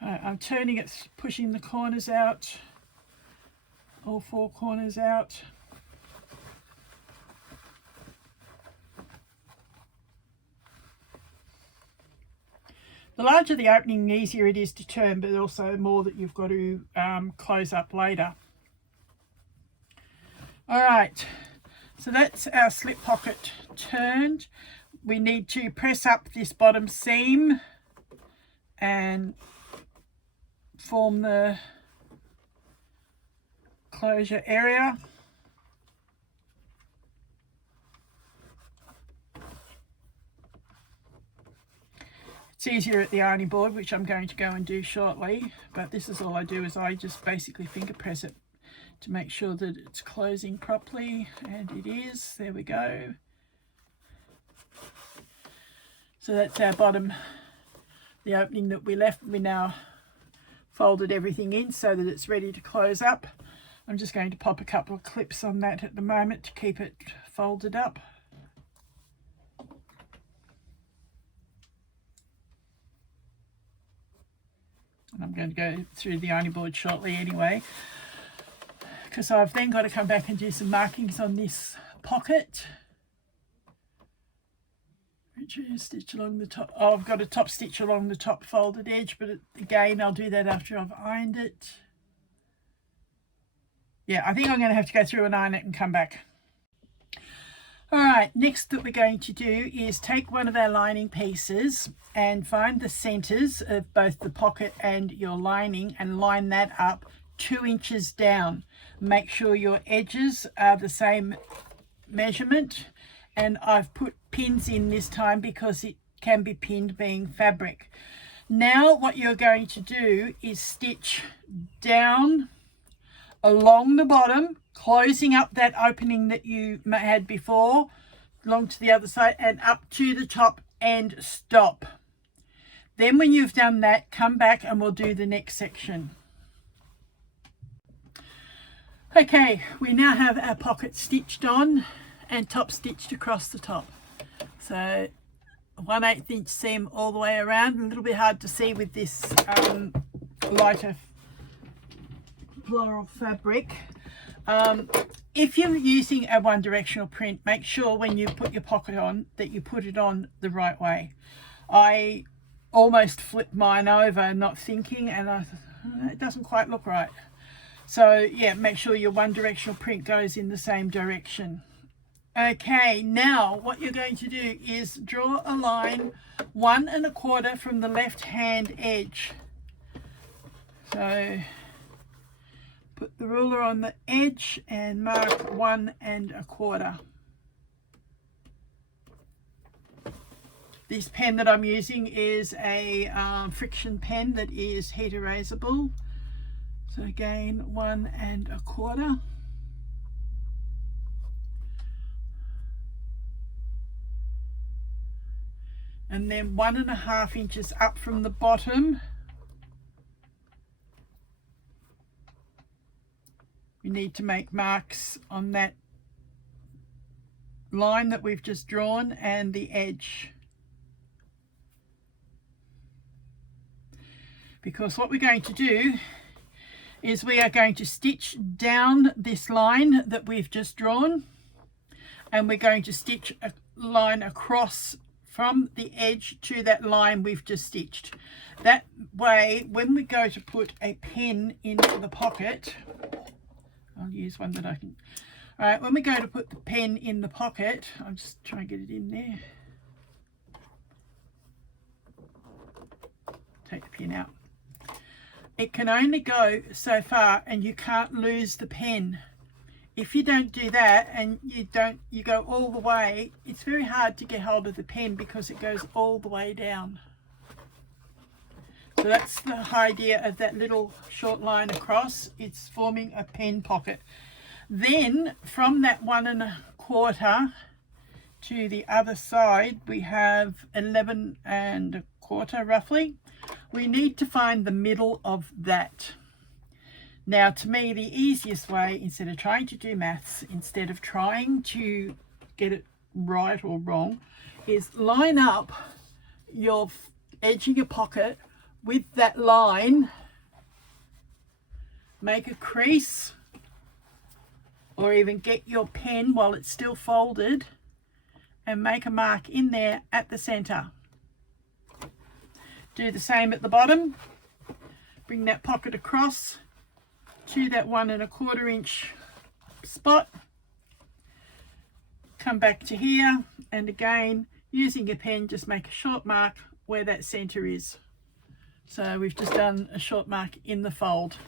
I'm turning it, pushing the corners out, all 4 corners out. The larger the opening, the easier it is to turn, but also more that you've got to close up later. All right, so that's our slip pocket turned. We need to press up this bottom seam and form the closure area. It's easier at the ironing board, which I'm going to go and do shortly, but this is all I do, is I just basically finger press it to make sure that it's closing properly, and it is. There we go. So that's our bottom, the opening that we left. We now folded everything in so that it's ready to close up. I'm just going to pop a couple of clips on that at the moment to keep it folded up. And I'm going to go through the ironing board shortly anyway, because I've then got to come back and do some markings on this pocket. Stitch along the top. Oh, I've got a top stitch along the top folded edge, but again, I'll do that after I've ironed it. Yeah, I think I'm going to have to go through and iron it and come back. All right, next that we're going to do is take one of our lining pieces and find the centers of both the pocket and your lining and line that up 2 inches down. Make sure your edges are the same measurement, and I've put pins in this time because it can be pinned being fabric. Now what you're going to do is stitch down along the bottom, closing up that opening that you had before, along to the other side and up to the top, and stop. Then when you've done that, come back and we'll do the next section. Okay, we now have our pocket stitched on and top stitched across the top. So 1/8 inch seam all the way around. A little bit hard to see with this lighter floral fabric. If you're using a one directional print, make sure when you put your pocket on that you put it on the right way. I almost flipped mine over not thinking, and it doesn't quite look right. So yeah, make sure your one directional print goes in the same direction. Okay, now what you're going to do is draw a line 1 1/4 from the left hand edge. So put the ruler on the edge and mark 1 1/4. This pen that I'm using is a friction pen that is heat erasable. So again, 1 1/4. And then 1 1/2 inches up from the bottom, we need to make marks on that line that we've just drawn and the edge. Because what we're going to do is we are going to stitch down this line that we've just drawn, and we're going to stitch a line across from the edge to that line we've just stitched. That way, when we go to put a pen into the pocket, I'll use one that I can. All right, when we go to put the pen in the pocket, I'll just try and get it in there. Take the pin out. It can only go so far, and you can't lose the pen. If you don't do that and you go all the way, it's very hard to get hold of the pen because it goes all the way down. So that's the idea of that little short line across. It's forming a pen pocket. Then from that 1 1/4 to the other side, we have 11 1/4 roughly. We need to find the middle of that. Now, to me, the easiest way, instead of trying to do maths, instead of trying to get it right or wrong, is line up your edge of your pocket with that line, make a crease, or even get your pen while it's still folded and make a mark in there at the center. Do the same at the bottom. Bring that pocket across to that 1 1/4 inch spot. Come back to here, and again, using a pen, just make a short mark where that center is. So we've just done a short mark in the fold.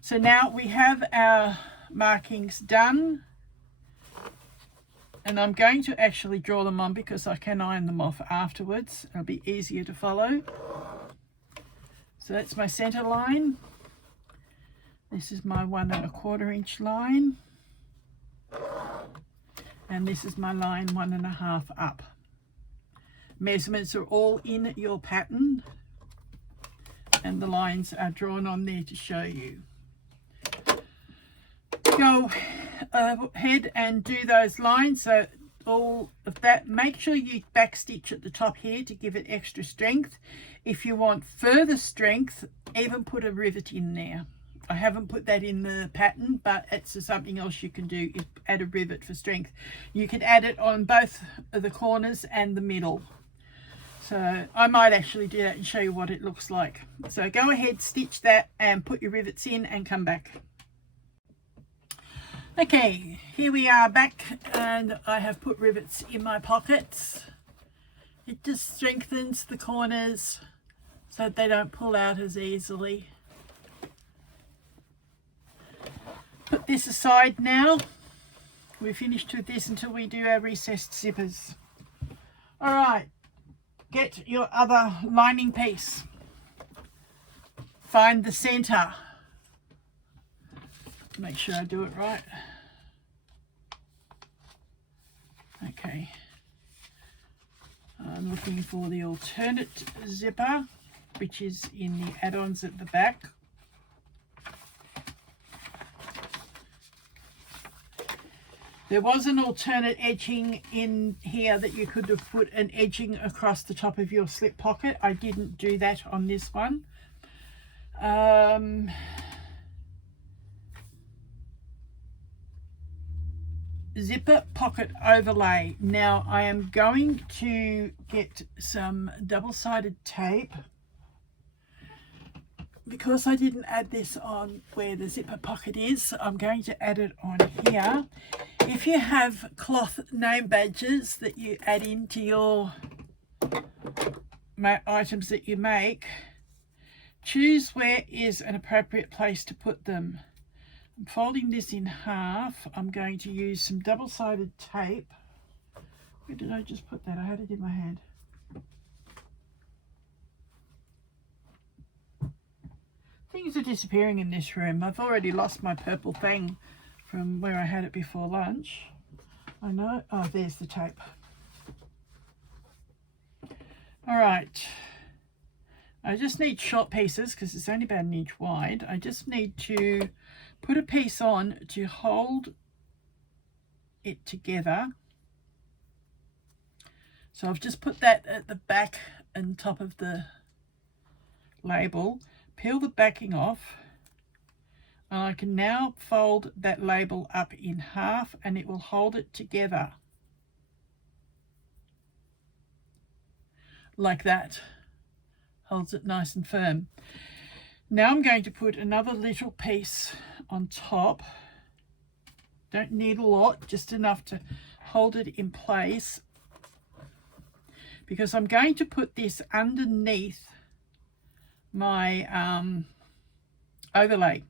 So now we have our markings done. And I'm going to actually draw them on because I can iron them off afterwards. It'll be easier to follow. So that's my center line. This is my 1 1/4 inch line. And this is my line 1 1/2 up. Measurements are all in your pattern, and the lines are drawn on there to show you. Go ahead and do those lines. So all of that, make sure you back stitch at the top here to give it extra strength. If you want further strength, even put a rivet in there. I haven't put that in the pattern, but it's something else you can do, is add a rivet for strength. You can add it on both of the corners and the middle. So I might actually do that and show you what it looks like. So go ahead, stitch that and put your rivets in and come back. Okay, here we are back, and I have put rivets in my pockets. It just strengthens the corners so that they don't pull out as easily. Put this aside now. We're finished with this until we do our recessed zippers. All right, get your other lining piece. Find the center. Make sure I do it right. Okay. I'm looking for the alternate zipper, which is in the add-ons at the back. There was an alternate edging in here that you could have put an edging across the top of your slip pocket. I didn't do that on this one. Zipper pocket overlay. Now I am going to get some double-sided tape, because I didn't add this on where the zipper pocket is. I'm going to add it on here. If you have cloth name badges that you add into your items that you make, choose where is an appropriate place to put them. I'm folding this in half. I'm going to use some double-sided tape. Where did I just put that? I had it in my hand. Things are disappearing in this room. I've already lost my purple thing from where I had it before lunch. I know. Oh, there's the tape. All right. I just need short pieces because it's only about 1 inch wide. I just need to put a piece on to hold it together. So I've just put that at the back and top of the label. Peel the backing off, and I can now fold that label up in half, and it will hold it together like that. Holds it nice and firm. Now I'm going to put another little piece on top. Don't need a lot, just enough to hold it in place, because I'm going to put this underneath my overlay.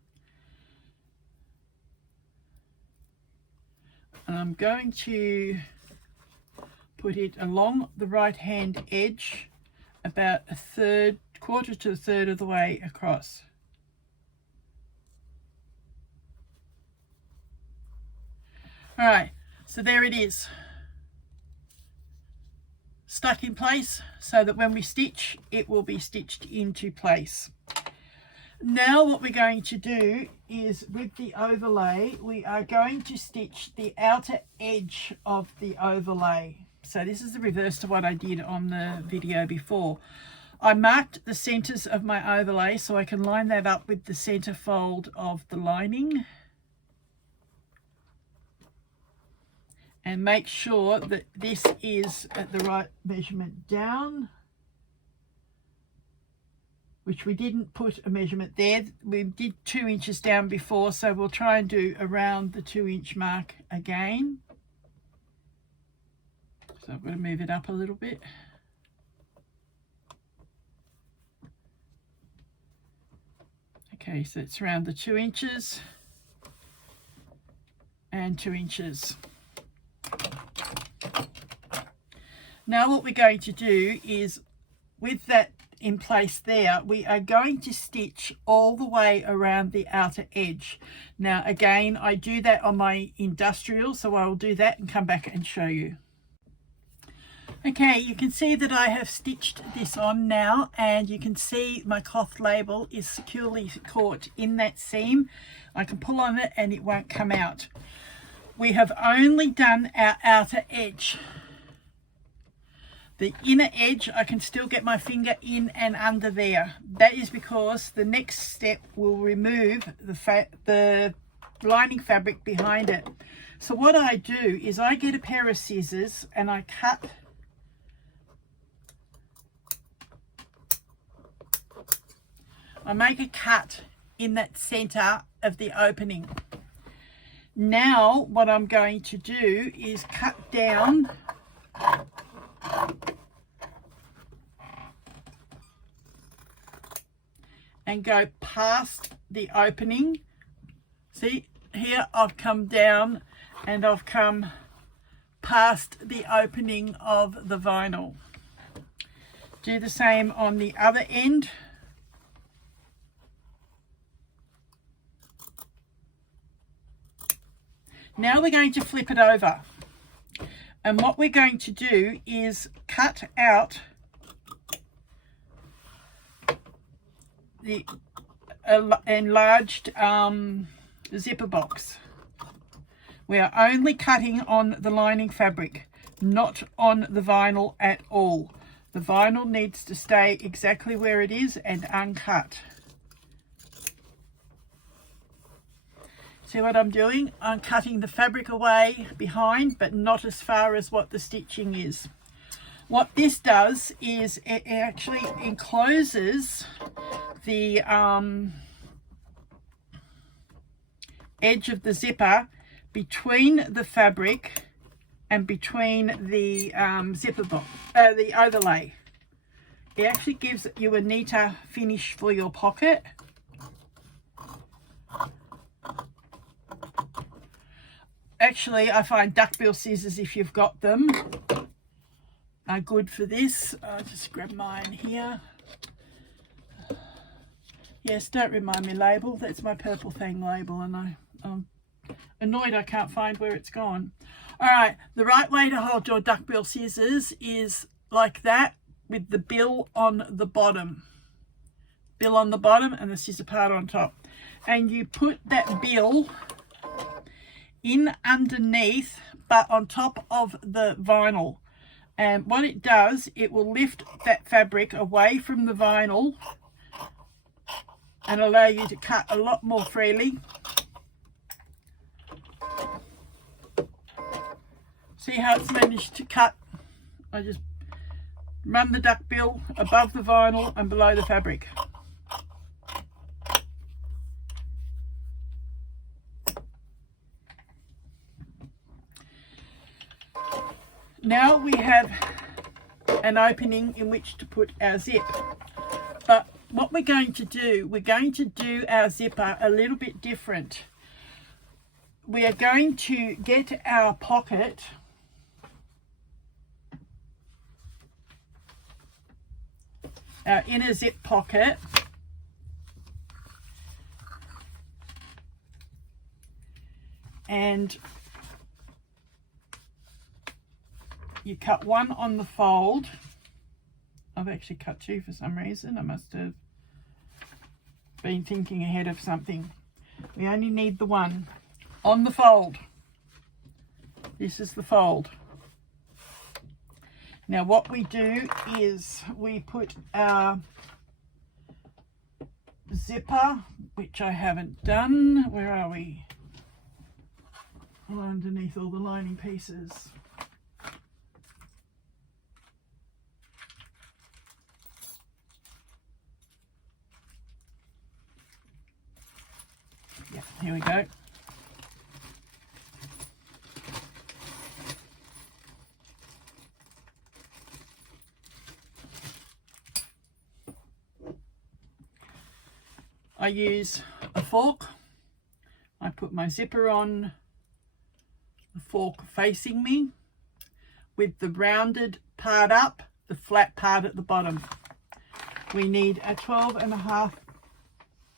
And I'm going to put it along the right hand edge, about quarter to a third of the way across. All right, so there it is, stuck in place, so that when we stitch, it will be stitched into place. Now what we're going to do is, with the overlay, we are going to stitch the outer edge of the overlay. So this is the reverse to what I did on the video before. I marked the centers of my overlay so I can line that up with the center fold of the lining. And make sure that this is at the right measurement down, which we didn't put a measurement there. We did 2 inches down before, so we'll try and do around the 2 inch mark again. So I'm going to move it up a little bit. Okay, so it's around the 2 inches and 2 inches. Now what we're going to do is, with that in place there, we are going to stitch all the way around the outer edge. Now again, I do that on my industrial, so I will do that and come back and show you. Okay, you can see that I have stitched this on now, and you can see my cloth label is securely caught in that seam. I can pull on it and it won't come out. We have only done our outer edge. The inner edge, I can still get my finger in and under there. That is because the next step will remove the lining fabric behind it. So what I do is I get a pair of scissors and I cut I make a cut in that center of the opening. Now what I'm going to do is cut down and go past the opening. See, here I've come down and I've come past the opening of the vinyl. Do the same on the other end. Now we're going to flip it over, and what we're going to do is cut out the enlarged zipper box. We are only cutting on the lining fabric, not on the vinyl at all. The vinyl needs to stay exactly where it is and uncut. See what I'm doing? I'm cutting the fabric away behind, but not as far as what the stitching is. What this does is it actually encloses the edge of the zipper between the fabric and between the zipper box, the overlay. It actually gives you a neater finish for your pocket. Actually, I find duckbill scissors, if you've got them, are good for this. I'll just grab mine here. Yes, don't remind me label. That's my purple thing label, and I'm annoyed I can't find where it's gone. All right, the right way to hold your duckbill scissors is like that, with the bill on the bottom. Bill on the bottom and the scissor part on top. And you put that bill in underneath, but on top of the vinyl. And what it does, it will lift that fabric away from the vinyl and allow you to cut a lot more freely. See how it's managed to cut? I just run the duckbill above the vinyl and below the fabric. Now we have an opening in which to put our zip. But what we're going to do our zipper a little bit different. We are going to get our pocket our inner zip pocket, and you cut one on the fold. I've actually cut two for some reason. I must have been thinking ahead of something. We only need the one on the fold. This is the fold. Now what we do is we put our zipper, which I haven't done. Where are we? Oh, underneath all the lining pieces. Yeah, here we go. I use a fork. I put my zipper on, the fork facing me, with the rounded part up, the flat part at the bottom. We need a 12.5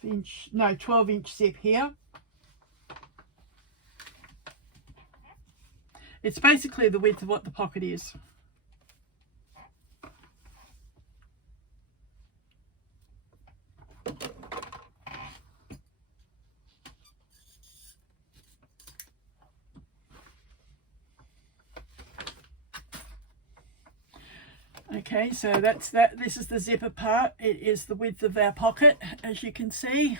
inch, no, 12-inch zip here. It's basically the width of what the pocket is. Okay, so that's that. This is the zipper part. It is the width of our pocket, as you can see.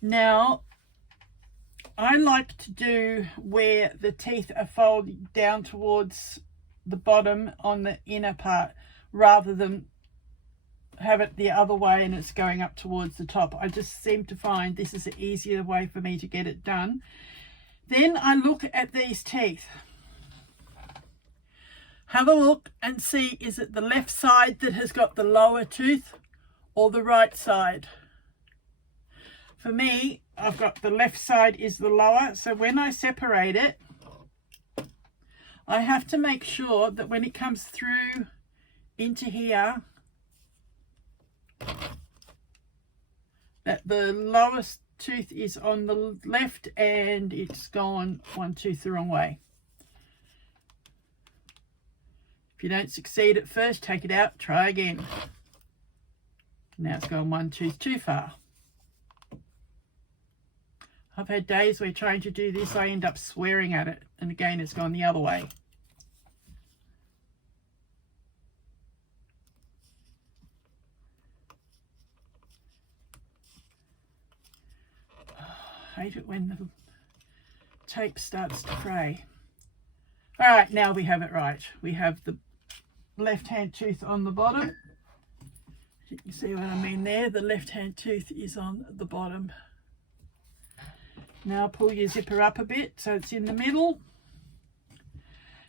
Now, I like to do where the teeth are folded down towards the bottom on the inner part, rather than have it the other way and it's going up towards the top. I just seem to find this is an easier way for me to get it done. Then I look at these teeth. Have a look and see, is it the left side that has got the lower tooth or the right side? For me, I've got the left side is the lower, so when I separate it, I have to make sure that when it comes through into here, that the lowest tooth is on the left and it's gone one tooth the wrong way. If you don't succeed at first, take it out, try again. Now it's gone one tooth too far. I've had days where trying to do this, I end up swearing at it, and again it's gone the other way. I hate it when the tape starts to fray. All right, now we have it right. We have the left-hand tooth on the bottom. You can see what I mean there. The left-hand tooth is on the bottom. Now pull your zipper up a bit so it's in the middle.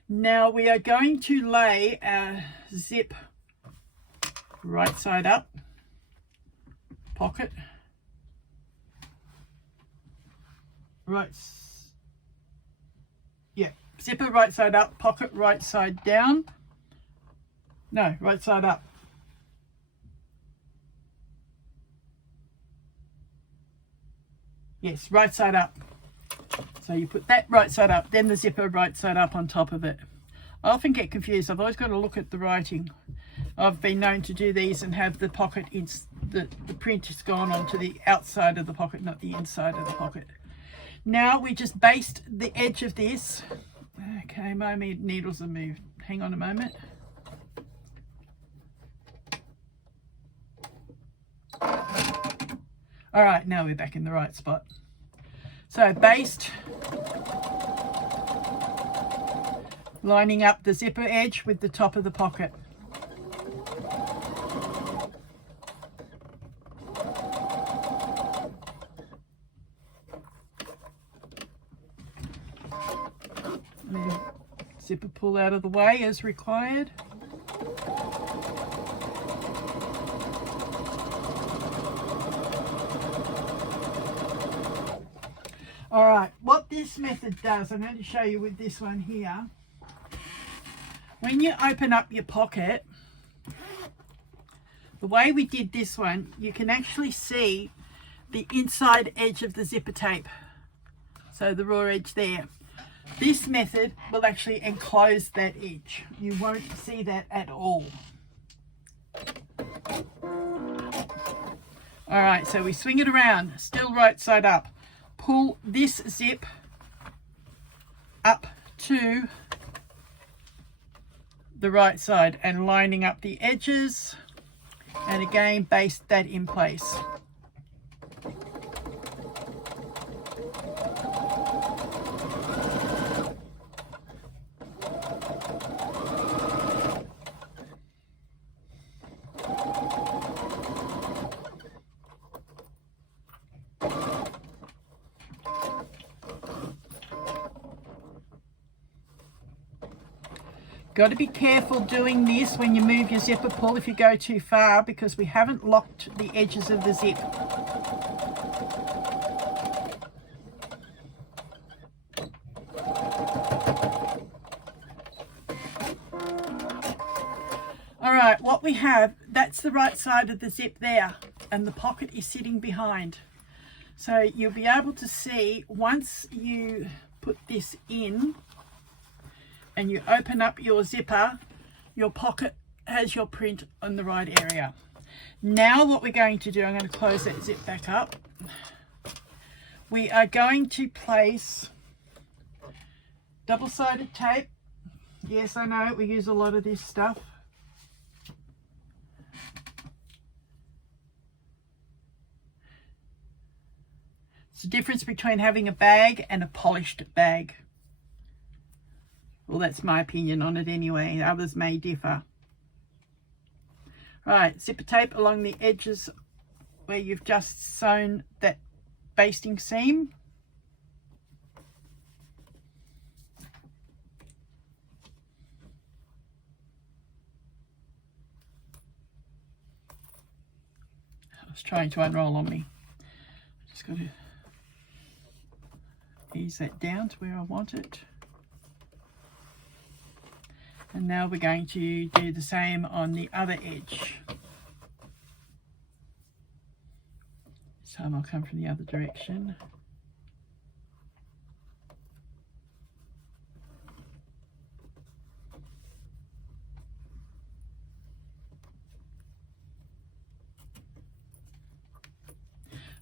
Now we are going to lay our zip right side up, pocket, zipper right side up, pocket right side down. No, right side up. Yes, right side up. So you put that right side up, then the zipper right side up on top of it. I often get confused. I've always got to look at the writing. I've been known to do these and have the pocket, the print has gone onto the outside of the pocket, not the inside of the pocket. Now we just baste the edge of this. Okay, my needles are moved. Hang on a moment. All right, now we're back in the right spot. So baste, lining up the zipper edge with the top of the pocket. Zipper pull out of the way as required. All right, what this method does, I'm going to show you with this one here. When you open up your pocket, the way we did this one, you can actually see the inside edge of the zipper tape. So the raw edge there. This method will actually enclose that edge. You won't see that at all. All right, so we swing it around, still right side up. Pull this zip up to the right side and lining up the edges, and again baste that in place. Got to be careful doing this when you move your zipper pull if you go too far, because we haven't locked the edges of the zip. right, what we have, that's the right side of the zip there, and the pocket is sitting behind. So you'll be able to see once you put this in and you open up your zipper, your pocket has your print on the right area. Now what we're going to do, I'm going to close that zip back up. We are going to place double-sided tape. Yes, I know, we use a lot of this stuff. It's the difference between having a bag and a polished bag. Well, that's my opinion on it anyway. Others may differ. Right, zipper tape along the edges where you've just sewn that basting seam. It's trying to unroll on me. Just got to ease that down to where I want it. And now we're going to do the same on the other edge. This time I'll come from the other direction.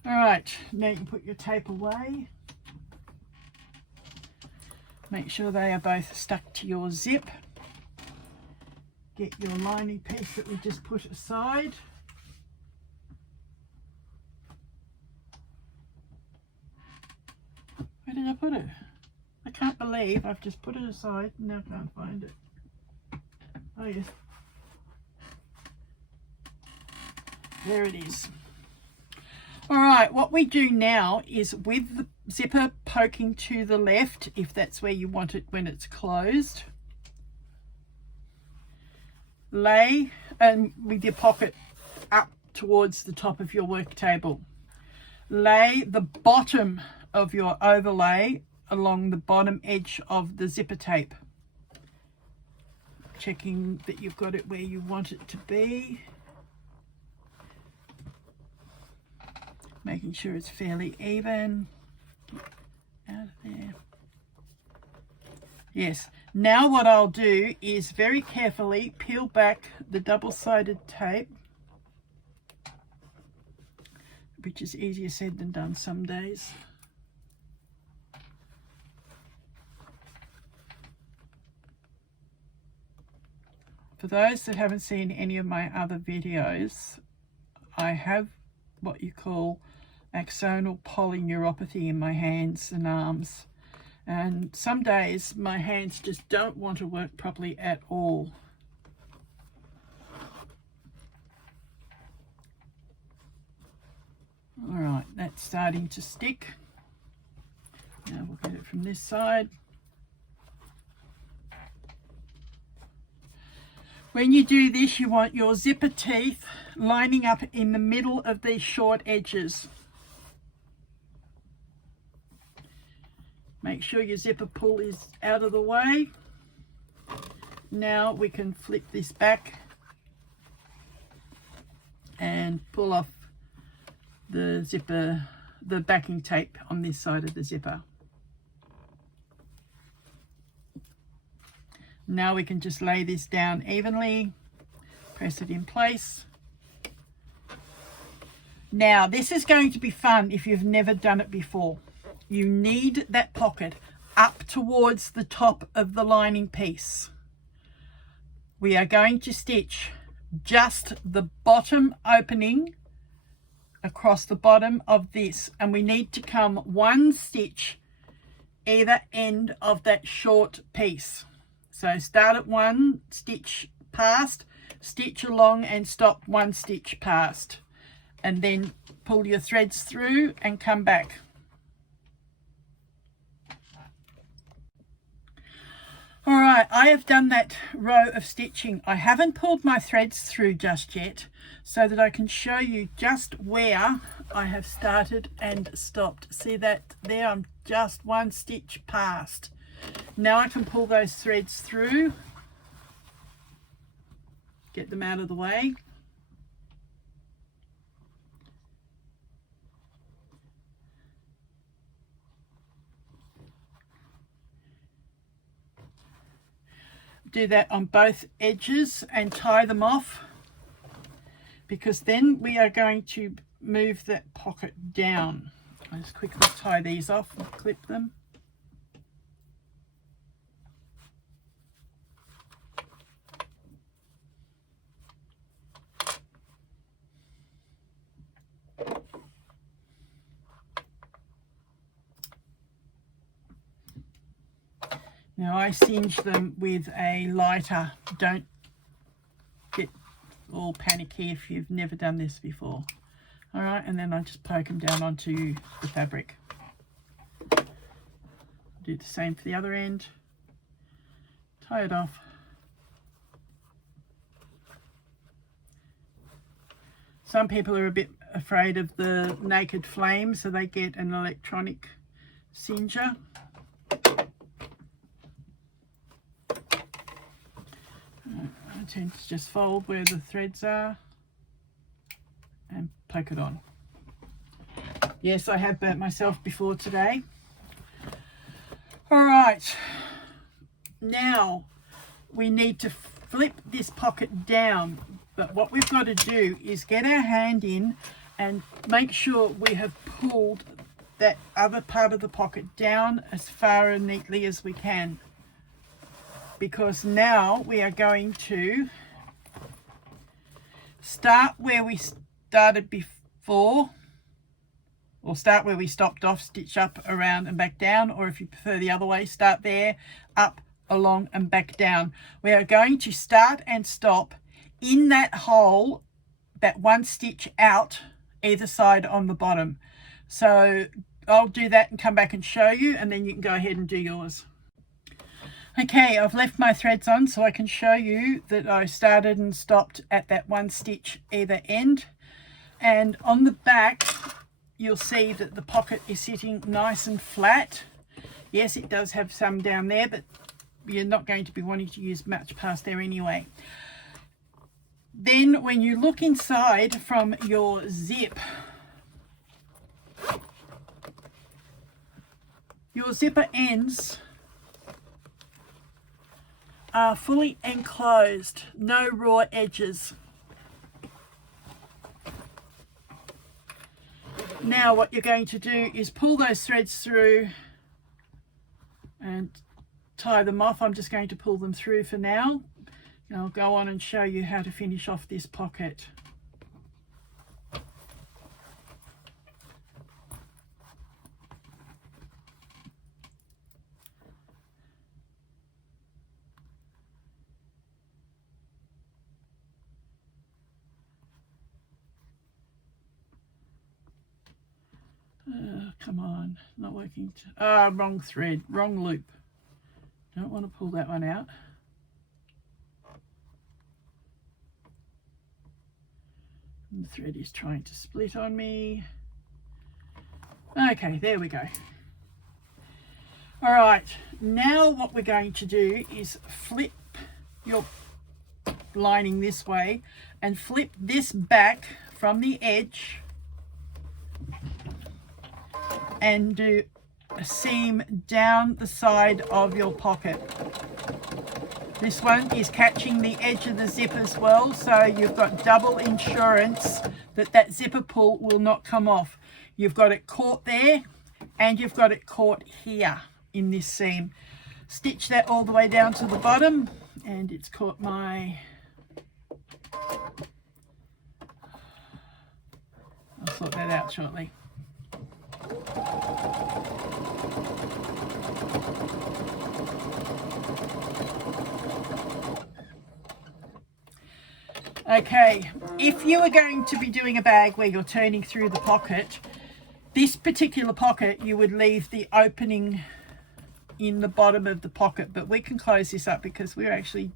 All right, now you can put your tape away. Make sure they are both stuck to your zip. Get your lining piece that we just put aside. Where did I put it? I can't believe I've just put it aside and now can't find it. Oh yes. There it is. All right, what we do now is with the zipper poking to the left, if that's where you want it when it's closed, lay and with your pocket up towards the top of your work table, lay the bottom of your overlay along the bottom edge of the zipper tape, checking that you've got it where you want it to be, making sure it's fairly even. Out of there. Yes, now what I'll do is very carefully peel back the double-sided tape, which is easier said than done some days. For those that haven't seen any of my other videos, I have what you call axonal polyneuropathy in my hands and arms, and some days my hands just don't want to work properly at all. All right, that's starting to stick. Now we'll get it from this side. When you do this, you want your zipper teeth lining up in the middle of these short edges. Make sure your zipper pull is out of the way. Now we can flip this back and pull off the zipper, the backing tape on this side of the zipper. Now we can just lay this down evenly, press it in place. Now this is going to be fun if you've never done it before. You need that pocket up towards the top of the lining piece. We are going to stitch just the bottom opening across the bottom of this, and we need to come one stitch either end of that short piece. So start at one stitch past, stitch along and stop one stitch past, and then pull your threads through and come back. All right, I have done that row of stitching. I haven't pulled my threads through just yet so that I can show you just where I have started and stopped. See that there? I'm just one stitch past. Now I can pull those threads through. get them out of the way. Do that on both edges and tie them off, because then we are going to move that pocket down. I'll just quickly tie these off and clip them. Now I singe them with a lighter. Don't get all panicky if you've never done this before. All right, and then I just poke them down onto the fabric. Do the same for the other end. Tie it off. Some people are a bit afraid of the naked flame, so they get an electronic singer. I tend to just fold where the threads are and poke it on. Yes, I have burnt myself before today. All right, now we need to flip this pocket down, but what we've got to do is get our hand in and make sure we have pulled that other part of the pocket down as far and neatly as we can, because now we are going to start where we started before, or start where we stopped off, stitch up, around and back down, or if you prefer the other way, start there, up, along and back down. We are going to start and stop in that hole, that one stitch out either side on the bottom. So I'll do that and come back and show you, and then you can go ahead and do yours. Okay, I've left my threads on so I can show you that I started and stopped at that one stitch either end. And on the back, you'll see that the pocket is sitting nice and flat. Yes, it does have some down there, but you're not going to be wanting to use much past there anyway. Then when you look inside from your zip, your zipper ends are fully enclosed, no raw edges. Now what you're going to do is pull those threads through and tie them off. I'm just going to pull them through for now. I'll go on and show you how to finish off this pocket. Come on, not working. Wrong thread, wrong loop. Don't want to pull that one out. And the thread is trying to split on me. Okay, there we go. All right, now what we're going to do is flip your lining this way and flip this back from the edge and do a seam down the side of your pocket. This one is catching the edge of the zip as well, so you've got double insurance that that zipper pull will not come off. You've got it caught there and you've got it caught here in this seam. Stitch that all the way down to the bottom, and it's caught my... I'll sort that out shortly. Okay, if you are going to be doing a bag where you're turning through the pocket, this particular pocket you would leave the opening in the bottom of the pocket, but we can close this up because we're actually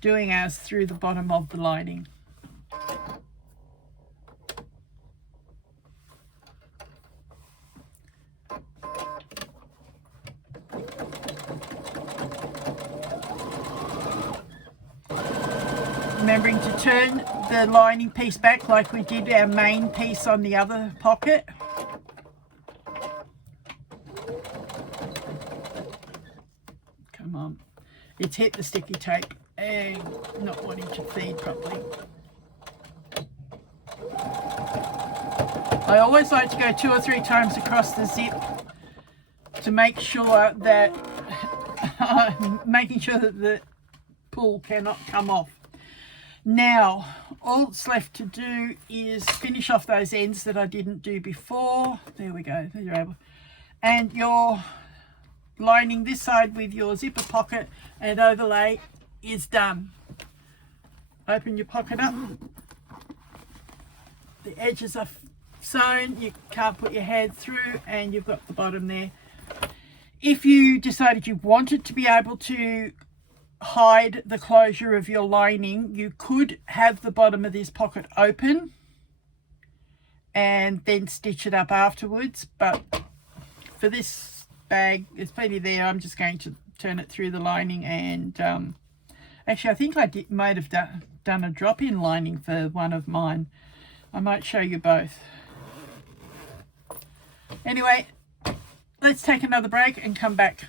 doing ours through the bottom of the lining. Remembering important to turn the lining piece back like we did our main piece on the other pocket. Come on, it's hit the sticky tape and not wanting to feed properly. I always like to go 2 or 3 times across the zip to make sure that the pull cannot come off. Now all that's left to do is finish off those ends that I didn't do before. There we go, there you're able. And you're lining this side with your zipper pocket and overlay is done. Open your pocket up, the edges are sewn, you can't put your hand through, and you've got the bottom there. If you decided you wanted to be able to hide the closure of your lining, you could have the bottom of this pocket open and then stitch it up afterwards, but for this bag there's plenty there. I'm just going to turn it through the lining, and actually I think I might have done a drop-in lining for one of mine. I might show you both. Anyway, let's take another break and come back.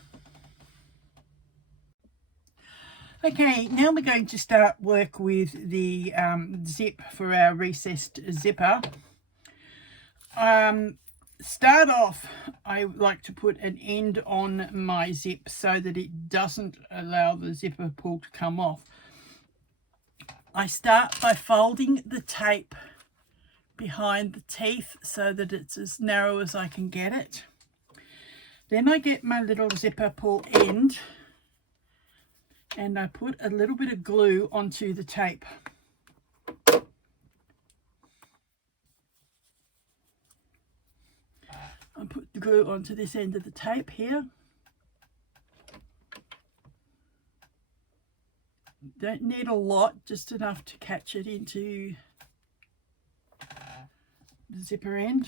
Okay, now we're going to start work with the zip for our recessed zipper. Start off, I like to put an end on my zip so that it doesn't allow the zipper pull to come off. I start by folding the tape behind the teeth so that it's as narrow as I can get it. Then I get my little zipper pull end and I put a little bit of glue onto the tape. I put the glue onto this end of the tape here. Don't need a lot, just enough to catch it into the zipper end.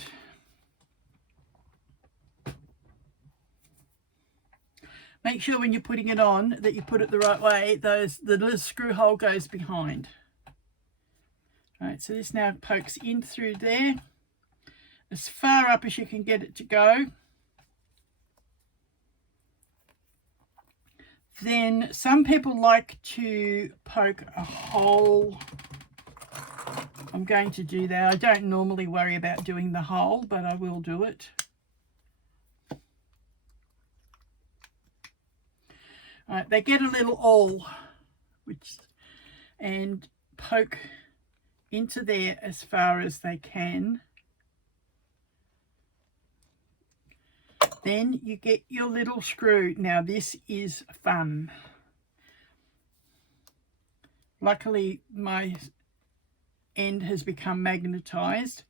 Make sure when you're putting it on that you put it the right way. The little screw hole goes behind. Alright, so this now pokes in through there, as far up as you can get it to go. Then some people like to poke a hole. I'm going to do that. I don't normally worry about doing the hole, but I will do it. Right, they get a little awl, and poke into there as far as they can. Then you get your little screw. Now this is fun. Luckily my end has become magnetized.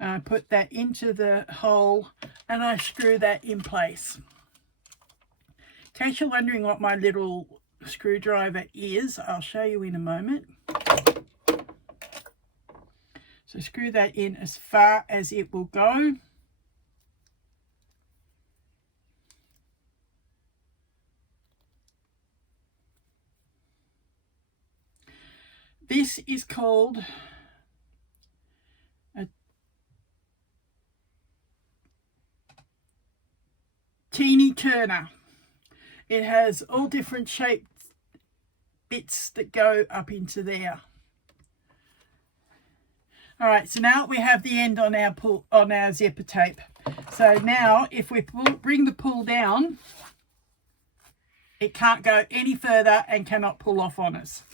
I put that into the hole and I screw that in place. In case you're wondering what my little screwdriver is, I'll show you in a moment. So screw that in as far as it will go. This is called a teeny turner. It has all different shaped bits that go up into there. All right, so now we have the end on our zipper tape. So now if we bring the pull down, it can't go any further and cannot pull off on us.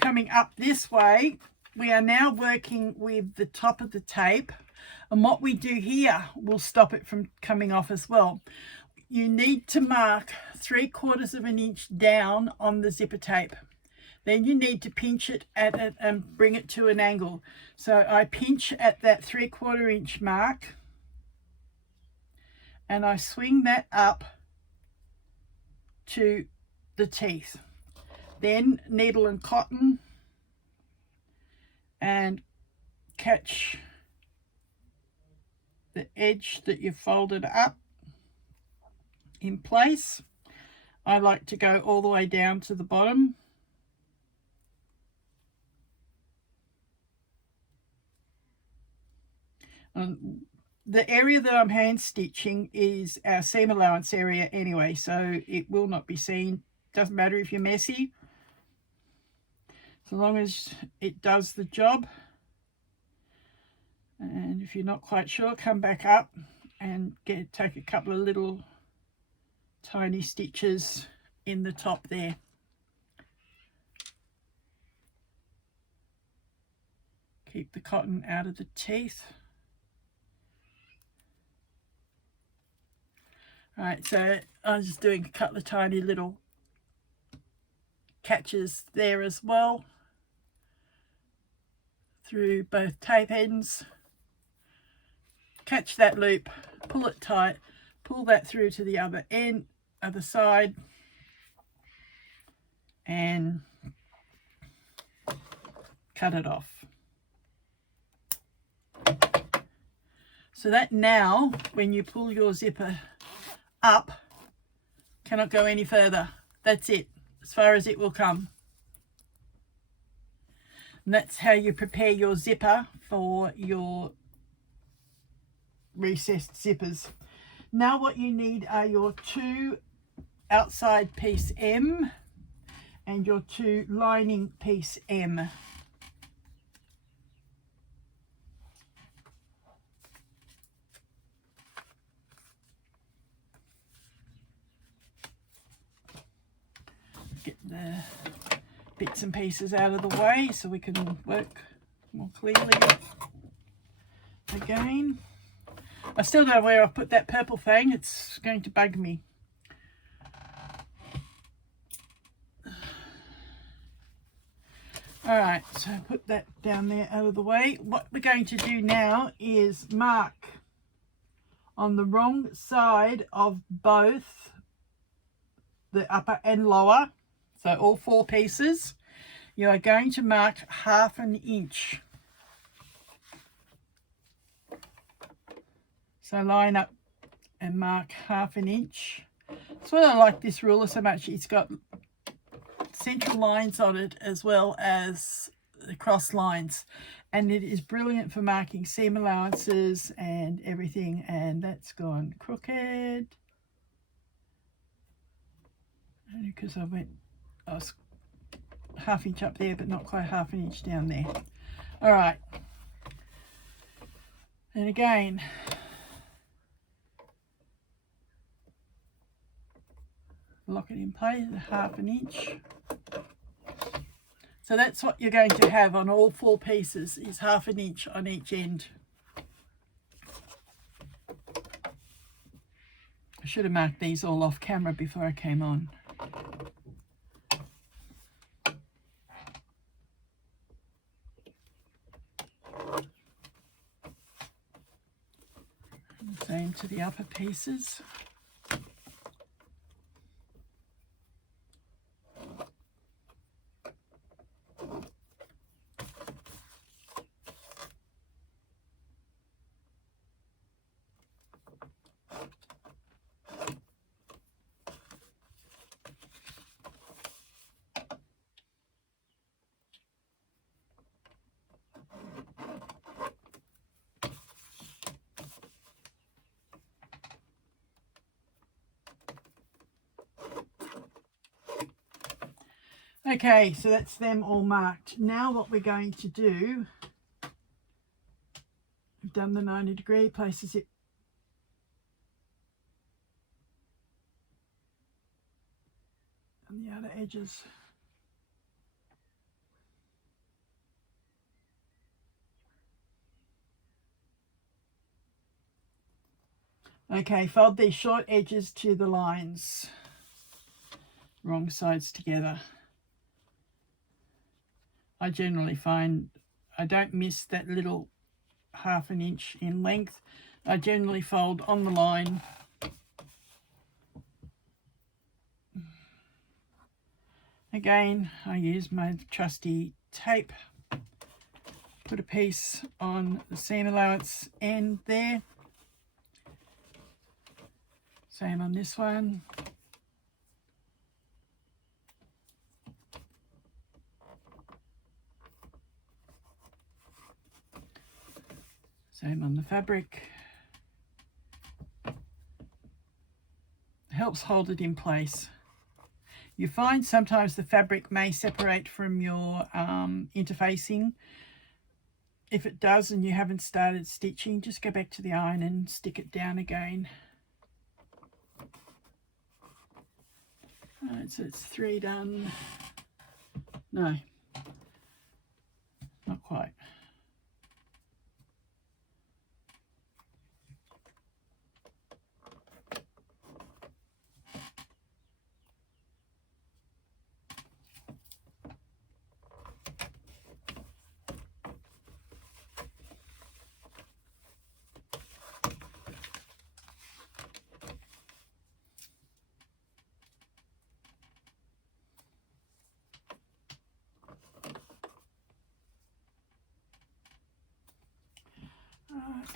Coming up this way, we are now working with the top of the tape, and what we do here will stop it from coming off as well. You need to mark 3/4 of an inch down on the zipper tape. Then you need to pinch it at it and bring it to an angle. So I pinch at that 3/4 inch mark and I swing that up to the teeth. Then needle and cotton and catch the edge that you've folded up in place. I like to go all the way down to the bottom. The area that I'm hand stitching is our seam allowance area anyway, so it will not be seen. Doesn't matter if you're messy, so long as it does the job. And if you're not quite sure, come back up and take a couple of little tiny stitches in the top there. Keep the cotton out of the teeth. Alright, so I'm just doing a couple of tiny little catches there as well through both tape ends. Catch that loop, pull it tight, pull that through to the other end, other side, and cut it off. So that now, when you pull your zipper up, cannot go any further. That's it, as far as it will come. And that's how you prepare your zipper for your recessed zippers. Now what you need are your 2 outside piece M and your 2 lining piece M. Get the bits and pieces out of the way so we can work more clearly again. I still don't know where I've put that purple thing. It's going to bug me. Alright, so put that down there out of the way. What we're going to do now is mark on the wrong side of both the upper and lower, so all 4 pieces. You are going to mark 1/2 inch. So line up and mark 1/2 inch. That's why I like this ruler so much. It's got central lines on it as well as the cross lines, and it is brilliant for marking seam allowances and everything. And that's gone crooked because I was 1/2 inch up there but not quite 1/2 inch down there. All right, and again lock it in place, 1/2 inch. So that's what you're going to have on all 4 pieces, is 1/2 inch on each end. I should have marked these all off camera before I came on. And same to the upper pieces. Okay, so that's them all marked. Now what we're going to do, we've done the 90-degree, places it on the outer edges. Okay, fold these short edges to the lines, wrong sides together. I generally find I don't miss that little 1/2 inch in length. I generally fold on the line. Again, I use my trusty tape. Put a piece on the seam allowance end there. Same on this one. Same on the fabric. Helps hold it in place. You find sometimes the fabric may separate from your interfacing. If it does and you haven't started stitching, just go back to the iron and stick it down again. Alright, so it's 3 done. No, not quite.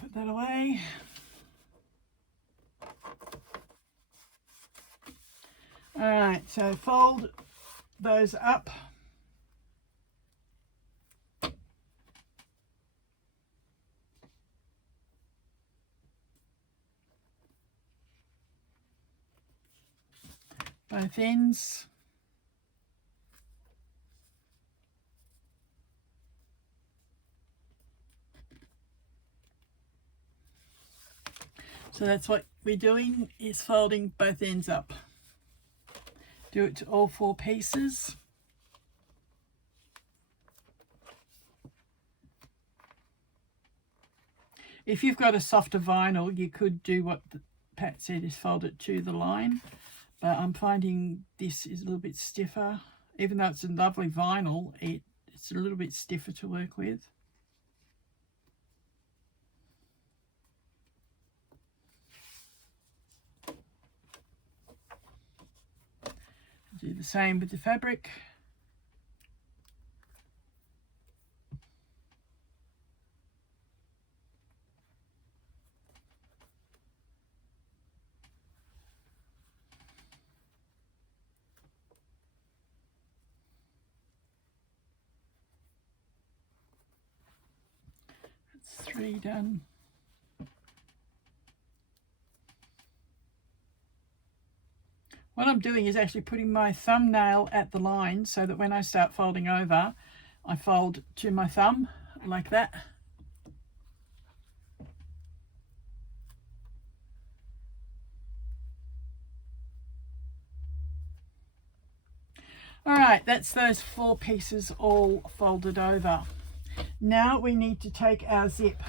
Put that away. Alright, so fold those up. Both ends. So that's what we're doing, is folding both ends up. Do it to all 4 pieces. If you've got a softer vinyl, you could do what Pat said, is fold it to the line. But I'm finding this is a little bit stiffer. Even though it's a lovely vinyl, it's a little bit stiffer to work with. Do the same with the fabric. That's 3 done. What I'm doing is actually putting my thumbnail at the line so that when I start folding over, I fold to my thumb like that. All right, that's those 4 pieces all folded over. Now we need to take our zip.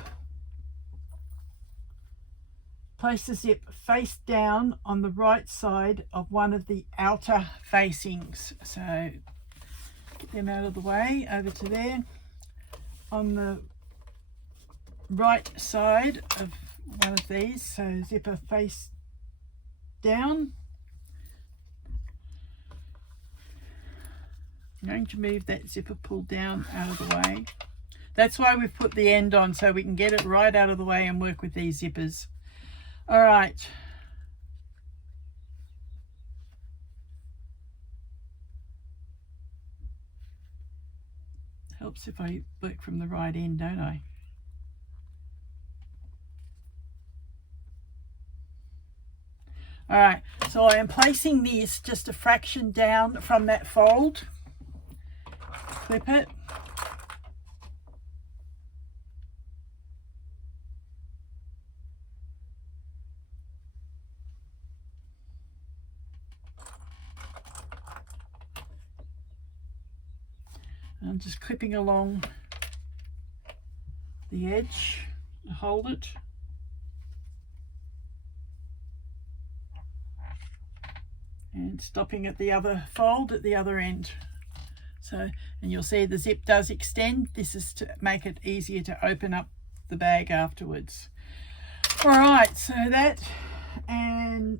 Place the zip face down on the right side of one of the outer facings. So get them out of the way, over to there. On the right side of one of these, so zipper face down. I'm going to move that zipper pull down out of the way. That's why we've put the end on, so we can get it right out of the way and work with these zippers. All right. Helps if I work from the right end, don't I? All right, so I am placing this just a fraction down from that fold. Clip it. I'm just clipping along the edge to hold it. And stopping at the other fold at the other end. So, and you'll see the zip does extend. This is to make it easier to open up the bag afterwards. All right, so that, and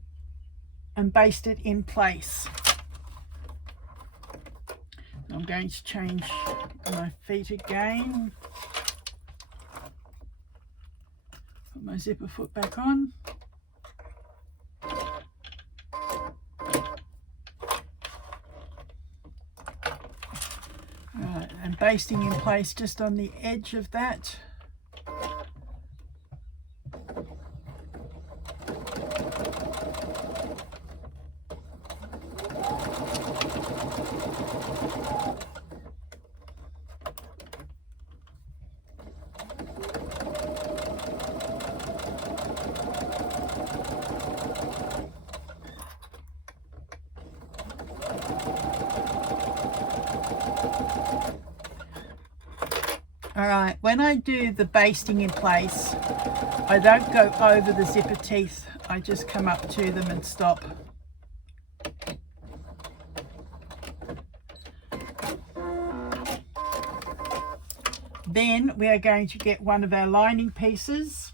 baste it in place. I'm going to change my feet again. Put my zipper foot back on. Right, and basting in place just on the edge of that. All right, when I do the basting in place, I don't go over the zipper teeth. I just come up to them and stop. Then we are going to get one of our lining pieces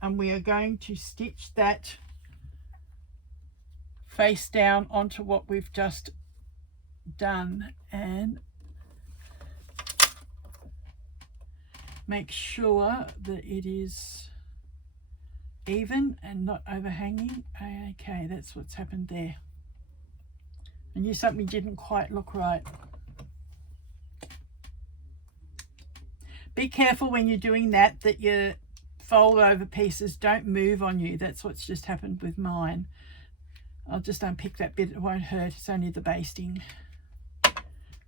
and we are going to stitch that face down onto what we've just done, and make sure that it is even and not overhanging. Okay, that's what's happened there. I knew something didn't quite look right. Be careful when you're doing that, that your fold over pieces don't move on you. That's what's just happened with mine. I'll just unpick that bit, it won't hurt, it's only the basting. All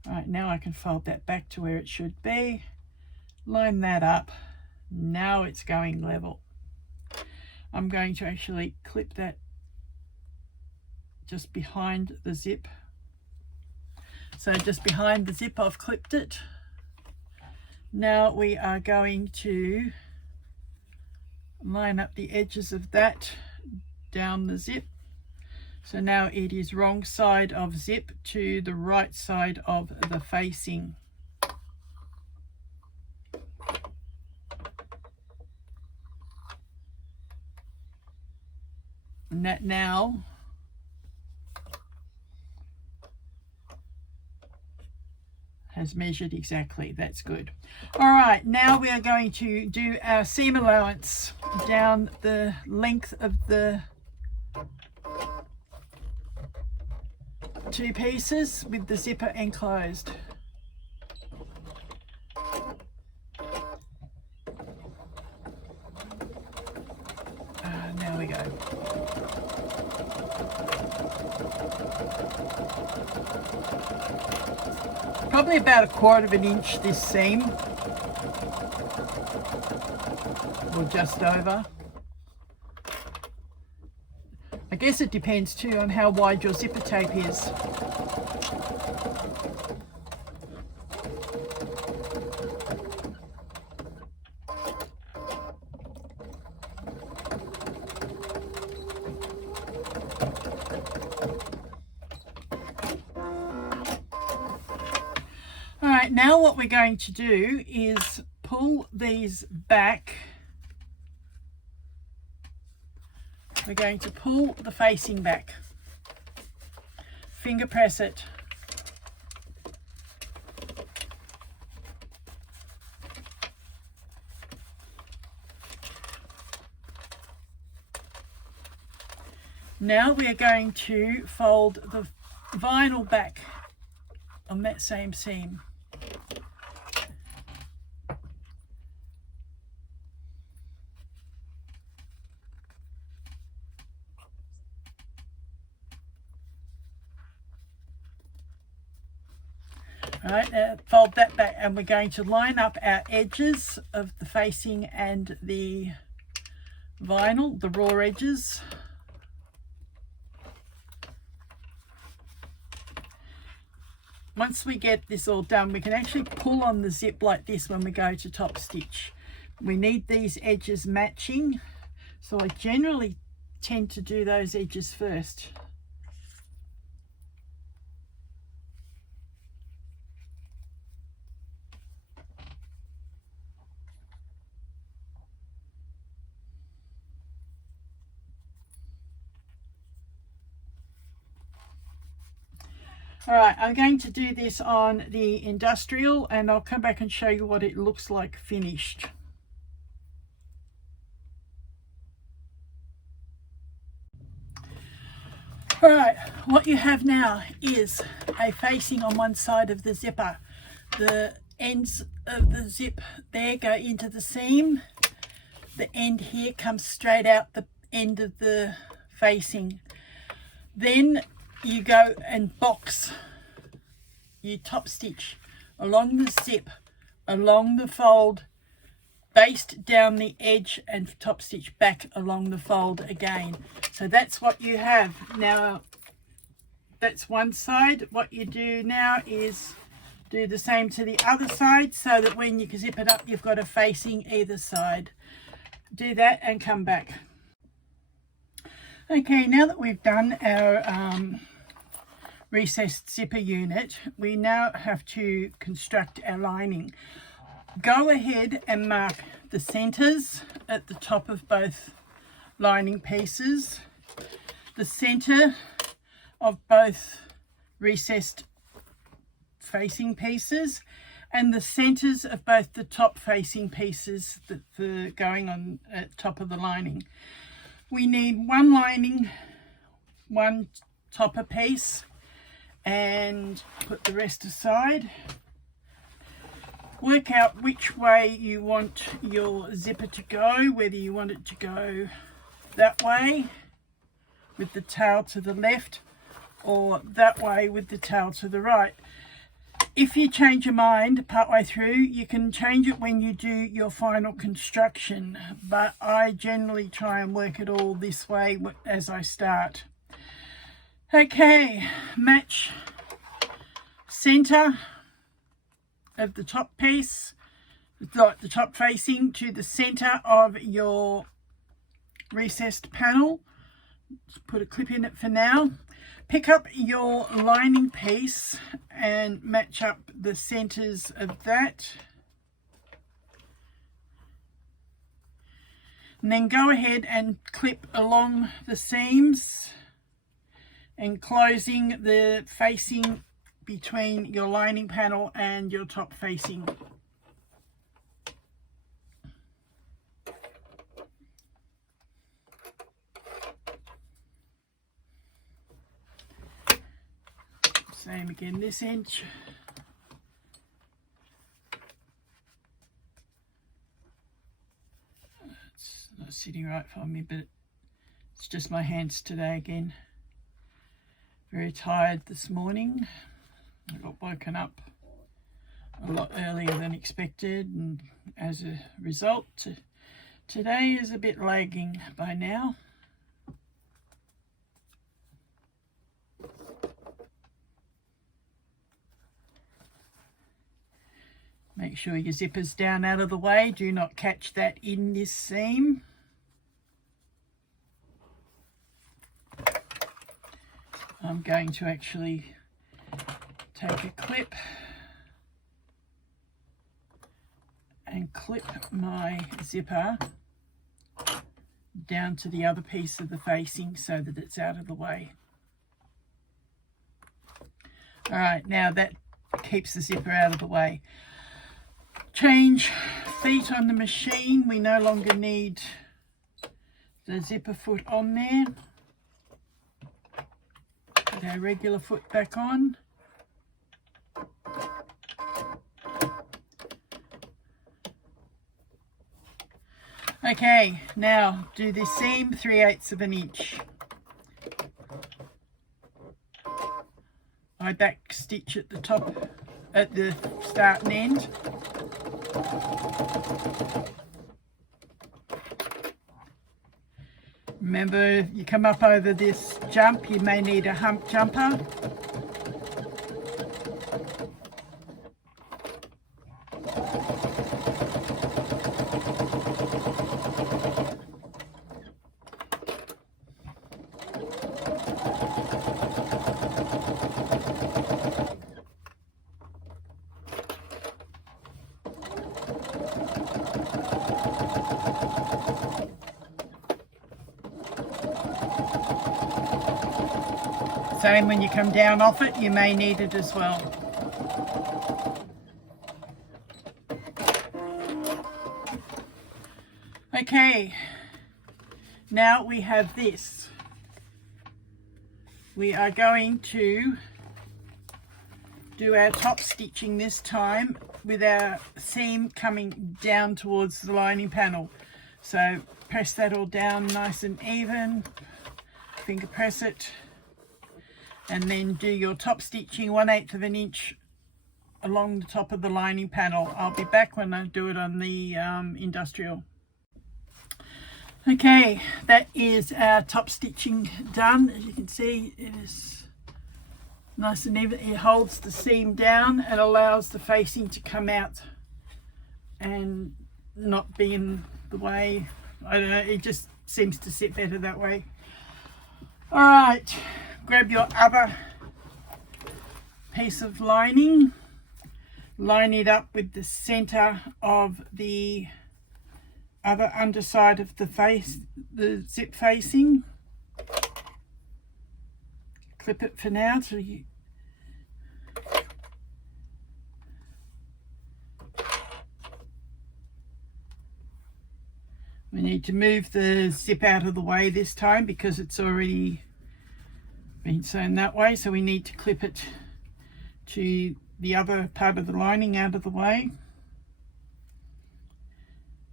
right, now I can fold that back to where it should be. Line that up. Now it's going level. I'm going to actually clip that just behind the zip. So just behind the zip I've clipped it. Now we are going to line up the edges of that down the zip. So now it is wrong side of zip to the right side of the facing. And that now has measured exactly. That's good. All right, now we are going to do our seam allowance down the length of the two pieces with the zipper enclosed. There we go. Probably about 1/4 of an inch this seam, or just over. I guess it depends too on how wide your zipper tape is. Alright, now what we're going to do is pull these back. We're going to pull the facing back, finger press it. Now we are going to fold the vinyl back on that same seam. Right, fold that back, and we're going to line up our edges of the facing and the vinyl, the raw edges. Once we get this all done, we can actually pull on the zip like this when we go to top stitch. We need these edges matching, so I generally tend to do those edges first. All right, I'm going to do this on the industrial, and I'll come back and show you what it looks like finished. All right, what you have now is a facing on one side of the zipper. The ends of the zip there go into the seam. The end here comes straight out the end of the facing. Then you go and box, you top stitch along the zip, along the fold, baste down the edge, and top stitch back along the fold again. So that's what you have. Now that's one side. What you do now is Do the same to the other side so that when you zip it up, you've got a facing either side. Do that and come back. Okay, now that we've done our recessed zipper unit, we now have to construct our lining. Go ahead and mark the centers at the top of both lining pieces, the center of both recessed facing pieces, and the centers of both the top facing pieces that are going on at top of the lining. We need one lining, one topper piece, and put the rest aside. Work out which way you want your zipper to go, whether you want it to go that way with the tail to the left or that way with the tail to the right. If you change your mind partway through, you can change it when you do your final construction, but I generally try and work it all this way as I start. Okay, match center of the top piece, the top facing, to the center of your recessed panel. Let's put a clip in it for now. Pick up your lining piece and match up the centers of that. And then go ahead and clip along the seams, enclosing the facing between your lining panel and your top facing. Same again this inch. It's not sitting right for me, but it's just my hands today again. Very tired this morning. I got woken up a lot earlier than expected, and as a result, today is a bit lagging by now. Make sure your zipper's down out of the way. Do not catch that in this seam. I'm going to actually take a clip and clip my zipper down to the other piece of the facing so that it's out of the way. All right, now that keeps the zipper out of the way. Change feet on the machine. We no longer need the zipper foot on there. Put our regular foot back on. Okay, now do this seam 3/8 of an inch. I back stitch at the top, at the start and end. Remember, you come up over this jump, you may need a hump jumper. Same when you come down off it, you may need it as well. Okay, now we have this. We are going to do our top stitching this time with our seam coming down towards the lining panel. So press that all down nice and even, finger press it, and then do your top stitching 1/8 of an inch along the top of the lining panel. I'll be back when I do it on the industrial. Okay, that is our top stitching done. As you can see, it is Nice and even. It holds the seam down and allows the facing to come out and not be in the way. I don't know, it just seems to sit better that way. All right, grab your other piece of lining, line it up with the center of the other underside of the face, the zip facing. Clip it for now till you we need to move the zip out of the way this time because it's already been sewn that way, so we need to clip it to the other part of the lining out of the way.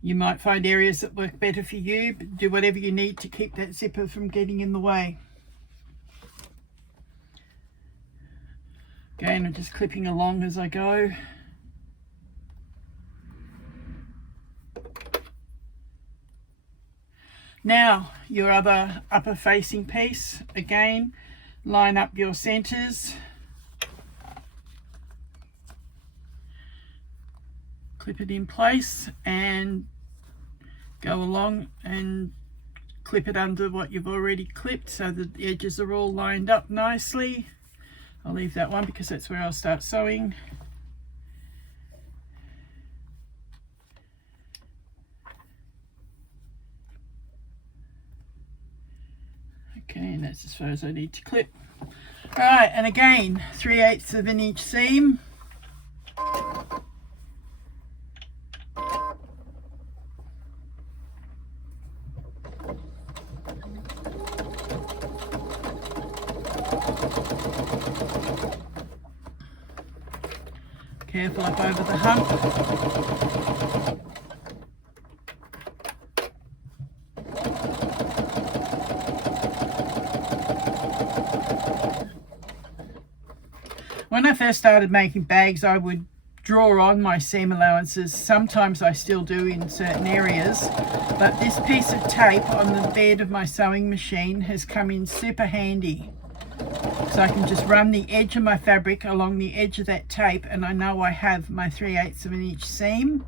You might find areas that work better for you, but do whatever you need to keep that zipper from getting in the way. Again, I'm just clipping along as I go. Now, your other upper facing piece, again, line up your centers. Clip it in place and go along and clip it under what you've already clipped so that the edges are all lined up nicely. I'll leave that one because that's where I'll start sewing. Okay, and that's as far as I need to clip. All right, and again, 3/8 of an inch seam. Careful up over the hump. When I first started making bags, I would draw on my seam allowances. Sometimes I still do in certain areas, but this piece of tape on the bed of my sewing machine has come in super handy. So I can just run the edge of my fabric along the edge of that tape and I know I have my 3/8 of an inch seam.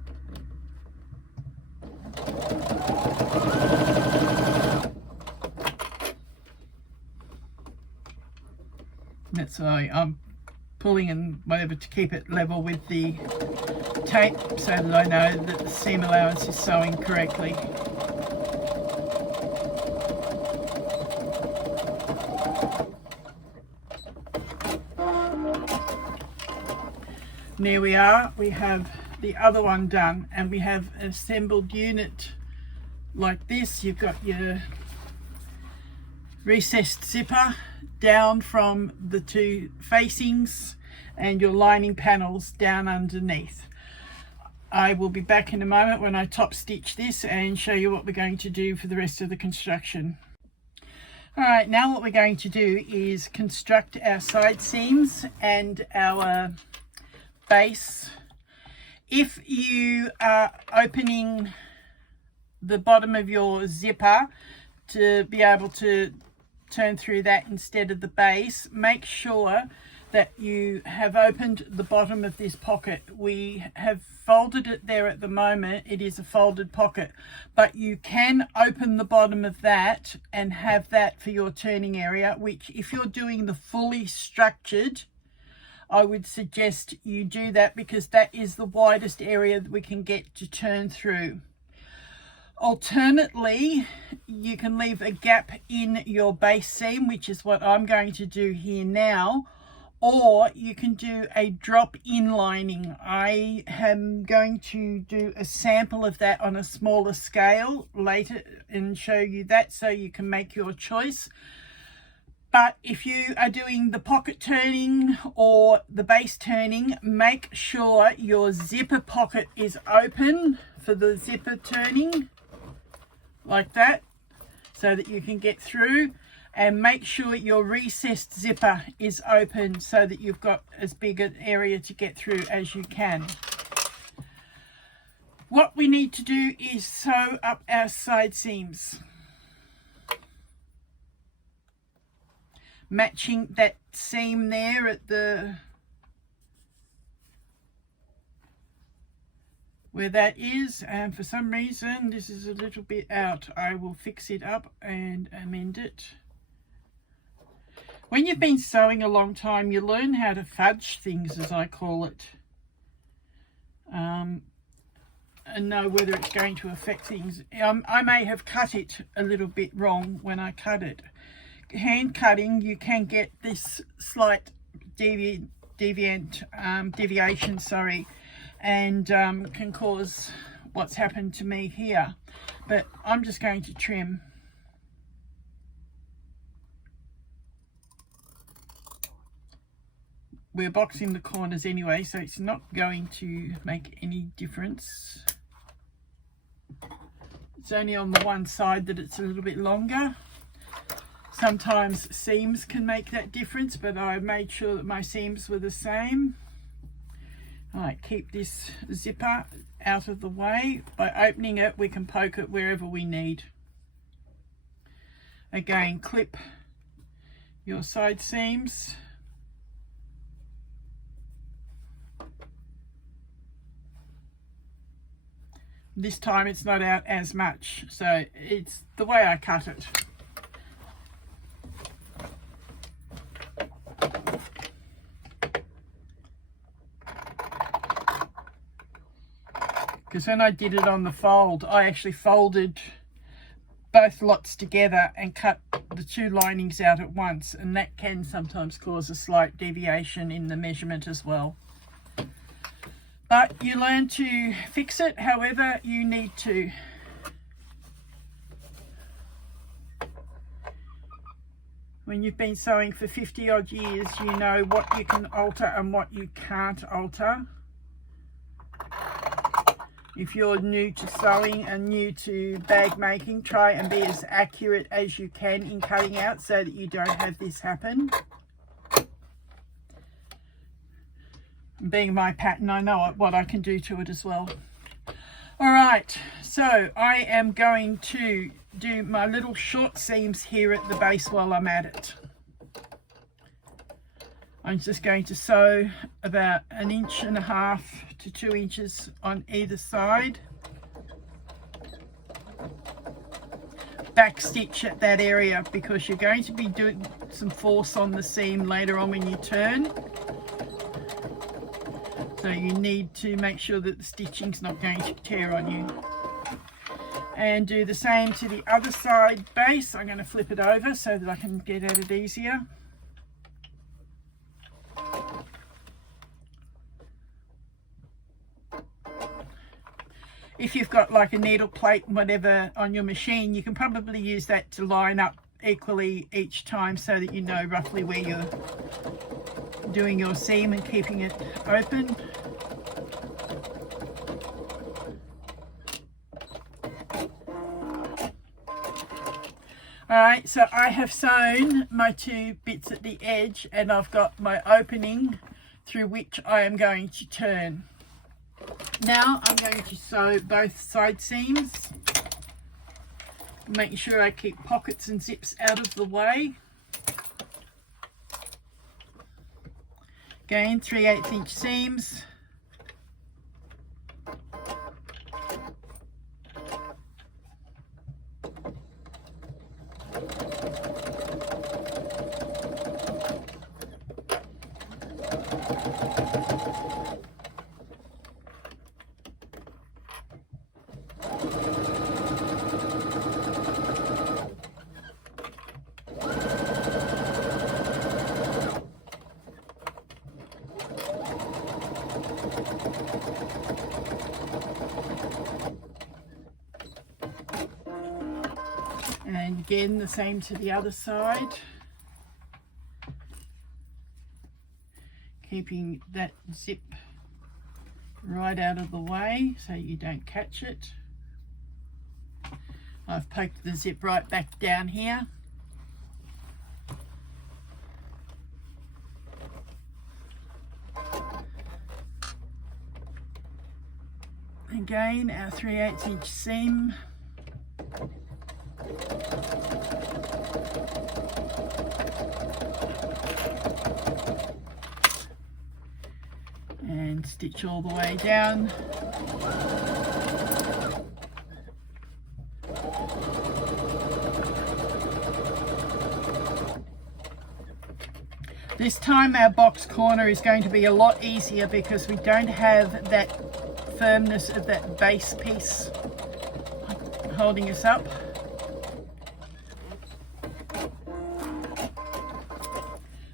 That's why I'm pulling and whatever to keep it level with the tape so that I know that the seam allowance is sewing correctly. And there we are, we have the other one done and we have an assembled unit like this. You've got your recessed zipper down from the two facings and your lining panels down underneath. I will be back in a moment when I top stitch this and show you what we're going to do for the rest of the construction. All right, now what we're going to do is construct our side seams and our base. If you are opening the bottom of your zipper to be able to turn through that instead of the base, make sure that you have opened the bottom of this pocket. We have folded it there at the moment. It is a folded pocket, but you can open the bottom of that and have that for your turning area, which if you're doing the fully structured, I would suggest you do that because that is the widest area that we can get to turn through. Alternately, you can leave a gap in your base seam, which is what I'm going to do here now, or you can do a drop-in lining. I am going to do a sample of that on a smaller scale later and show you that so you can make your choice. But if you are doing the pocket turning or the base turning, make sure your zipper pocket is open for the zipper turning, like that, so that you can get through, and make sure your recessed zipper is open so that you've got as big an area to get through as you can. What we need to do is sew up our side seams. matching that seam there at the where that is, and for some reason this is a little bit out. I will fix it up and amend it. When you've been sewing a long time, you learn how to fudge things, as I call it, and know whether it's going to affect things. I may have cut it a little bit wrong when I cut it. Hand cutting, you can get this slight deviation, sorry, and can cause what's happened to me here. But I'm just going to trim. We're boxing the corners anyway, so it's not going to make any difference. It's only on the one side that it's a little bit longer. Sometimes seams can make that difference, but I made sure that my seams were the same. All right, keep this zipper out of the way. By opening it, we can poke it wherever we need. Again, clip your side seams. This time it's not out as much, so it's the way I cut it. Because when I did it on the fold, I actually folded both lots together and cut the two linings out at once, and that can sometimes cause a slight deviation in the measurement as well. But you learn to fix it however you need to. When you've been sewing for 50 odd years, you know what you can alter and what you can't alter. If you're new to sewing and new to bag making, try and be as accurate as you can in cutting out so that you don't have this happen. Being my pattern, I know what I can do to it as well. All right, so I am going to do my little short seams here at the base while I'm at it. I'm just going to sew about 1.5 to 2 inches on either side. Back stitch at that area because you're going to be doing some force on the seam later on when you turn. So you need to make sure that the stitching's not going to tear on you. And do the same to the other side base. I'm going to flip it over so that I can get at it easier. If you've got like a needle plate and whatever on your machine, you can probably use that to line up equally each time so that you know roughly where you're doing your seam and keeping it open. Alright, so I have sewn my two bits at the edge and I've got my opening through which I am going to turn. Now I'm going to sew both side seams, making sure I keep pockets and zips out of the way. Again, 3/8 inch seams. And again, the same to the other side. Keeping that zip right out of the way so you don't catch it. I've poked the zip right back down here. Again, our 3/8 inch seam. stitch all the way down. This time our box corner is going to be a lot easier because we don't have that firmness of that base piece holding us up.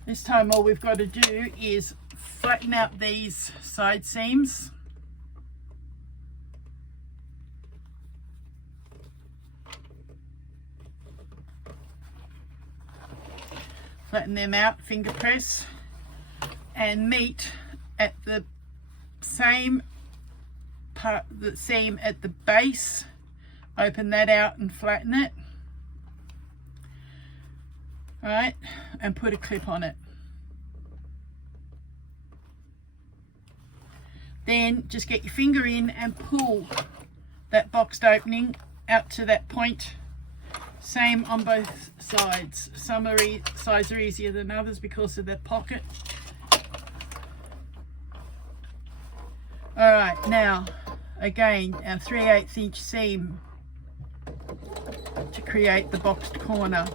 This time all we've got to do is flatten out these side seams. Flatten them out, finger press, and meet at the same part, the seam at the base. Open that out and flatten it. Right, and put a clip on it. Then just get your finger in and pull that boxed opening out to that point. Same on both sides. Some sides are easier than others because of their pocket. All right, now again our 3/8 inch seam to create the boxed corner.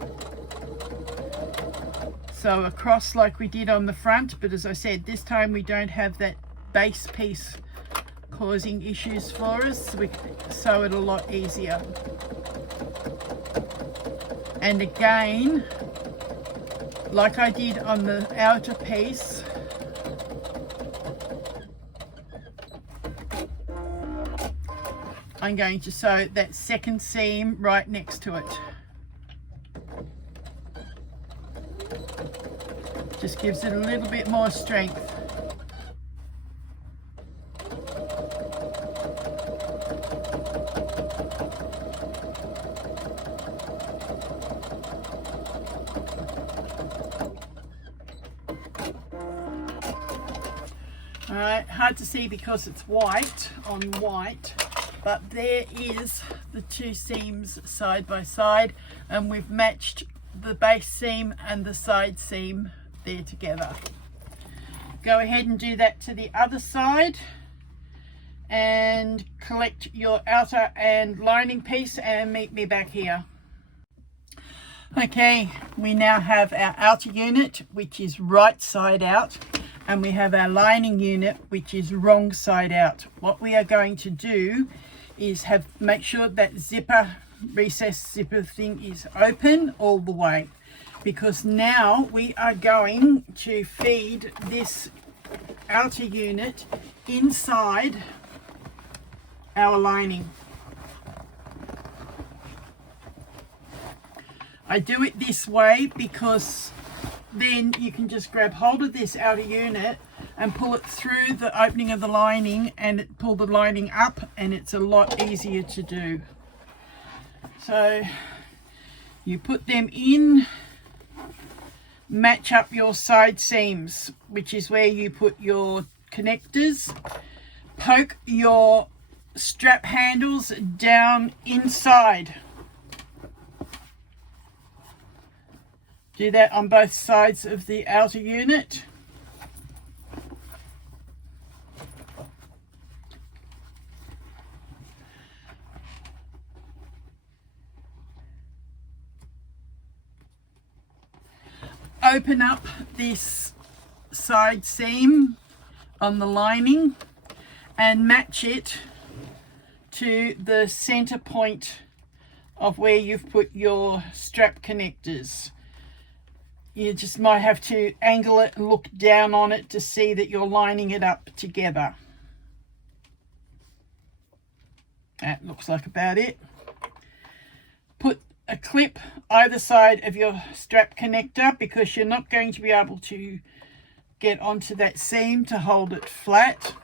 So across like we did on the front, but as I said, this time we don't have that base piece causing issues for us, so we can sew it a lot easier. And again, like I did on the outer piece, I'm going to sew that second seam right next to it. Just gives it a little bit more strength. Alright, hard to see because it's white on white, but there is the two seams side by side, and we've matched the base seam and the side seam there together. Go ahead and do that to the other side and collect your outer and lining piece and meet me back here. Okay, we now have our outer unit, which is right side out, and we have our lining unit, which is wrong side out. What we are going to do is make sure that recessed zipper thing is open all the way, because now we are going to feed this outer unit inside our lining. I do it this way because then you can just grab hold of this outer unit and pull it through the opening of the lining and pull the lining up, and it's a lot easier to do. So you put them in, match up your side seams, which is where you put your connectors, poke your strap handles down inside. Do that on both sides of the outer unit. Open up this side seam on the lining and match it to the center point of where you've put your strap connectors. You just might have to angle it and look down on it to see that you're lining it up together. That looks like about it. Put a clip either side of your strap connector, because you're not going to be able to get onto that seam to hold it flat.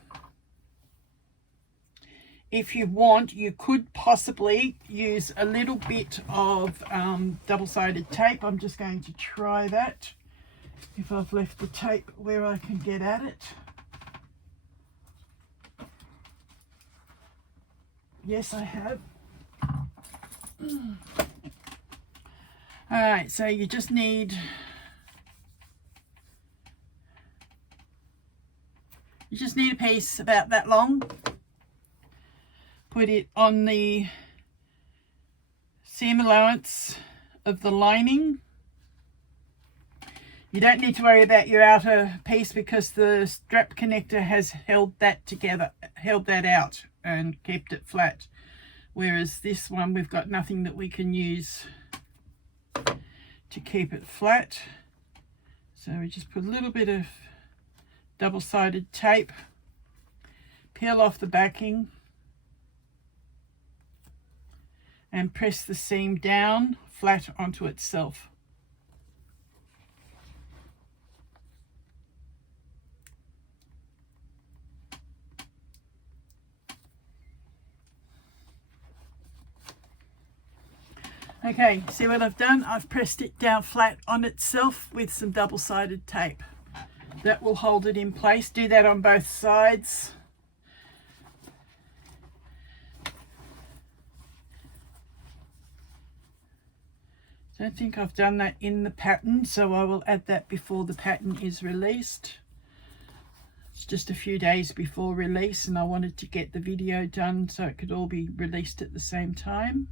If you want, you could possibly use a little bit of double-sided tape. I'm just going to try that, if I've left the tape where I can get at it. Yes, I have. All right, so you just need You just need a piece about that long. Put it on the seam allowance of the lining. You don't need to worry about your outer piece because the strap connector has held that together, held that out and kept it flat. Whereas this one, we've got nothing that we can use to keep it flat. So we just put a little bit of double-sided tape, peel off the backing, and press the seam down flat onto itself. Okay, see what I've done? I've pressed it down flat on itself with some double-sided tape. That will hold it in place. Do that on both sides. Don't think I've done that in the pattern, so I will add that before the pattern is released. It's just a few days before release, and I wanted to get the video done so it could all be released at the same time.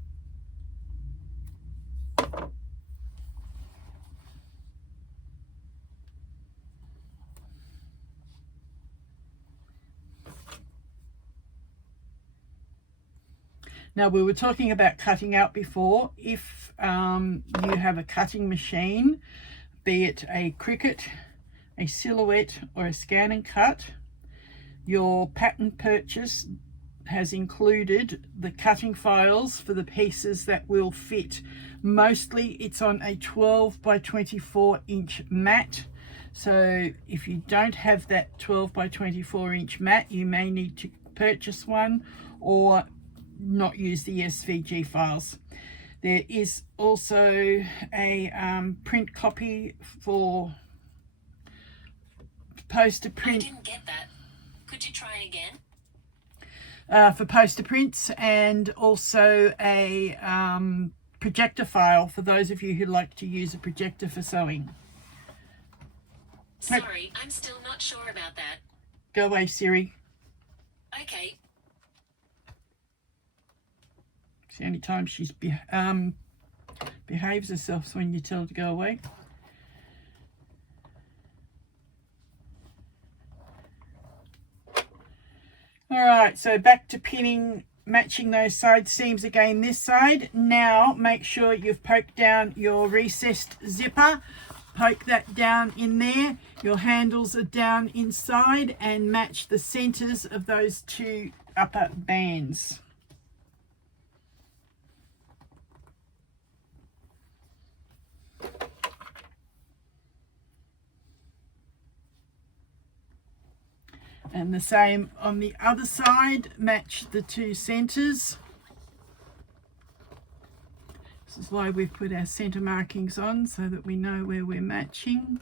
Now, we were talking about cutting out before. If you have a cutting machine, be it a Cricut, a Silhouette or a Scan and Cut, your pattern purchase has included the cutting files for the pieces that will fit. Mostly it's on a 12 by 24 inch mat. So if you don't have that 12 by 24 inch mat, you may need to purchase one or not use the SVG files. There is also a print copy for poster print. I didn't get that. Could you try again? For poster prints, and also a projector file for those of you who like to use a projector for sewing. Sorry, I'm still not sure about that. Go away, Siri. Okay. It's the only time she's behaves herself when you tell her to go away. Alright, so back to pinning, matching those side seams again this side. Now make sure you've poked down your recessed zipper. Poke that down in there. Your handles are down inside, and match the centers of those two upper bands. And the same on the other side, match the two centers. This is why we've put our center markings on, so that we know where we're matching.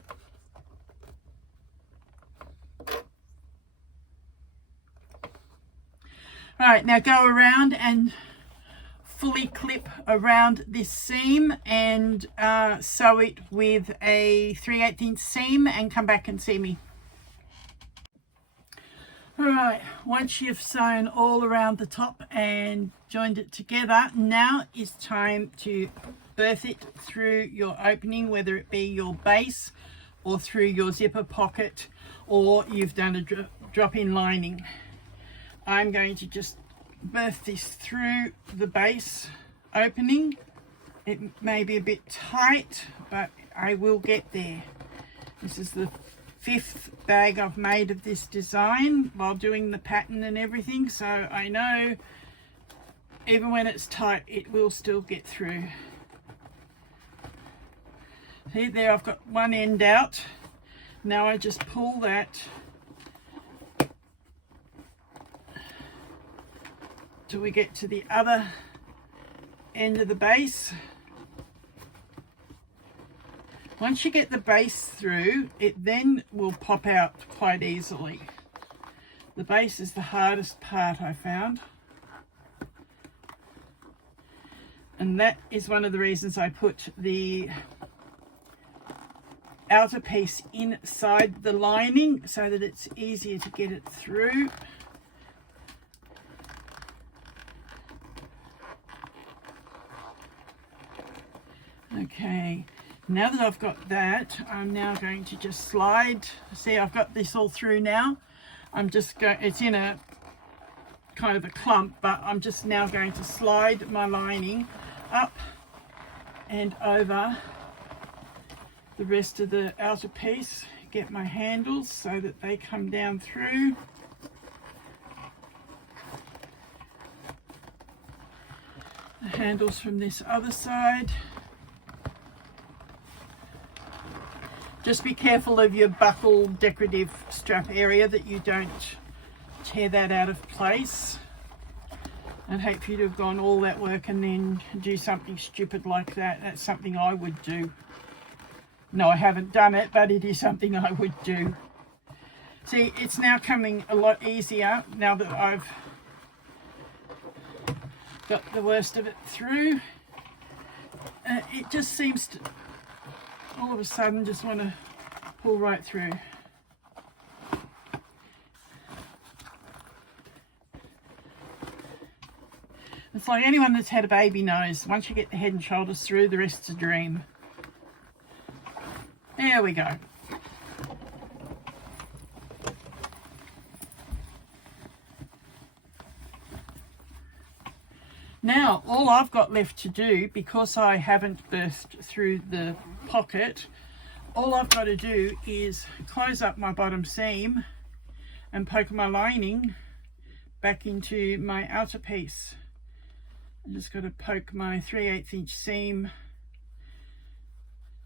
All right, now go around and fully clip around this seam and sew it with a 3/8 inch seam, and come back and see me. Alright, once you've sewn all around the top and joined it together, now is time to berth it through your opening, whether it be your base or through your zipper pocket, or you've done a drop-in lining. I'm going to just berth this through the base opening. It may be a bit tight, but I will get there. This is the 5th bag I've made of this design while doing the pattern and everything, so I know even when it's tight it will still get through. See there, I've got one end out. Now I just pull that till we get to the other end of the base. Once you get the base through, it then will pop out quite easily. The base is the hardest part, I found. And that is one of the reasons I put the outer piece inside the lining so that it's easier to get it through. Okay, now that I've got that, I'm now going to just slide. See, I've got this all through now. I'm just going, it's in a kind of a clump, but I'm just now going to slide my lining up and over the rest of the outer piece, get my handles so that they come down through. The handles from this other side. Just be careful of your buckle decorative strap area that you don't tear that out of place. I'd hate for you to have gone all that work and then do something stupid like that. That's something I would do. No, I haven't done it, but it is something I would do. See, it's now coming a lot easier now that I've got the worst of it through. It just seems to all of a sudden just want to pull right through. It's like anyone that's had a baby knows, once you get the head and shoulders through, the rest's a dream. There we go. Now, all I've got left to do, because I haven't burst through the pocket, all I've got to do is close up my bottom seam and poke my lining back into my outer piece. I'm just got to poke my 3/8 inch seam.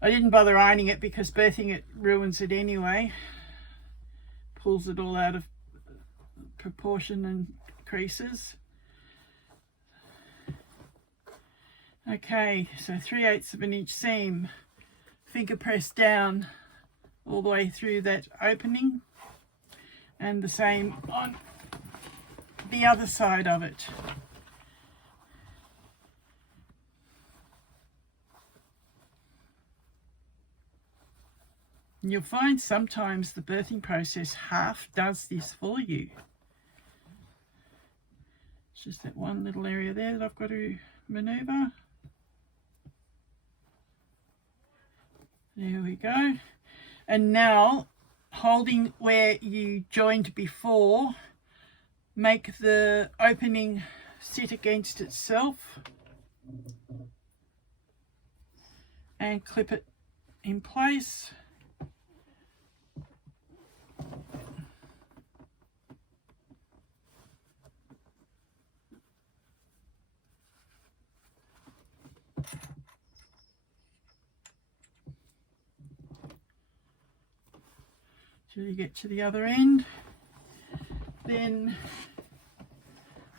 I didn't bother ironing it because birthing it ruins it anyway. Pulls it all out of proportion and creases. Okay, so 3/8 of an inch seam, finger press down all the way through that opening, and the same on the other side of it. And you'll find sometimes the birthing process half does this for you. It's just that one little area there that I've got to maneuver. There we go. And now, holding where you joined before, make the opening sit against itself and clip it in place. Till you get to the other end. Then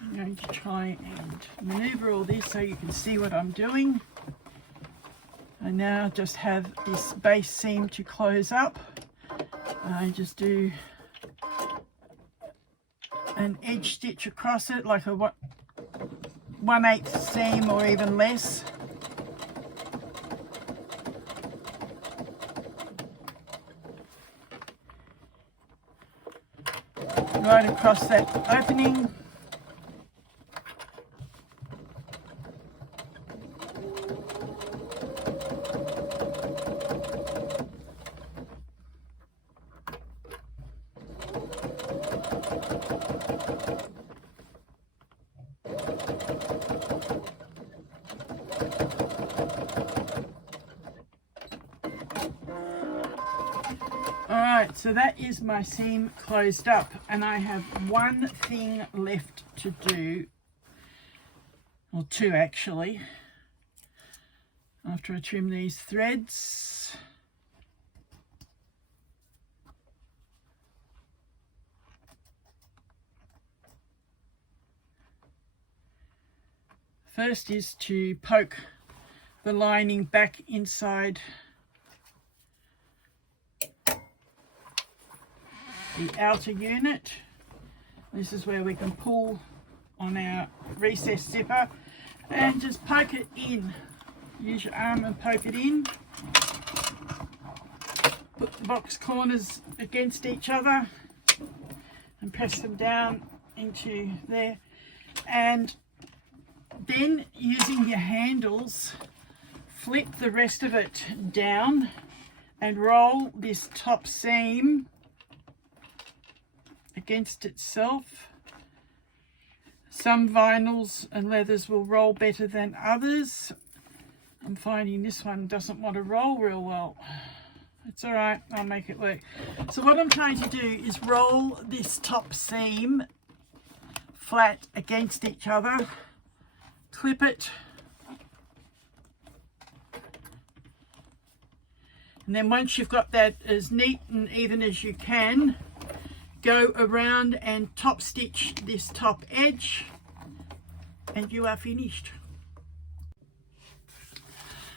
I'm going to try and maneuver all this so you can see what I'm doing. I now just have this base seam to close up. I just do an edge stitch across it, like a 1/8 seam or even less. Right across that opening. Alright, so that is my seam closed up, and I have one thing left to do, or two actually, after I trim these threads. First is to poke the lining back inside the outer unit. This is where we can pull on our recessed zipper and just poke it in. Use your arm and poke it in. put the box corners against each other and press them down into there, and then using your handles flip the rest of it down and roll this top seam against itself. Some vinyls and leathers will roll better than others. I'm finding this one doesn't want to roll real well. It's all right, I'll make it work. So what I'm trying to do is roll this top seam flat against each other, clip it, and then once you've got that as neat and even as you can, go around and top stitch this top edge and you are finished.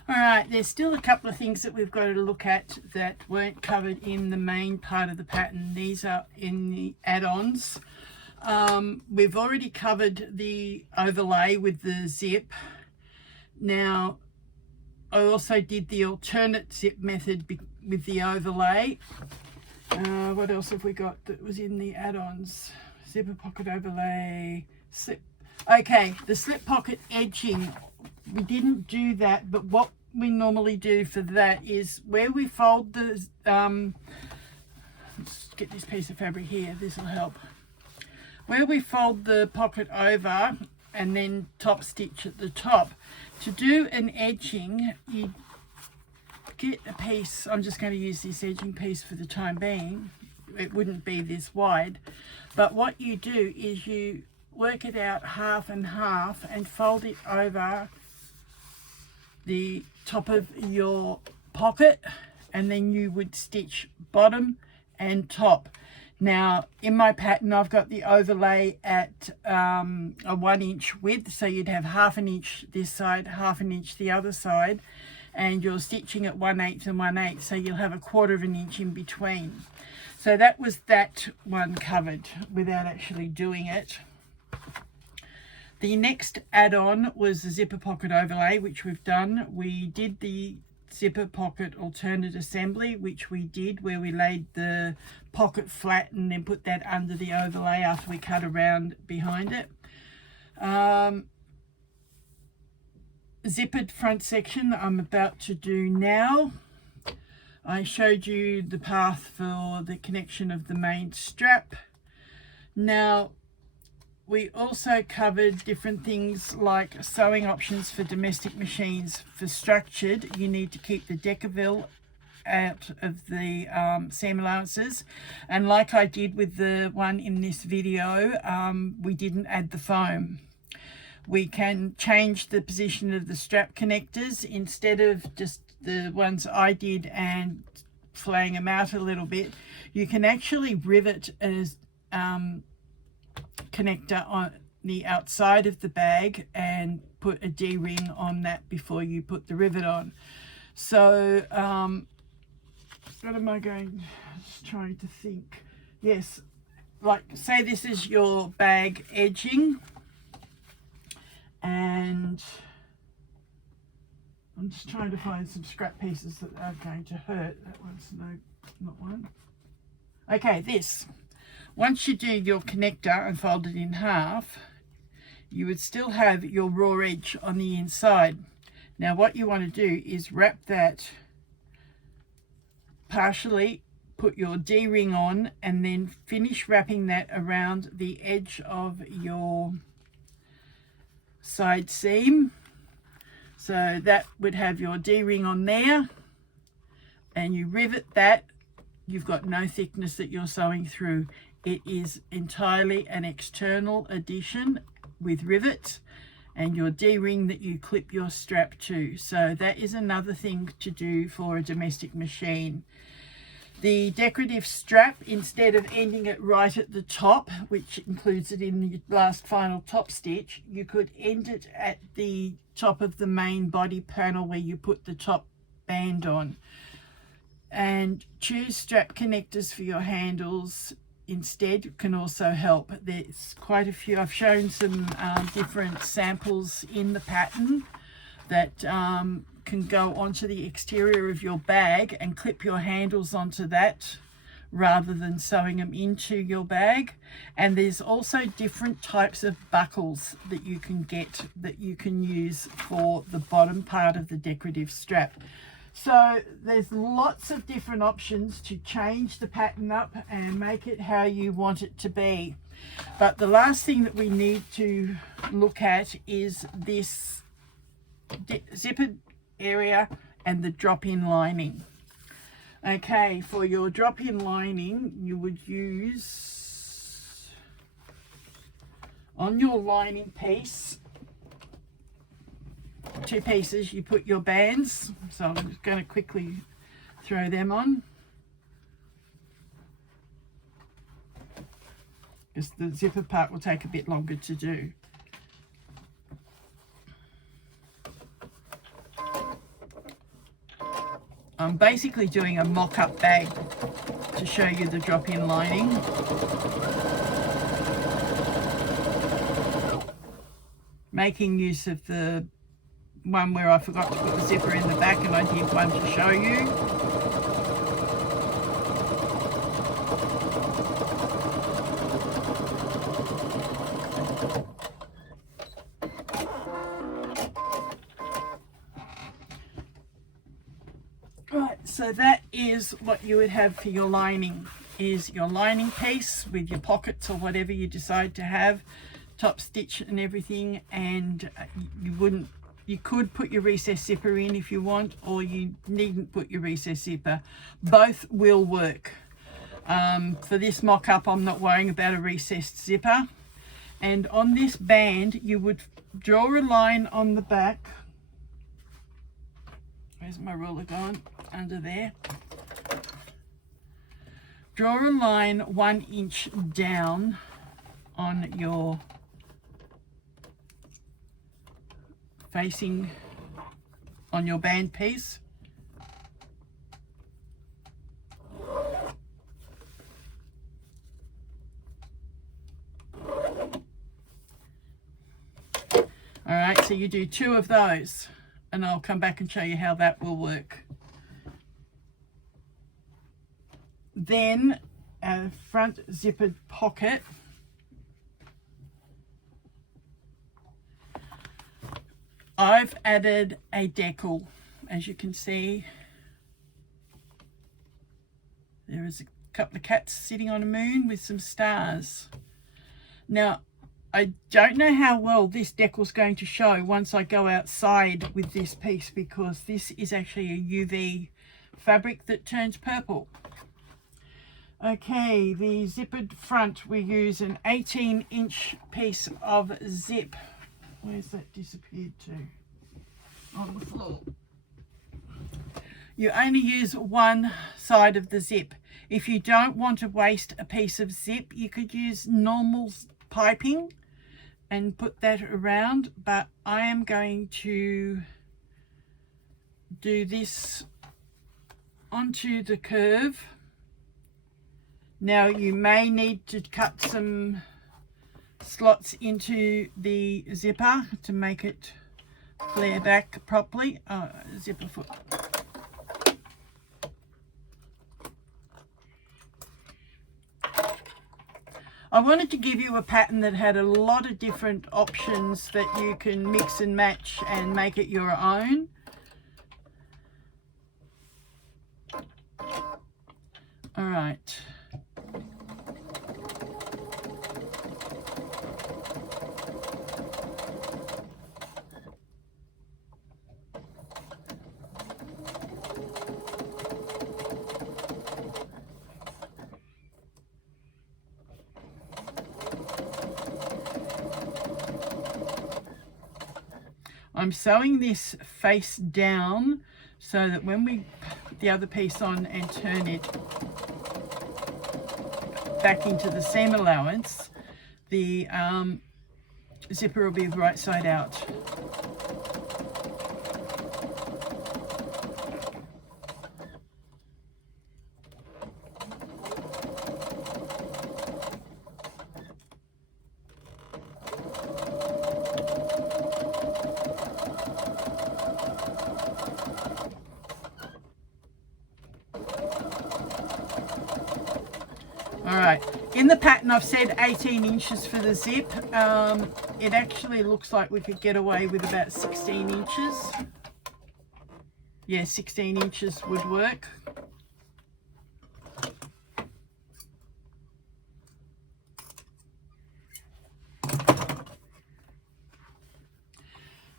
Alright, there's still a couple of things that we've got to look at that weren't covered in the main part of the pattern. These are in the add-ons. We've already covered the overlay with the zip. Now, I also did the alternate zip method with the overlay. What else have we got that was in the add-ons? Zipper pocket overlay, slip. Okay, the slip pocket edging. We didn't do that, but what we normally do for that is where we fold the, let's get this piece of fabric here, this will help. Where we fold the pocket over and then top stitch at the top, to do an edging, you get a piece, I'm just going to use this edging piece for the time being, it wouldn't be this wide, but what you do is you work it out half and half and fold it over the top of your pocket, and then you would stitch bottom and top. Now in my pattern I've got the overlay at a 1 inch width, so you'd have half an inch this side, half an inch the other side, and you're stitching at 1/8 and 1/8, so you'll have a 1/4 of an inch in between. So that was that one covered without actually doing it. The next add-on was the zipper pocket overlay, which we've done. We did the zipper pocket alternate assembly, which we did, where we laid the pocket flat and then put that under the overlay after we cut around behind it. Zippered front section that I'm about to do now. I showed you the path for the connection of the main strap. Now we also covered different things like sewing options for domestic machines. For structured, you need to keep the Decorative out of the seam allowances, and like I did with the one in this video, we didn't add the foam. We can change the position of the strap connectors instead of just the ones I did and flaying them out a little bit. You can actually rivet a connector on the outside of the bag and put a D-ring on that before you put the rivet on. So what am I going, just trying to think. Yes, like say this is your bag edging, and I'm just trying to find some scrap pieces that are going to hurt. That one's no, not one. Okay, this. Once you do your connector and fold it in half, you would still have your raw edge on the inside. Now what you want to do is wrap that partially, put your D-ring on, and then finish wrapping that around the edge of your side seam. So that would have your D-ring on there, and you rivet that. You've got no thickness that you're sewing through. It is entirely an external addition with rivets and your D-ring that you clip your strap to. So that is another thing to do for a domestic machine. The decorative strap, instead of ending it right at the top, which includes it in the last final top stitch, you could end it at the top of the main body panel where you put the top band on. And choose strap connectors for your handles instead can also help. There's quite a few. I've shown some different samples in the pattern that can go onto the exterior of your bag and clip your handles onto that rather than sewing them into your bag. And there's also different types of buckles that you can get that you can use for the bottom part of the decorative strap. So there's lots of different options to change the pattern up and make it how you want it to be. But the last thing that we need to look at is this zippered area and the drop-in lining. Okay, for your drop-in lining, you would use on your lining piece, 2 pieces, you put your bands. So I'm just going to quickly throw them on, because the zipper part will take a bit longer to do. I'm basically doing a mock-up bag to show you the drop-in lining. Making use of the one where I forgot to put the zipper in the back, and I did one to show you. Right, so that is what you would have for your lining, is your lining piece with your pockets or whatever you decide to have, top stitch and everything. And you could put your recessed zipper in if you want, or you needn't put your recessed zipper. Both will work. For this mock-up, I'm not worrying about a recessed zipper. And on this band, you would draw a line on the back. Where's my ruler gone? Under there. Draw a line 1 inch down on your facing on your band piece. All right, so you do 2 of those, and I'll come back and show you how that will work. Then a front zippered pocket. I've added a decal. As you can see, there is a couple of cats sitting on a moon with some stars. Now, I don't know how well this decal's going to show once I go outside with this piece, because this is actually a UV fabric that turns purple. Okay, the zippered front, we use an 18-inch piece of zip. Where's that disappeared to? On the floor. You only use one side of the zip. If you don't want to waste a piece of zip, you could use normal piping and put that around, but I am going to do this onto the curve. Now you may need to cut some slots into the zipper to make it flare back properly. Zipper foot. I wanted to give you a pattern that had a lot of different options that you can mix and match and make it your own. All right. I'm sewing this face down so that when we put the other piece on and turn it back into the seam allowance, the zipper will be the right side out. All right, in the pattern I've said 18 inches for the zip. It actually looks like we could get away with about 16 inches. Yeah, 16 inches would work.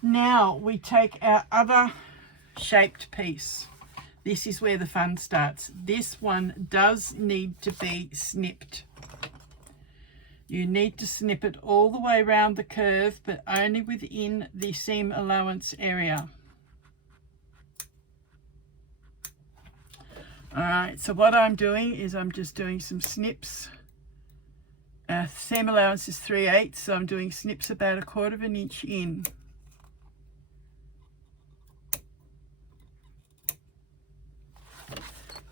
Now we take our other shaped piece. This is where the fun starts. This one does need to be snipped. You need to snip it all the way around the curve, but only within the seam allowance area. All right, so what I'm doing is I'm just doing some snips. Seam allowance is 3/8, so I'm doing snips about 1/4 inch in.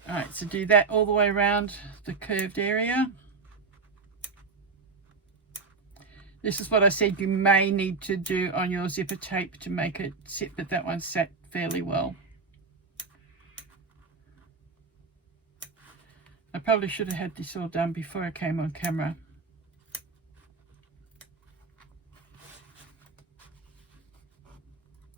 All right, so do that all the way around the curved area. This is what I said you may need to do on your zipper tape to make it sit, but that one sat fairly well. I probably should have had this all done before I came on camera.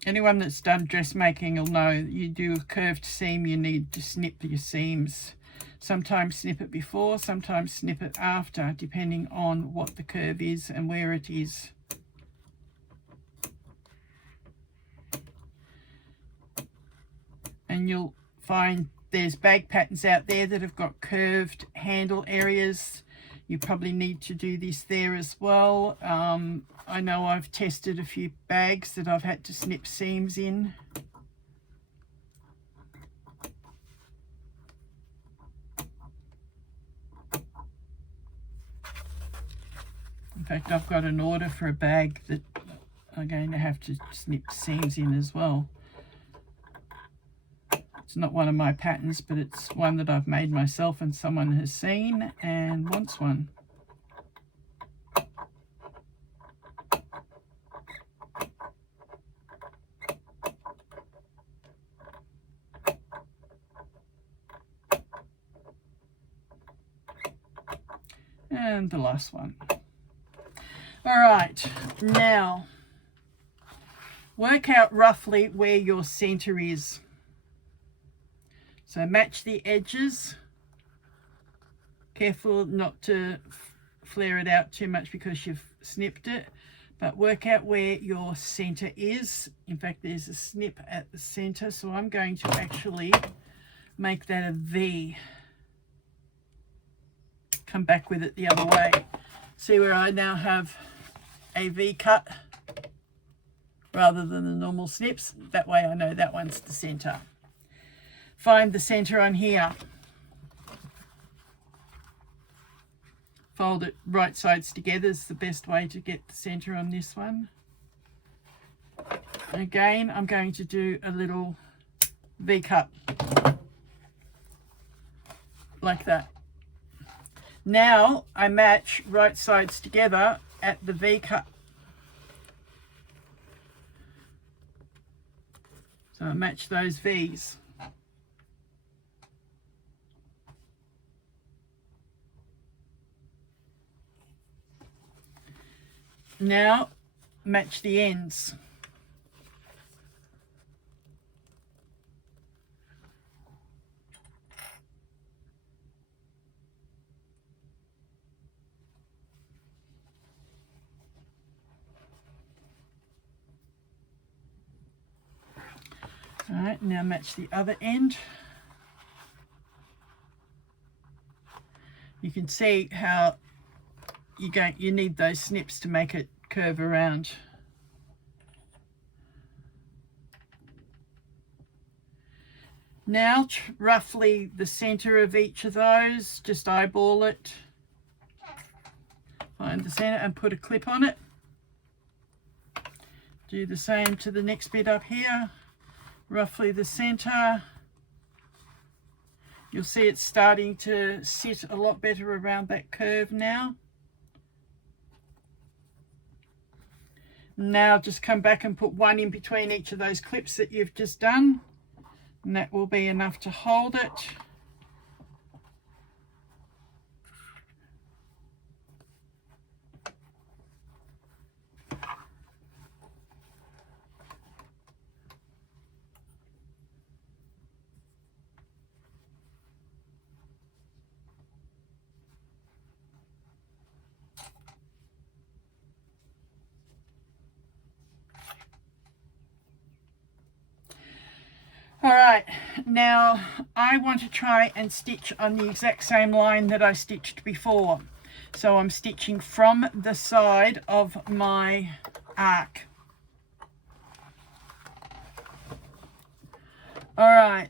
Anyone that's done dressmaking will know that you do a curved seam, you need to snip your seams. Sometimes snip it before, sometimes snip it after, depending on what the curve is and where it is. And you'll find there's bag patterns out there that have got curved handle areas. You probably need to do this there as well. I know I've tested a few bags that I've had to snip seams in. In fact, I've got an order for a bag that I'm going to have to snip seams in as well. It's not one of my patterns, but it's one that I've made myself and someone has seen and wants one. And the last one. All right, now work out roughly where your center is. So match the edges. Careful not to flare it out too much because you've snipped it, but work out where your center is. In fact, there's a snip at the center, so I'm going to actually make that a V. Come back with it the other way. See where I now have a V cut rather than the normal snips? That way I know that one's the center. Find the center on here. Fold it right sides together is the best way to get the center on this one. Again, I'm going to do a little V cut like that. Now I match right sides together at the V cut. So I match those V's. Now match the ends. All right, now match the other end. You can see how you need those snips to make it curve around. Now roughly the center of each of those, just eyeball it. Find the center and put a clip on it. Do the same to the next bit up here. Roughly the center. You'll see it's starting to sit a lot better around that curve now. Now just come back and put one in between each of those clips that you've just done, and that will be enough to hold it. now I want to try and stitch on the exact same line that I stitched before. So I'm stitching from the side of my arc. All right,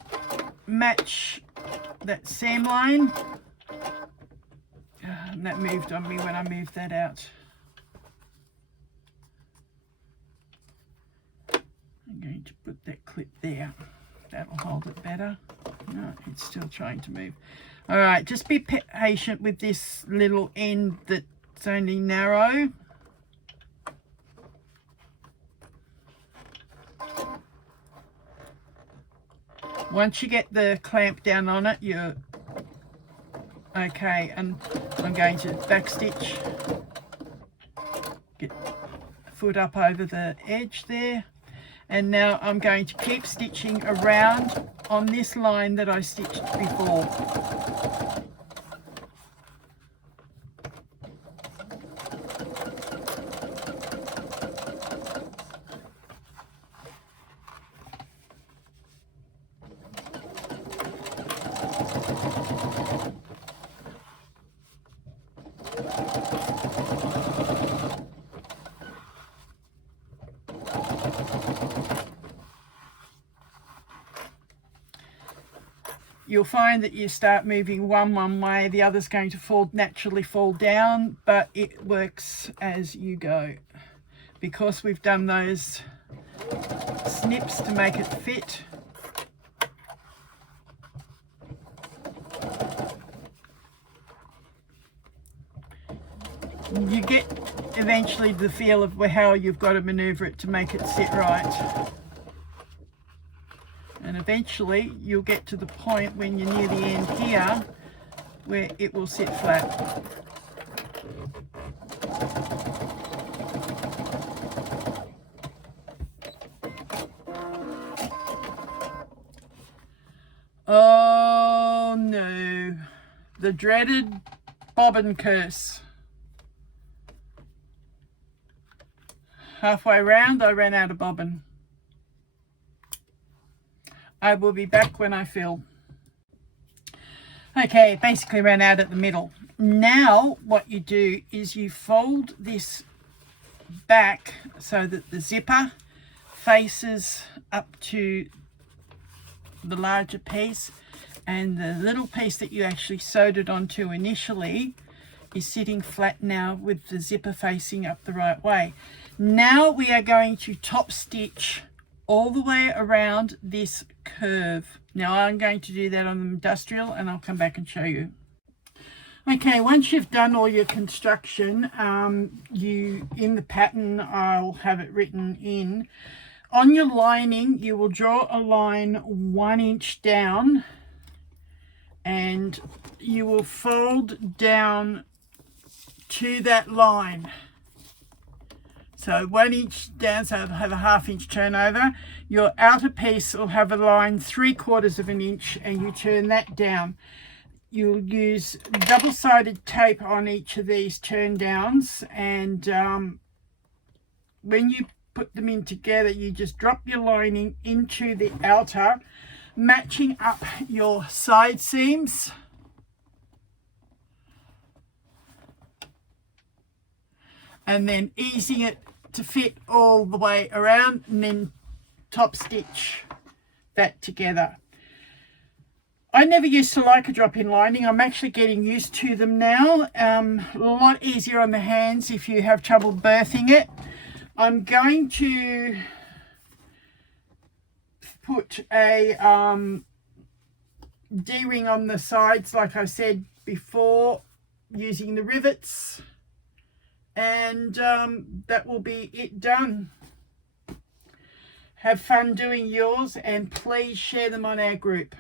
match that seam line. And that moved on me when I moved that out. I'm going to put that clip there. That'll hold it better. No, it's still trying to move. All right, just be patient with this little end that's only narrow. Once you get the clamp down on it, you're okay. And I'm going to back stitch, get the foot up over the edge there. And now I'm going to keep stitching around on this line that I stitched before. You'll find that you start moving one way, the other's going to naturally fall down, but it works as you go. Because we've done those snips to make it fit, you get eventually the feel of how you've got to maneuver it to make it sit right. And eventually you'll get to the point when you're near the end here where it will sit flat. Oh no, the dreaded bobbin curse. Halfway round I ran out of bobbin. I will be back when I fill. Okay, basically ran out at the middle. Now what you do is you fold this back so that the zipper faces up to the larger piece, and the little piece that you actually sewed it onto initially is sitting flat now with the zipper facing up the right way. Now we are going to top stitch all the way around this curve. Now I'm going to do that on the industrial and I'll come back and show you. Okay, once you've done all your construction, in the pattern I'll have it written in. On your lining you will draw a line 1 inch down and you will fold down to that line. So 1 inch down, so it'll have a 1/2 inch turnover. Your outer piece will have a line 3/4 of an inch and you turn that down. You'll use double-sided tape on each of these turn downs, and when you put them in together you just drop your lining into the outer, matching up your side seams. And then easing it to fit all the way around, and then top stitch that together. I never used to like a drop-in lining. I'm actually getting used to them now. A lot easier on the hands if you have trouble birthing it. I'm going to put a D-ring on the sides like I said before, using the rivets. And that will be it done. Have fun doing yours and please share them on our group.